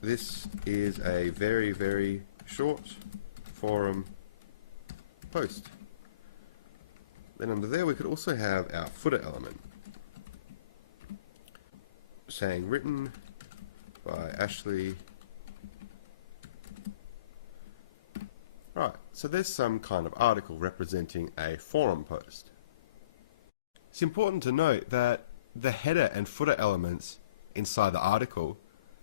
This is a very, very short forum post. Then under there we could also have our footer element saying written by Ashley. Right, so there's some kind of article representing a forum post. It's important to note that the header and footer elements inside the article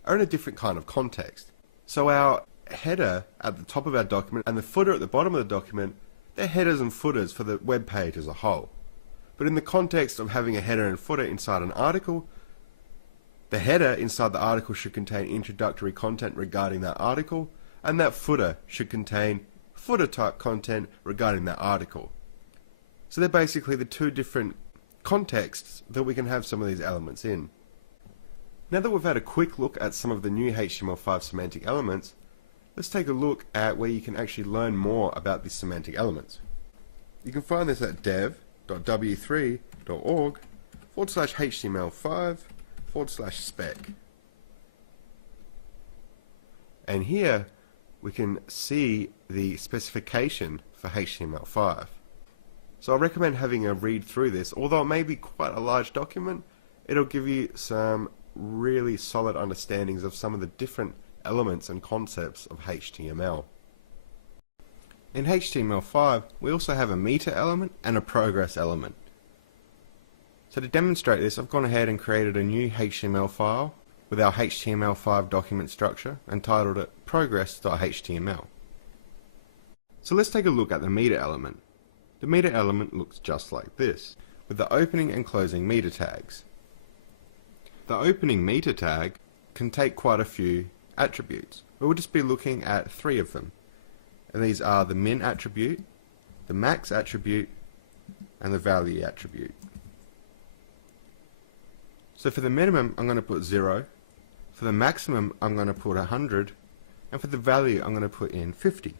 are in a different kind of context. So our header at the top of our document and the footer at the bottom of the document, they're headers and footers for the web page as a whole. But in the context of having a header and footer inside an article, the header inside the article should contain introductory content regarding that article, and that footer should contain footer type content regarding that article. So they're basically the two different contexts that we can have some of these elements in. Now that we've had a quick look at some of the new HTML5 semantic elements, let's take a look at where you can actually learn more about these semantic elements. You can find this at dev.w3.org/HTML5/spec. And here we can see the specification for HTML5. So I recommend having a read through this. Although it may be quite a large document, it'll give you some really solid understandings of some of the different elements and concepts of HTML. In HTML5, we also have a meta element and a progress element. So to demonstrate this, I've gone ahead and created a new HTML file with our HTML5 document structure and titled it progress.html. So let's take a look at the meta element. The meta element looks just like this, with the opening and closing meta tags. The opening meta tag can take quite a few attributes. We'll just be looking at 3 of them. And these are the min attribute, the max attribute, and the value attribute. So for the minimum, I'm going to put 0. For the maximum, I'm going to put 100. And for the value, I'm going to put in 50.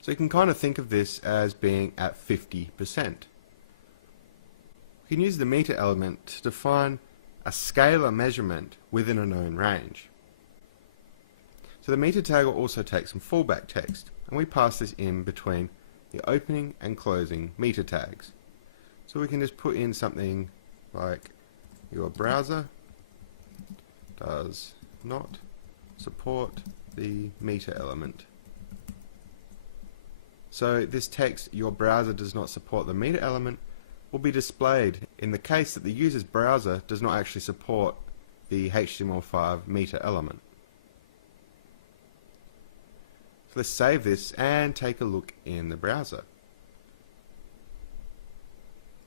So you can kind of think of this as being at 50%. We can use the meta element to define a scalar measurement within a known range. So the meta tag will also take some fallback text, and we pass this in between the opening and closing meta tags. So we can just put in something like your browser does not support the meta element. So this text, your browser does not support the meta element, will be displayed in the case that the user's browser does not actually support the HTML5 meta element. So let's save this and take a look in the browser.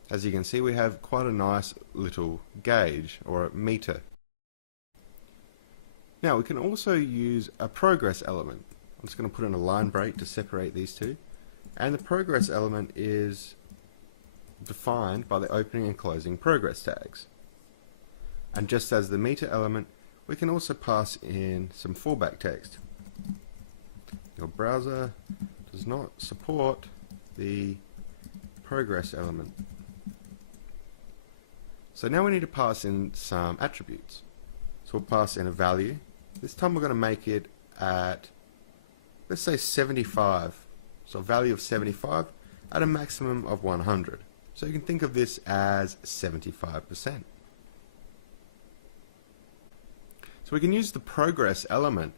As you can see, we have quite a nice little gauge or a meter. Now we can also use a progress element. I'm just going to put in a line break to separate these two. And the progress element is defined by the opening and closing progress tags. And just as the meta element, we can also pass in some fallback text. Your browser does not support the progress element. So now we need to pass in some attributes. So we'll pass in a value. This time we're going to make it at, let's say, 75 So a value of 75 at a maximum of 100. So you can think of this as 75%. So we can use the progress element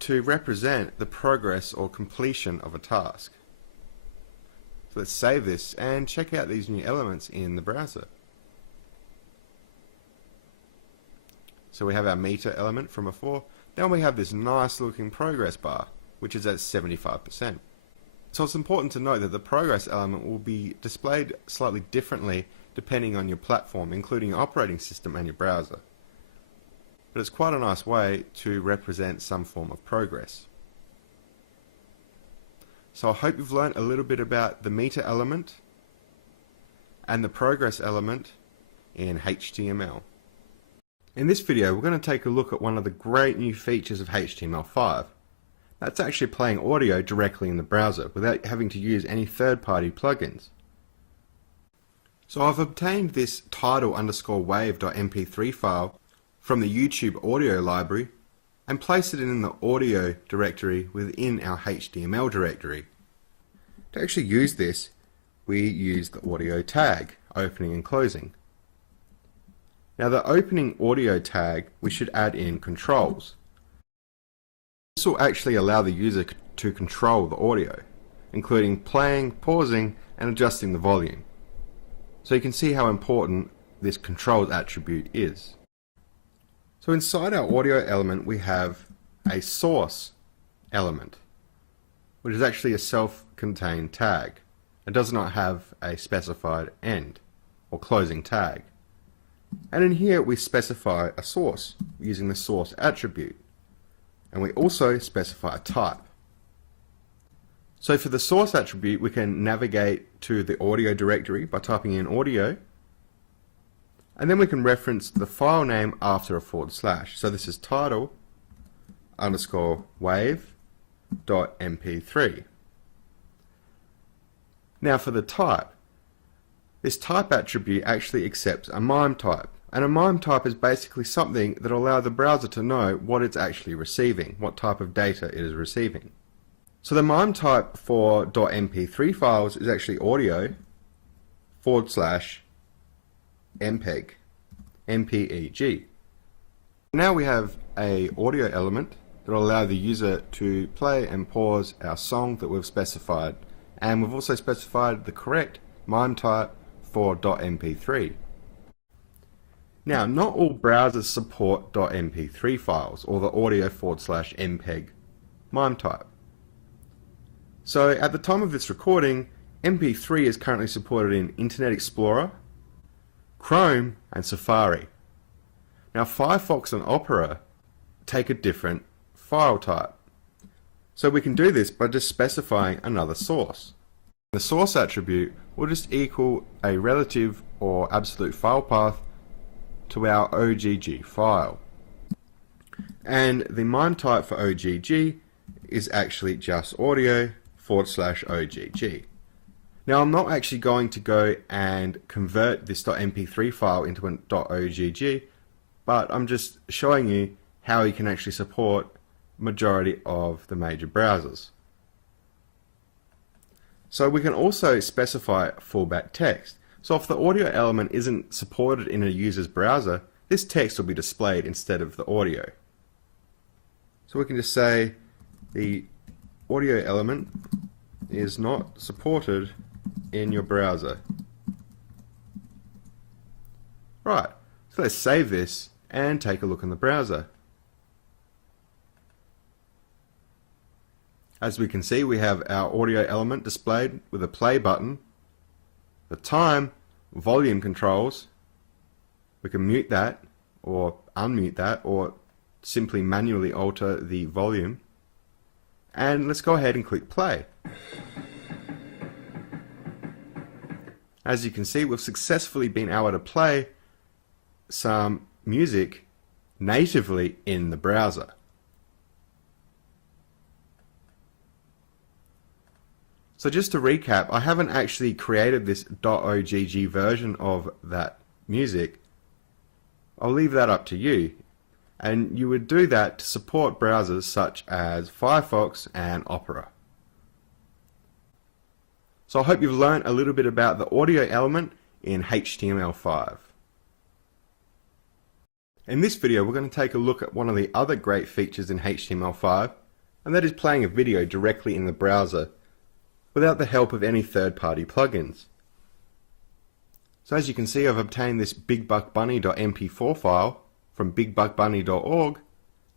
to represent the progress or completion of a task. So let's save this and check out these new elements in the browser. So we have our meter element from before. Then we have this nice looking progress bar, which is at 75%. So it's important to note that the progress element will be displayed slightly differently depending on your platform, including your operating system and your browser. But it's quite a nice way to represent some form of progress. So I hope you've learned a little bit about the meter element and the progress element in HTML. In this video, we're going to take a look at one of the great new features of HTML5. That's actually playing audio directly in the browser without having to use any third-party plugins. So I've obtained this title_wave.mp3 file from the YouTube audio library and placed it in the audio directory within our HTML directory. To actually use this, we use the audio tag, opening and closing. Now the opening audio tag, we should add in controls. This will actually allow the user to control the audio, including playing, pausing, and adjusting the volume. So you can see how important this controls attribute is. So inside our audio element we have a source element, which is actually a self-contained tag. It does not have a specified end or closing tag. And in here we specify a source using the source attribute. And we also specify a type. So for the source attribute, we can navigate to the audio directory by typing in audio. And then we can reference the file name after a /. So this is title_wave.mp3. Now for the type, this type attribute actually accepts a MIME type. And a MIME type is basically something that will allow the browser to know what it's actually receiving, what type of data it is receiving. So the MIME type for .mp3 files is actually audio /MPEG, MPEG. Now we have a audio element that will allow the user to play and pause our song that we've specified. And we've also specified the correct MIME type for .mp3. Now, not all browsers support .mp3 files or the audio /MPEG MIME type. So at the time of this recording, MP3 is currently supported in Internet Explorer, Chrome and Safari. Now Firefox and Opera take a different file type. So we can do this by just specifying another source. The source attribute will just equal a relative or absolute file path to our OGG file. And the MIME type for OGG is actually just audio /OGG. Now I'm not actually going to go and convert this .mp3 file into an .ogg, but I'm just showing you how you can actually support majority of the major browsers. So we can also specify fallback text. So if the audio element isn't supported in a user's browser, this text will be displayed instead of the audio. So we can just say the audio element is not supported in your browser. Right, so let's save this and take a look in the browser. As we can see, we have our audio element displayed with a play button, the time, volume controls. We can mute that or unmute that or simply manually alter the volume. And let's go ahead and click play. As you can see, we've successfully been able to play some music natively in the browser. So just to recap, I haven't actually created this .ogg version of that music. I'll leave that up to you. And you would do that to support browsers such as Firefox and Opera. So I hope you've learned a little bit about the audio element in HTML5. In this video, we're going to take a look at one of the other great features in HTML5, and that is playing a video directly in the browser without the help of any third-party plugins. So as you can see, I've obtained this bigbuckbunny.mp4 file from bigbuckbunny.org,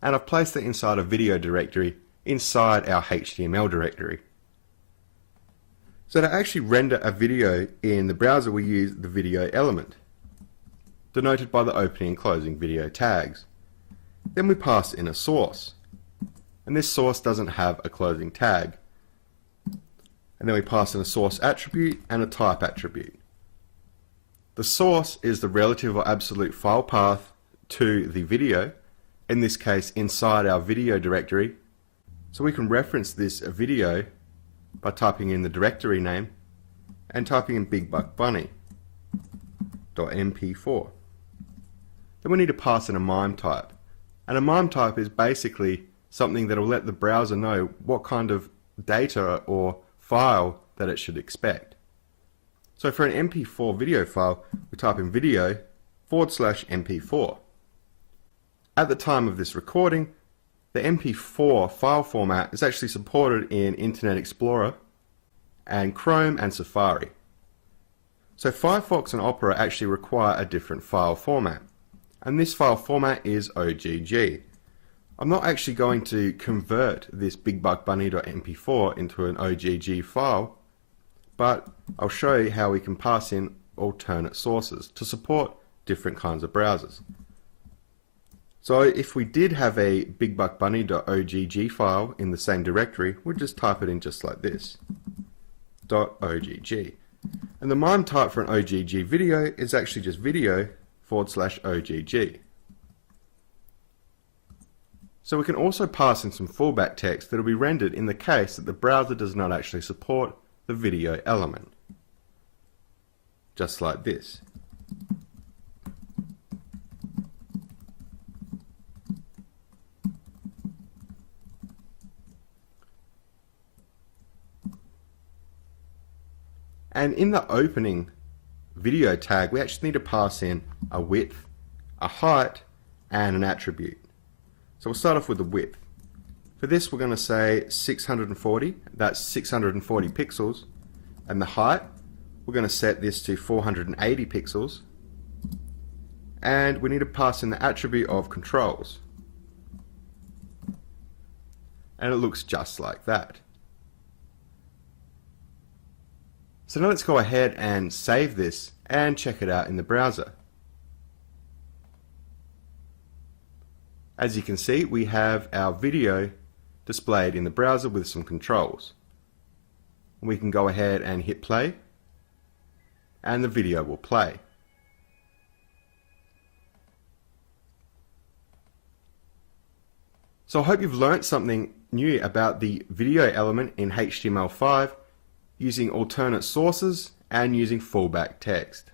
and I've placed it inside a video directory inside our HTML directory. So to actually render a video in the browser, we use the video element, denoted by the opening and closing video tags. Then we pass in a source, and this source doesn't have a closing tag. And then we pass in a source attribute and a type attribute. The source is the relative or absolute file path to the video, in this case inside our video directory. So we can reference this video by typing in the directory name and typing in bigbuckbunny.mp4. Then we need to pass in a MIME type. And a MIME type is basically something that will let the browser know what kind of data or file that it should expect. So for an MP4 video file, we type in video/MP4. At the time of this recording, the MP4 file format is actually supported in Internet Explorer and Chrome and Safari. So Firefox and Opera actually require a different file format, and this file format is OGG. I'm not actually going to convert this bigbuckbunny.mp4 into an OGG file, but I'll show you how we can pass in alternate sources to support different kinds of browsers. So if we did have a bigbuckbunny.ogg file in the same directory, we'd just type it in just like this, .ogg. And the MIME type for an OGG video is actually just video/OGG. So we can also pass in some fallback text that will be rendered in the case that the browser does not actually support the video element. Just like this. And in the opening video tag, we actually need to pass in a width, a height, and an attribute. So we'll start off with the width. For this, we're going to say 640, that's 640 pixels. And the height, we're going to set this to 480 pixels. And we need to pass in the attribute of controls. And it looks just like that. So now let's go ahead and save this and check it out in the browser. As you can see, we have our video displayed in the browser with some controls. We can go ahead and hit play, and the video will play. So I hope you've learned something new about the video element in HTML5 using alternate sources and using fallback text.